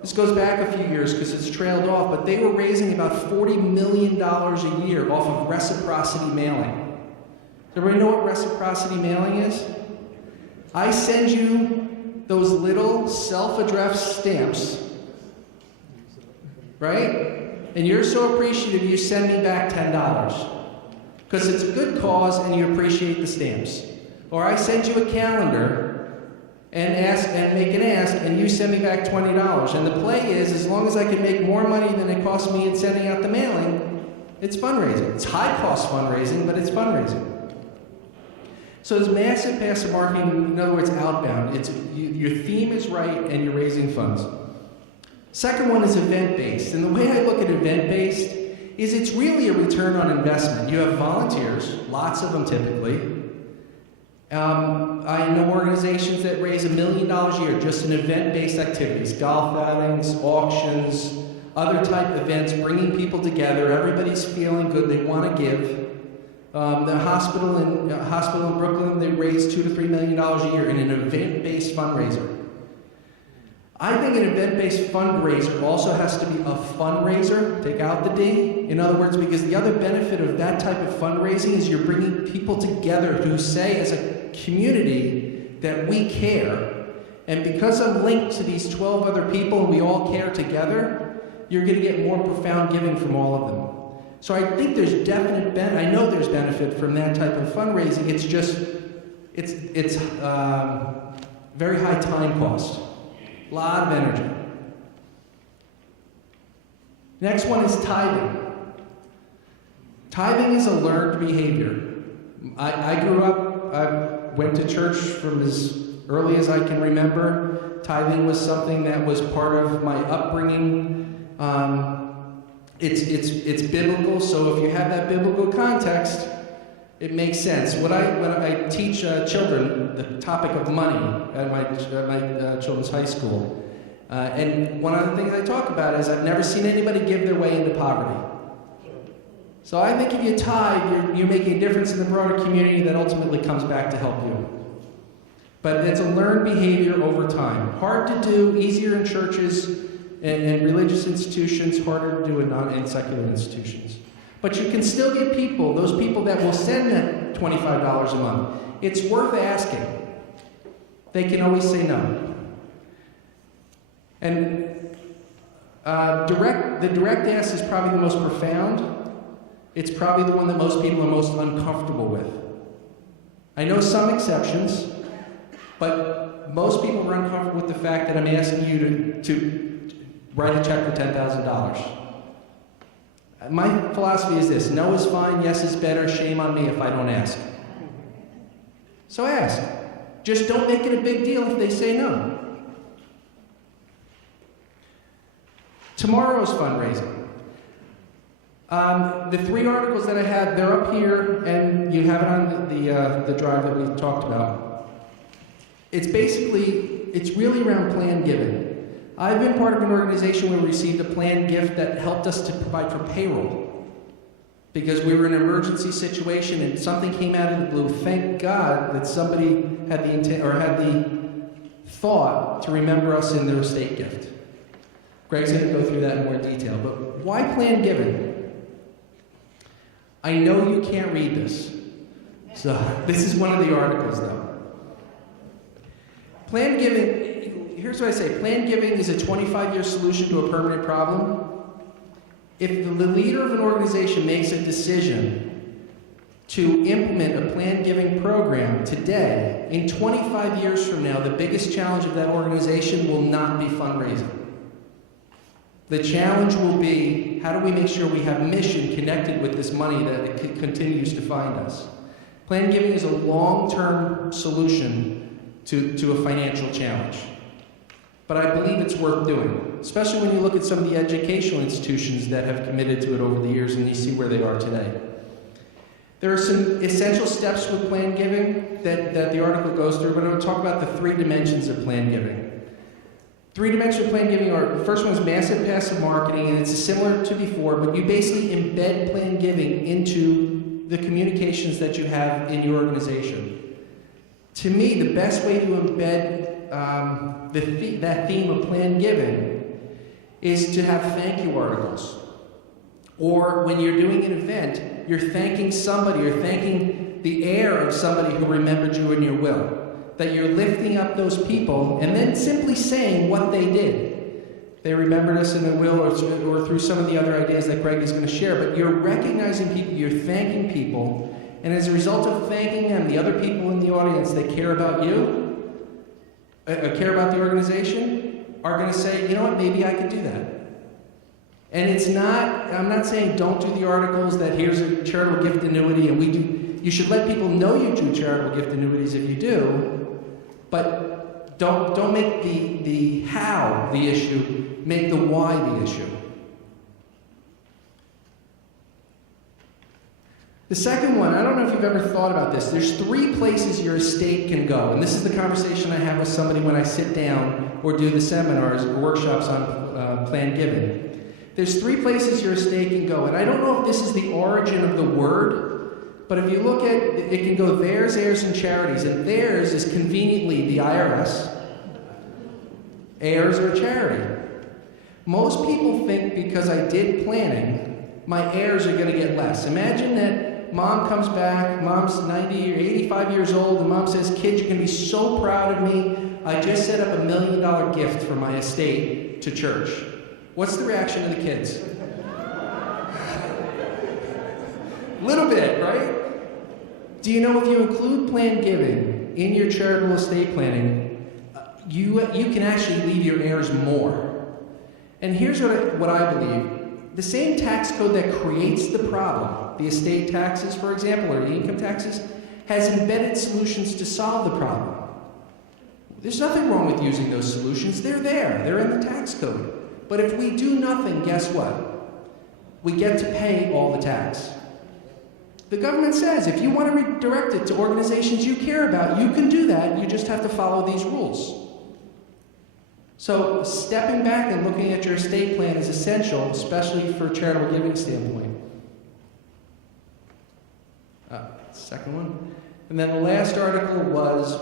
This goes back a few years because it's trailed off, but they were raising about $40 million a year off of reciprocity mailing. Does everybody know what reciprocity mailing is? I send you those little self-addressed stamps, right? And you're so appreciative you send me back $10 because it's a good cause and you appreciate the stamps. Or I send you a calendar and make an ask, and you send me back $20. And the play is, as long as I can make more money than it costs me in sending out the mailing, it's fundraising. It's high-cost fundraising, but it's fundraising. So there's massive passive marketing, in other words, outbound. Your theme is right, and you're raising funds. Second one is event-based. And the way I look at event-based is it's really a return on investment. You have volunteers, lots of them typically. I know organizations that raise $1 million a year just in event-based activities, golf outings, auctions, other type events, bringing people together. Everybody's feeling good. They want to give. The hospital in Brooklyn, they raise $2 to $3 million a year in an event-based fundraiser. I think an event-based fundraiser also has to be a fundraiser, take out the D. In other words, because the other benefit of that type of fundraising is you're bringing people together who say as a community that we care. And because I'm linked to these 12 other people and we all care together, you're going to get more profound giving from all of them. So I think there's definite I know there's benefit from that type of fundraising. It's just, it's very high time cost. A lot of energy. Next one is tithing. Tithing is a learned behavior. I grew up, I went to church from as early as I can remember. Tithing was something that was part of my upbringing. It's biblical, so if you have that biblical context, it makes sense. When I teach children the topic of money at my children's high school, and one of the things I talk about is I've never seen anybody give their way into poverty. So I think if you tithe, you're making a difference in the broader community that ultimately comes back to help you. But it's a learned behavior over time. Hard to do, easier in churches and religious institutions, harder to do in secular institutions. But you can still get people, those people that will send that $25 a month. It's worth asking. They can always say no. And the direct ask is probably the most profound. It's probably the one that most people are most uncomfortable with. I know some exceptions, but most people are uncomfortable with the fact that I'm asking you to write a check for $10,000. My philosophy is this: no is fine, yes is better, shame on me if I don't ask. So ask. Just don't make it a big deal if they say no. Tomorrow's fundraising. The 3 articles that I had, they're up here, and you have it on the drive that we talked about. It's really around planned giving. I've been part of an organization where we received a planned gift that helped us to provide for payroll because we were in an emergency situation and something came out of the blue. Thank God that somebody had the intent or had the thought to remember us in their estate gift. Greg's going to go through that in more detail, but why planned giving? I know you can't read this, so this is one of the articles though. Planned giving. Here's what I say. Planned giving is a 25-year solution to a permanent problem. If the leader of an organization makes a decision to implement a planned giving program today, in 25 years from now, the biggest challenge of that organization will not be fundraising. The challenge will be, how do we make sure we have mission connected with this money that continues to find us? Planned giving is a long-term solution to a financial challenge. But I believe it's worth doing, especially when you look at some of the educational institutions that have committed to it over the years and you see where they are today. There are some essential steps with planned giving that the article goes through, but I'm going to talk about the 3 dimensions of planned giving. 3 dimensions of planned giving are, the first one is massive passive marketing, and it's similar to before, but you basically embed planned giving into the communications that you have in your organization. To me, the best way to embed that theme of planned giving is to have thank you articles. Or when you're doing an event, you're thanking somebody, you're thanking the heir of somebody who remembered you in your will. That you're lifting up those people and then simply saying what they did. They remembered us in their will or through some of the other ideas that Greg is going to share, but you're recognizing people, you're thanking people, and as a result of thanking them, the other people in the audience that care about you, care about the organization, are going to say, you know what, maybe I could do that. And it's not, I'm not saying don't do the articles that here's a charitable gift annuity and we do, you should let people know you do charitable gift annuities if you do, but don't make the how the issue, make the why the issue. The second one, I don't know if you've ever thought about this. There's 3 places your estate can go. And this is the conversation I have with somebody when I sit down or do the seminars or workshops on planned giving. There's 3 places your estate can go. And I don't know if this is the origin of the word, but if you look at it, can go theirs, heirs, and charities. And theirs is conveniently the IRS. heirs or charity. Most people think because I did planning, my heirs are going to get less. Imagine that mom comes back, mom's 90 or 85 years old, and mom says, kids, you're going to be so proud of me. I just set up $1 million gift for my estate to church. What's the reaction of the kids? Little bit, right? Do you know if you include planned giving in your charitable estate planning, you can actually leave your heirs more. And here's what I believe. The same tax code that creates the problem, the estate taxes, for example, or the income taxes, has embedded solutions to solve the problem. There's nothing wrong with using those solutions. They're there. They're in the tax code. But if we do nothing, guess what? We get to pay all the tax. The government says if you want to redirect it to organizations you care about, you can do that. You just have to follow these rules. So stepping back and looking at your estate plan is essential, especially for a charitable giving standpoint. Second one. And then the last article was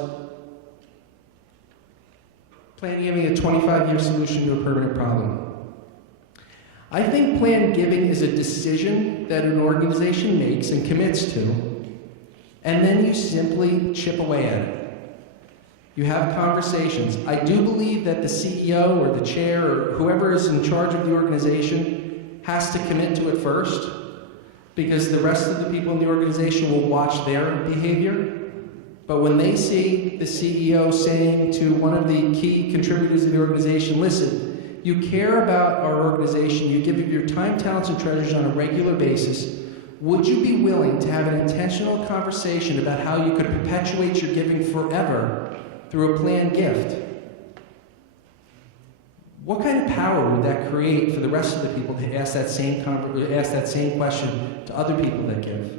planned giving a 25-year solution to a permanent problem. I think planned giving is a decision that an organization makes and commits to, and then you simply chip away at it. You have conversations. I do believe that the CEO or the chair or whoever is in charge of the organization has to commit to it first, because the rest of the people in the organization will watch their behavior. But when they see the CEO saying to one of the key contributors of the organization, listen, you care about our organization, you give it your time, talents, and treasures on a regular basis, would you be willing to have an intentional conversation about how you could perpetuate your giving forever through a planned gift? What kind of power would that create for the rest of the people to ask that same question to other people that give?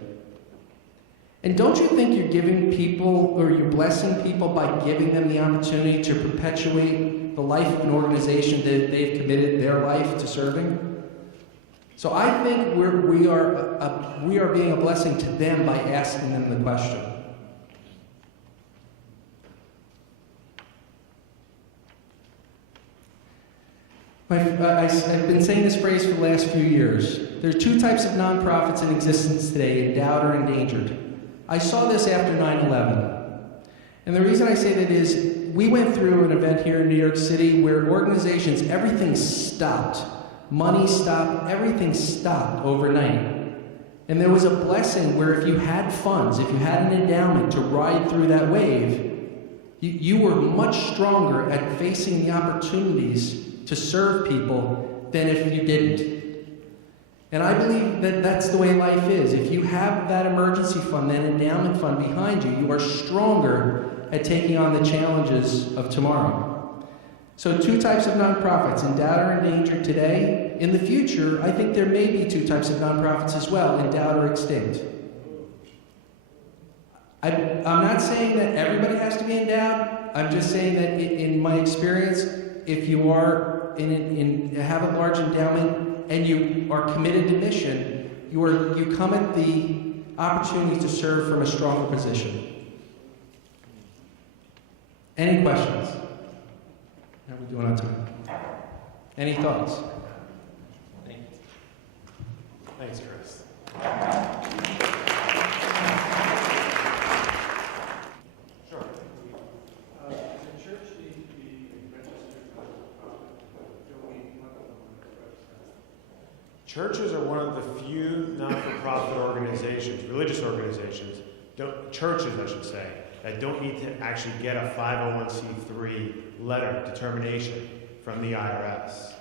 And don't you think you're giving people, or you're blessing people by giving them the opportunity to perpetuate the life of an organization that they've committed their life to serving? So I think we are being a blessing to them by asking them the question. I've been saying this phrase for the last few years. There are two types of nonprofits in existence today, endowed or endangered. I saw this after 9/11. And the reason I say that is, we went through an event here in New York City where organizations, everything stopped. Money stopped, everything stopped overnight. And there was a blessing where if you had funds, if you had an endowment to ride through that wave, you were much stronger at facing the opportunities to serve people than if you didn't. And I believe that that's the way life is. If you have that emergency fund, that endowment fund behind you, you are stronger at taking on the challenges of tomorrow. So two types of nonprofits, endowed or endangered today. In the future, I think there may be two types of nonprofits as well, endowed or extinct. I'm not saying that everybody has to be endowed. I'm just saying that in my experience, if you are have a large endowment and you are committed to mission, you come at the opportunity to serve from a stronger position. Any questions? How are we doing on time? Any thoughts? Thank you. Thanks, Chris. Sure. The church needs to be registered as a profit. Do we want them on the website? Churches are one of the few not-for-profit organizations, religious organizations, churches I should say, that don't need to actually get a 501c3 letter determination from the IRS.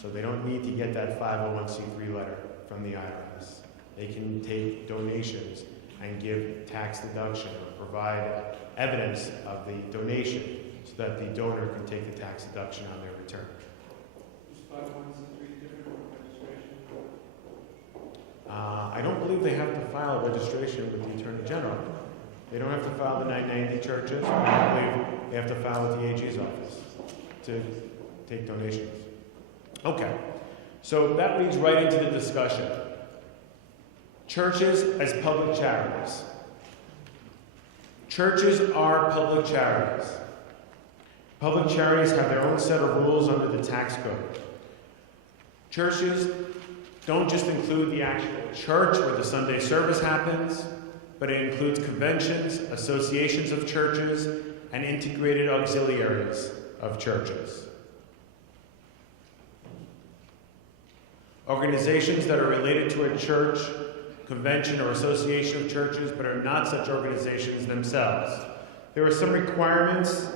So they don't need to get that 501c3 letter from the IRS. They can take donations and give tax deduction or provide evidence of the donation so that the donor can take the tax deduction on their return. Is 501c3 different from registration? I don't believe they have to file a registration with the Attorney General. They don't have to file the 990 churches. I believe they have to file with the AG's office to take donations. Okay, so that leads right into the discussion. Churches as public charities. Churches are public charities. Public charities have their own set of rules under the tax code. Churches don't just include the actual church where the Sunday service happens, but it includes conventions, associations of churches, and integrated auxiliaries of churches. Organizations that are related to a church, convention, or association of churches, but are not such organizations themselves. There are some requirements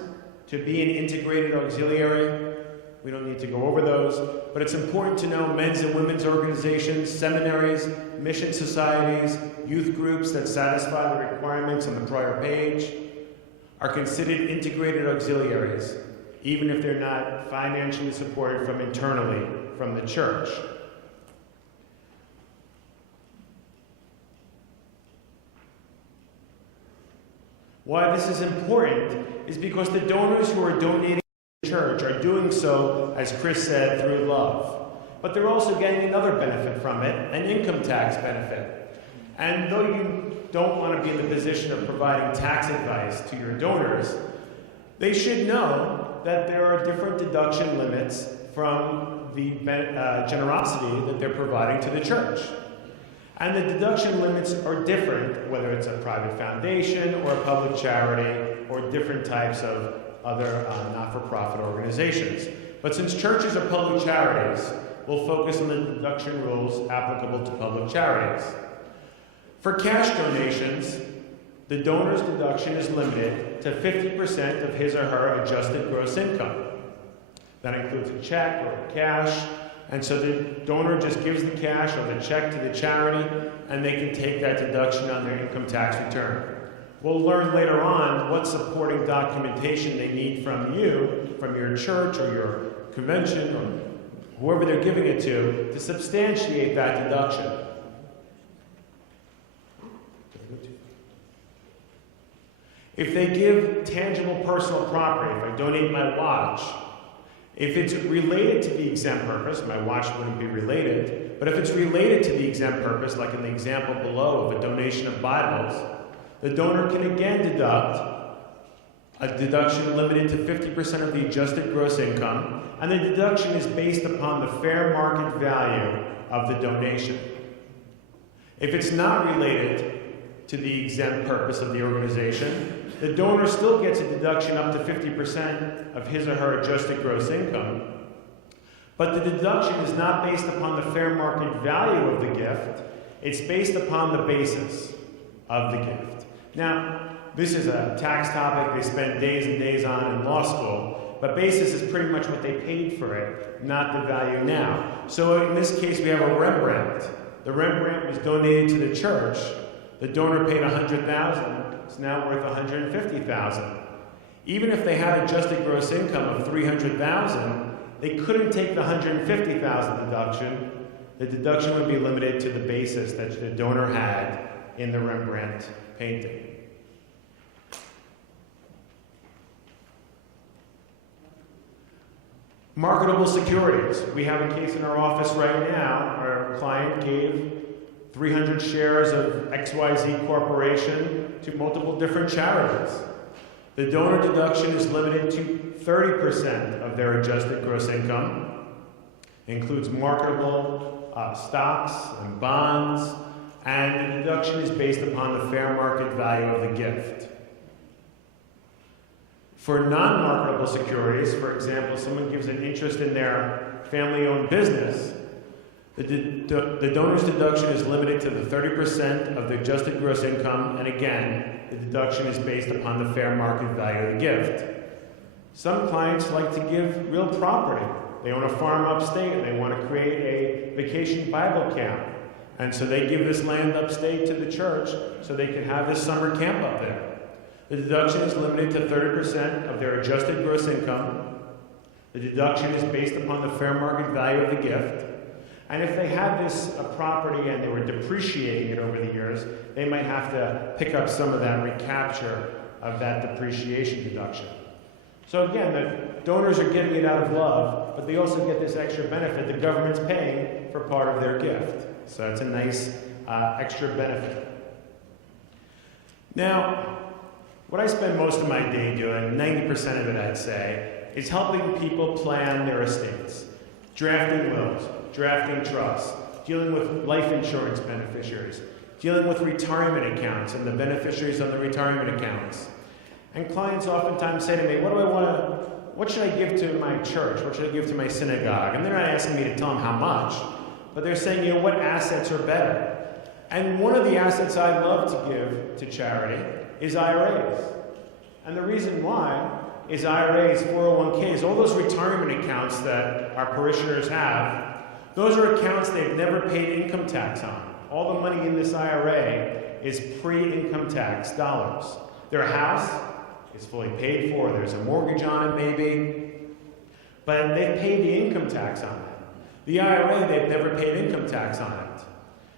to be an integrated auxiliary. We don't need to go over those, but it's important to know men's and women's organizations, seminaries, mission societies, youth groups that satisfy the requirements on the prior page are considered integrated auxiliaries, even if they're not financially supported from internally from the church. Why this is important is because the donors who are donating to the church are doing so, as Chris said, through love. But they're also getting another benefit from it, an income tax benefit. And though you don't want to be in the position of providing tax advice to your donors, they should know that there are different deduction limits from the generosity that they're providing to the church. And the deduction limits are different, whether it's a private foundation or a public charity or different types of other not-for-profit organizations. But since churches are public charities, we'll focus on the deduction rules applicable to public charities. For cash donations, the donor's deduction is limited to 50% of his or her adjusted gross income. That includes a check or cash. And so the donor just gives the cash or the check to the charity, and they can take that deduction on their income tax return. We'll learn later on what supporting documentation they need from you, from your church or your convention or whoever they're giving it to substantiate that deduction. If they give tangible personal property, if I donate my watch, if it's related to the exempt purpose, my watch wouldn't be related, but if it's related to the exempt purpose, like in the example below of a donation of Bibles, the donor can again deduct a deduction limited to 50% of the adjusted gross income, and the deduction is based upon the fair market value of the donation. If it's not related to the exempt purpose of the organization, the donor still gets a deduction up to 50% of his or her adjusted gross income, but the deduction is not based upon the fair market value of the gift, it's based upon the basis of the gift. Now, this is a tax topic they spend days and days on in law school, but basis is pretty much what they paid for it, not the value now. So in this case, we have a Rembrandt. The Rembrandt was donated to the church. The donor paid $100,000. It's now worth $150,000. Even if they had adjusted gross income of $300,000, they couldn't take the $150,000 deduction. The deduction would be limited to the basis that the donor had in the Rembrandt painting. Marketable securities. We have a case in our office right now where a client gave 300 shares of XYZ Corporation to multiple different charities. The donor deduction is limited to 30% of their adjusted gross income. It includes marketable stocks and bonds, and the deduction is based upon the fair market value of the gift. For non-marketable securities, for example, someone gives an interest in their family-owned business, the donor's deduction is limited to the 30% of the adjusted gross income, and again, the deduction is based upon the fair market value of the gift. Some clients like to give real property. They own a farm upstate and they want to create a vacation Bible camp. And so they give this land upstate to the church so they can have this summer camp up there. The deduction is limited to 30% of their adjusted gross income. The deduction is based upon the fair market value of the gift. And if they had this property and they were depreciating it over the years, they might have to pick up some of that recapture of that depreciation deduction. So again, the donors are getting it out of love, but they also get this extra benefit. The government's paying for part of their gift. So it's a nice extra benefit. Now, What I spend most of my day doing, 90% of it I'd say, is helping people plan their estates. Drafting wills, drafting trusts, dealing with life insurance beneficiaries, dealing with retirement accounts and the beneficiaries on the retirement accounts. And clients oftentimes say to me, what should I give to my church? What should I give to my synagogue? And they're not asking me to tell them how much, but they're saying, what assets are better? And one of the assets I love to give to charity is IRAs. And the reason why is IRAs, 401ks, all those retirement accounts that our parishioners have, those are accounts they've never paid income tax on. All the money in this IRA is pre-income tax dollars. Their house is fully paid for, there's a mortgage on it maybe, but they've paid the income tax on it. The IRA, they've never paid income tax on it.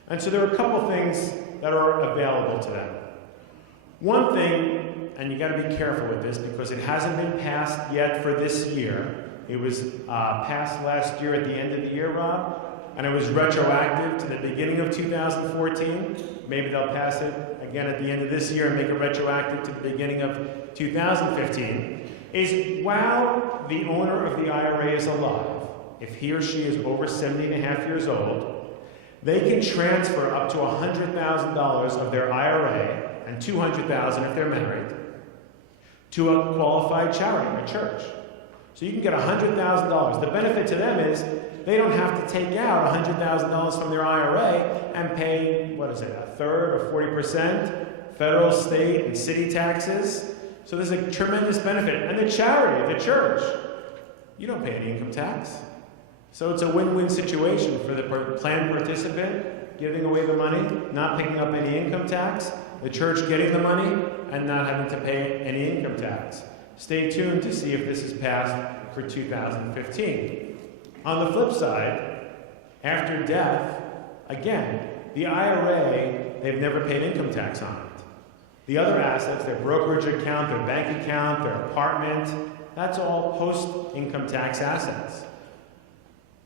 And so there are a couple things that are available to them. One thing, and you got to be careful with this because it hasn't been passed yet for this year. It was passed last year at the end of the year, Rob, and it was retroactive to the beginning of 2014. Maybe they'll pass it again at the end of this year and make it retroactive to the beginning of 2015, is while the owner of the IRA is alive, if he or she is over 70 and a half years old, they can transfer up to $100,000 of their IRA and $200,000 if they're married to a qualified charity, a church. So you can get $100,000. The benefit to them is they don't have to take out $100,000 from their IRA and pay, a third or 40% federal, state, and city taxes. So there's a tremendous benefit. And the charity, the church, you don't pay any income tax. So it's a win-win situation for the plan participant, giving away the money, not picking up any income tax, the church getting the money, and not having to pay any income tax. Stay tuned to see if this is passed for 2015. On the flip side, after death, again, the IRA, they've never paid income tax on it. The other assets, their brokerage account, their bank account, their apartment, that's all post-income tax assets.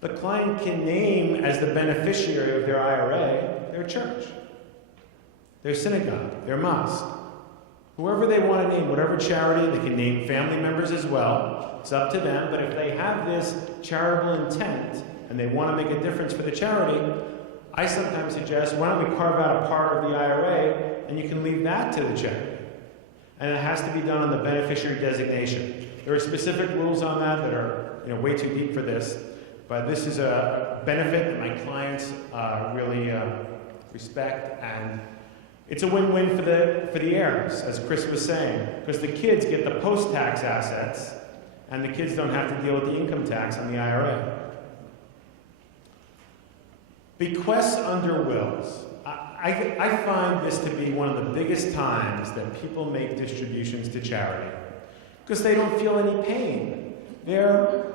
The client can name as the beneficiary of their IRA their church, their synagogue, their mosque. Whoever they want to name, whatever charity, they can name family members as well. It's up to them, but if they have this charitable intent and they want to make a difference for the charity, I sometimes suggest, why don't we carve out a part of the IRA and you can leave that to the charity. And it has to be done on the beneficiary designation. There are specific rules on that that are way too deep for this, but this is a benefit that my clients really respect, and it's a win-win for the heirs, as Chris was saying, because the kids get the post-tax assets, and the kids don't have to deal with the income tax on the IRA. Bequests under wills. I find this to be one of the biggest times that people make distributions to charity, because they don't feel any pain. They're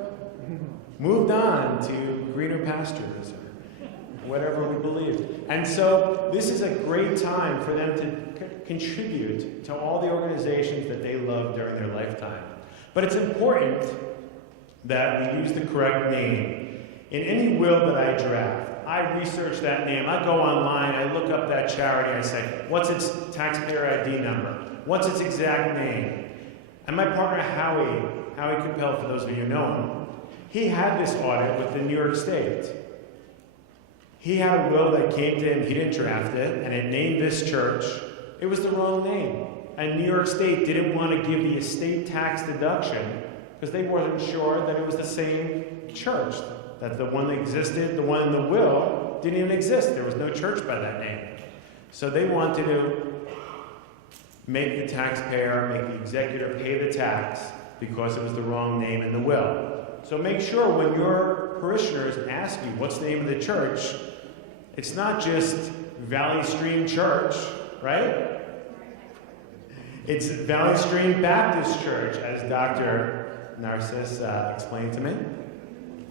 moved on to greener pastures, or whatever we believe. And so this is a great time for them to contribute to all the organizations that they love during their lifetime. But it's important that we use the correct name. In any will that I draft, I research that name. I go online, I look up that charity, I say, what's its taxpayer ID number? What's its exact name? And my partner Howie Capel, for those of you who know him, he had this audit with the New York State. He had a will that came to him, he didn't draft it, and it named this church. It was the wrong name. And New York State didn't want to give the estate tax deduction because they weren't sure that it was the same church, that the one that existed, the one in the will, didn't even exist. There was no church by that name. So they wanted to make the taxpayer, make the executor pay the tax because it was the wrong name in the will. So make sure when your parishioners ask you what's the name of the church, it's not just Valley Stream Church, right? It's Valley Stream Baptist Church, as Dr. Narcisse explained to me.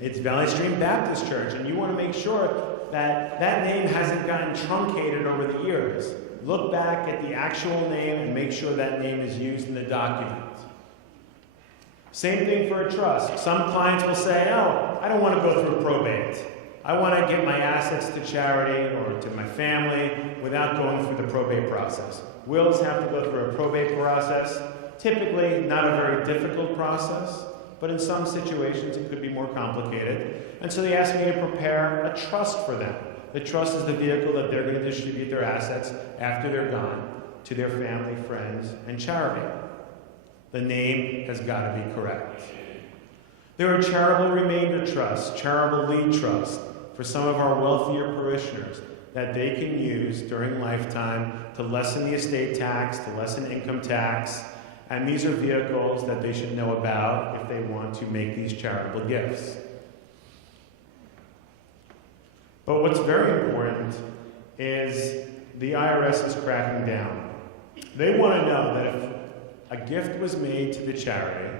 It's Valley Stream Baptist Church, and you want to make sure that that name hasn't gotten truncated over the years. Look back at the actual name and make sure that name is used in the document. Same thing for a trust. Some clients will say, oh, I don't want to go through probate. I want to get my assets to charity or to my family without going through the probate process. Wills have to go through a probate process. Typically, not a very difficult process, but in some situations it could be more complicated. And so they asked me to prepare a trust for them. The trust is the vehicle that they're going to distribute their assets after they're gone to their family, friends, and charity. The name has got to be correct. There are charitable remainder trusts, charitable lead trusts for some of our wealthier parishioners that they can use during lifetime to lessen the estate tax, to lessen income tax, and these are vehicles that they should know about if they want to make these charitable gifts. But what's very important is the IRS is cracking down. They want to know that if a gift was made to the charity,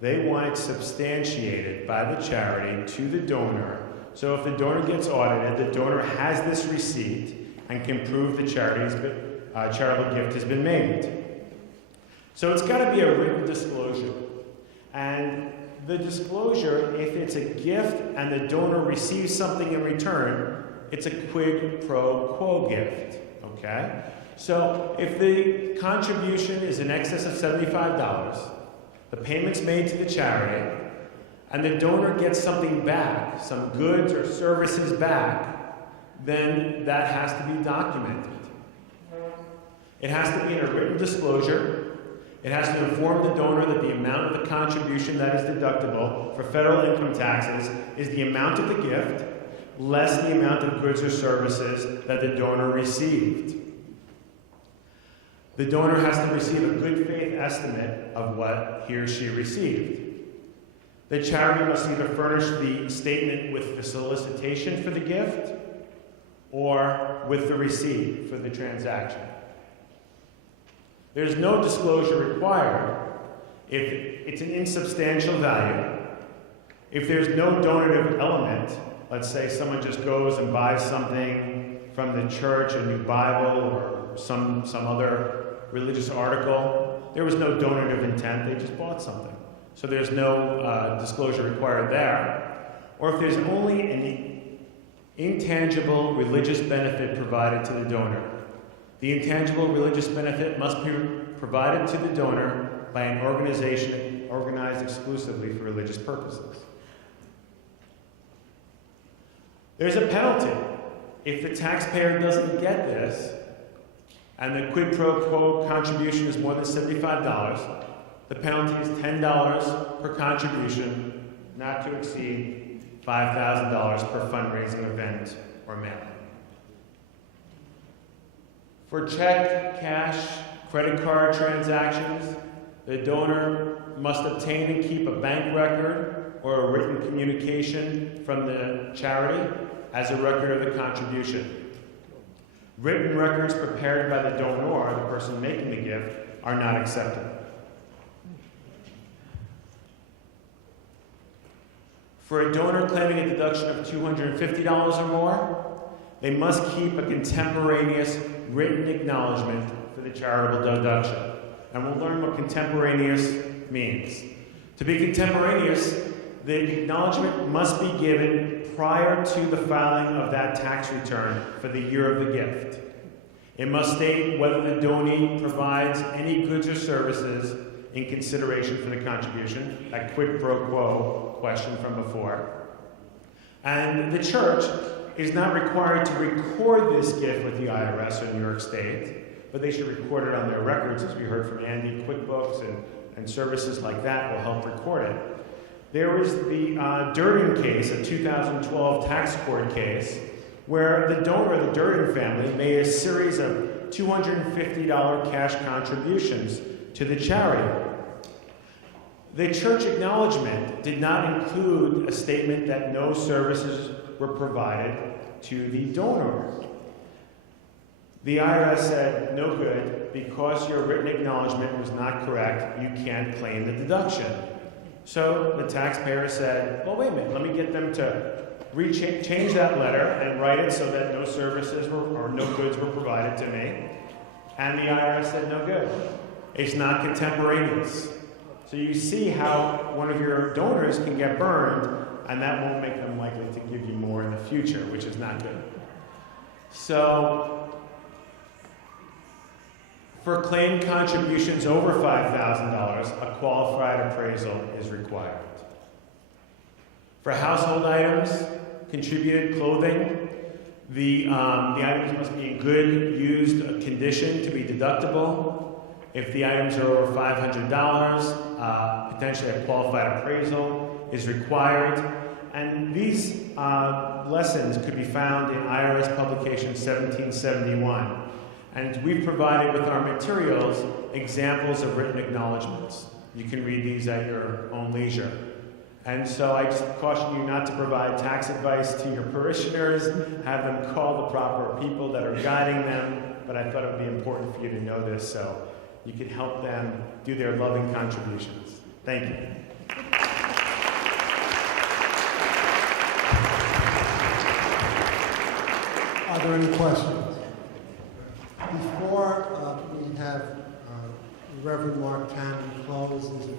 they want it substantiated by the charity to the donor. So if the donor gets audited, the donor has this receipt and can prove the charitable gift has been made. So it's got to be a written disclosure. And the disclosure, if it's a gift and the donor receives something in return, it's a quid pro quo gift, okay? So if the contribution is in excess of $75, the payment's made to the charity, and the donor gets something back, some goods or services back, then that has to be documented. It has to be in a written disclosure. It has to inform the donor that the amount of the contribution that is deductible for federal income taxes is the amount of the gift less the amount of goods or services that the donor received. The donor has to receive a good faith estimate of what he or she received. The charity must either furnish the statement with the solicitation for the gift or with the receipt for the transaction. There's no disclosure required if it's an insubstantial value. If there's no donative element, let's say someone just goes and buys something from the church, a new Bible or some other religious article, there was no donative intent, they just bought something. So there's no disclosure required there. Or if there's only an intangible religious benefit provided to the donor. The intangible religious benefit must be provided to the donor by an organization organized exclusively for religious purposes. There's a penalty. If the taxpayer doesn't get this, and the quid pro quo contribution is more than $75, the penalty is $10 per contribution, not to exceed $5,000 per fundraising event or mailing. For check, cash, credit card transactions, the donor must obtain and keep a bank record or a written communication from the charity as a record of the contribution. Written records prepared by the donor, the person making the gift, are not accepted. For a donor claiming a deduction of $250 or more, they must keep a contemporaneous written acknowledgement for the charitable deduction. And we'll learn what contemporaneous means. To be contemporaneous, the acknowledgement must be given prior to the filing of that tax return for the year of the gift. It must state whether the donee provides any goods or services in consideration for the contribution, that quid pro quo question from before. And the church is not required to record this gift with the IRS or New York State, but they should record it on their records, as we heard from Andy. QuickBooks and services like that will help record it. There was the Durden case, a 2012 tax court case, where the donor, the Durden family, made a series of $250 cash contributions to the charity. The church acknowledgement did not include a statement that no services were provided to the donor. The IRS said, no good, because your written acknowledgement was not correct, you can't claim the deduction. So the taxpayer said, well, wait a minute, let me get them to change that letter and write it so that no services or no goods were provided to me. And the IRS said, no good. It's not contemporaneous. So you see how one of your donors can get burned and that won't make them likely to give you more in the future, which is not good. So, for claimed contributions over $5,000, a qualified appraisal is required. For household items, contributed clothing, the items must be in good, used condition to be deductible. If the items are over $500, potentially a qualified appraisal is required. And these lessons could be found in IRS Publication 1771. And we've provided with our materials examples of written acknowledgments. You can read these at your own leisure. And so I just caution you not to provide tax advice to your parishioners, have them call the proper people that are guiding them, but I thought it would be important for you to know this so you can help them do their loving contributions. Thank you. Are there any questions? Before we have Reverend Mark Tannen close, there's a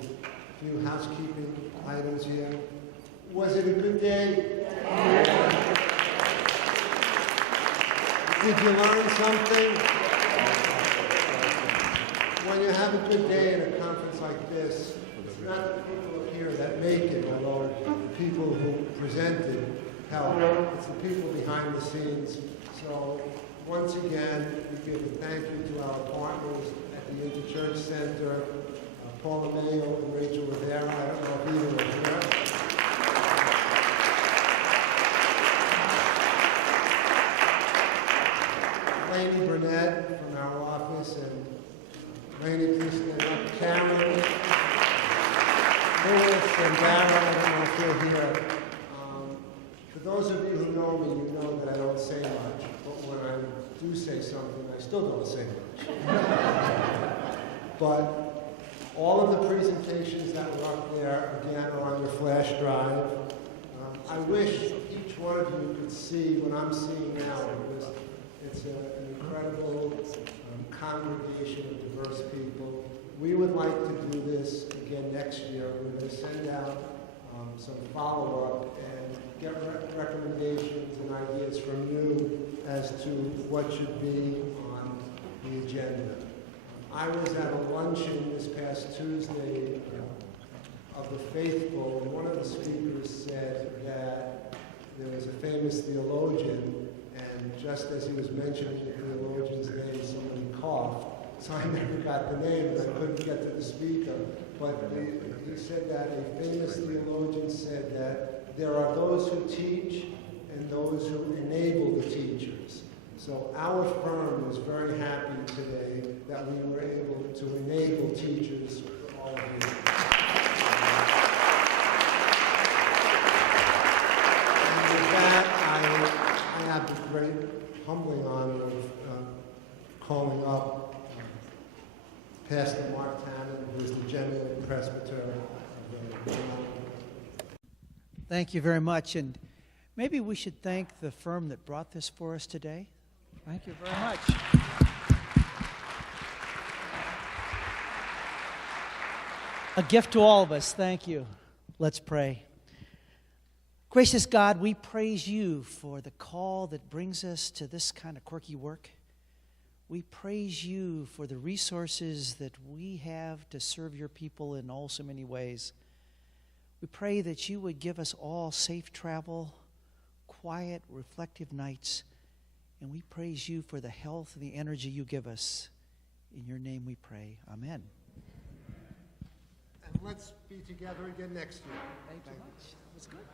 few housekeeping items here. Was it a good day? Did you learn something? When you have a good day at a conference like this, it's not the people up here that make it, although the people who presented help. It's the people behind the scenes. So once again, we give a thank you to our partners at the Interchurch Center, Paula Mayo and Rachel Rivera. I don't know if either are here. Lainey Burnett from our office, and Lainey, please stand up. Cameron, Lewis, and Darrell, I don't know if you're here. For those of you who know me, you know that I don't say much, but when I do say something, I still don't say much. But all of the presentations that were up there, again, are on your flash drive. I wish each one of you could see what I'm seeing now, because it's an incredible congregation of diverse people. We would like to do this again next year. We're going to send out some follow-up and get recommendations and ideas from you as to what should be on the agenda. I was at a luncheon this past Tuesday of the faithful, and one of the speakers said that there was a famous theologian, and just as he was mentioning the theologian's name, somebody coughed. So I never got the name, and I couldn't get to the speaker. But he said that a famous theologian said that there are those who teach and those who enable the teachers. So our firm is very happy today that we were able to enable teachers for all of you. And with that, I have the great humbling honor of calling up Pastor Mark Tannen, who is the General Presbyter of the Thank you very much, and maybe we should thank the firm that brought this for us today. Thank you very much. A gift to all of us. Thank you. Let's pray. Gracious God, we praise you for the call that brings us to this kind of quirky work. We praise you for the resources that we have to serve your people in all so many ways. We pray that you would give us all safe travel, quiet, reflective nights, and we praise you for the health and the energy you give us. In your name we pray. Amen. And let's be together again next year. Thank you much. That was good.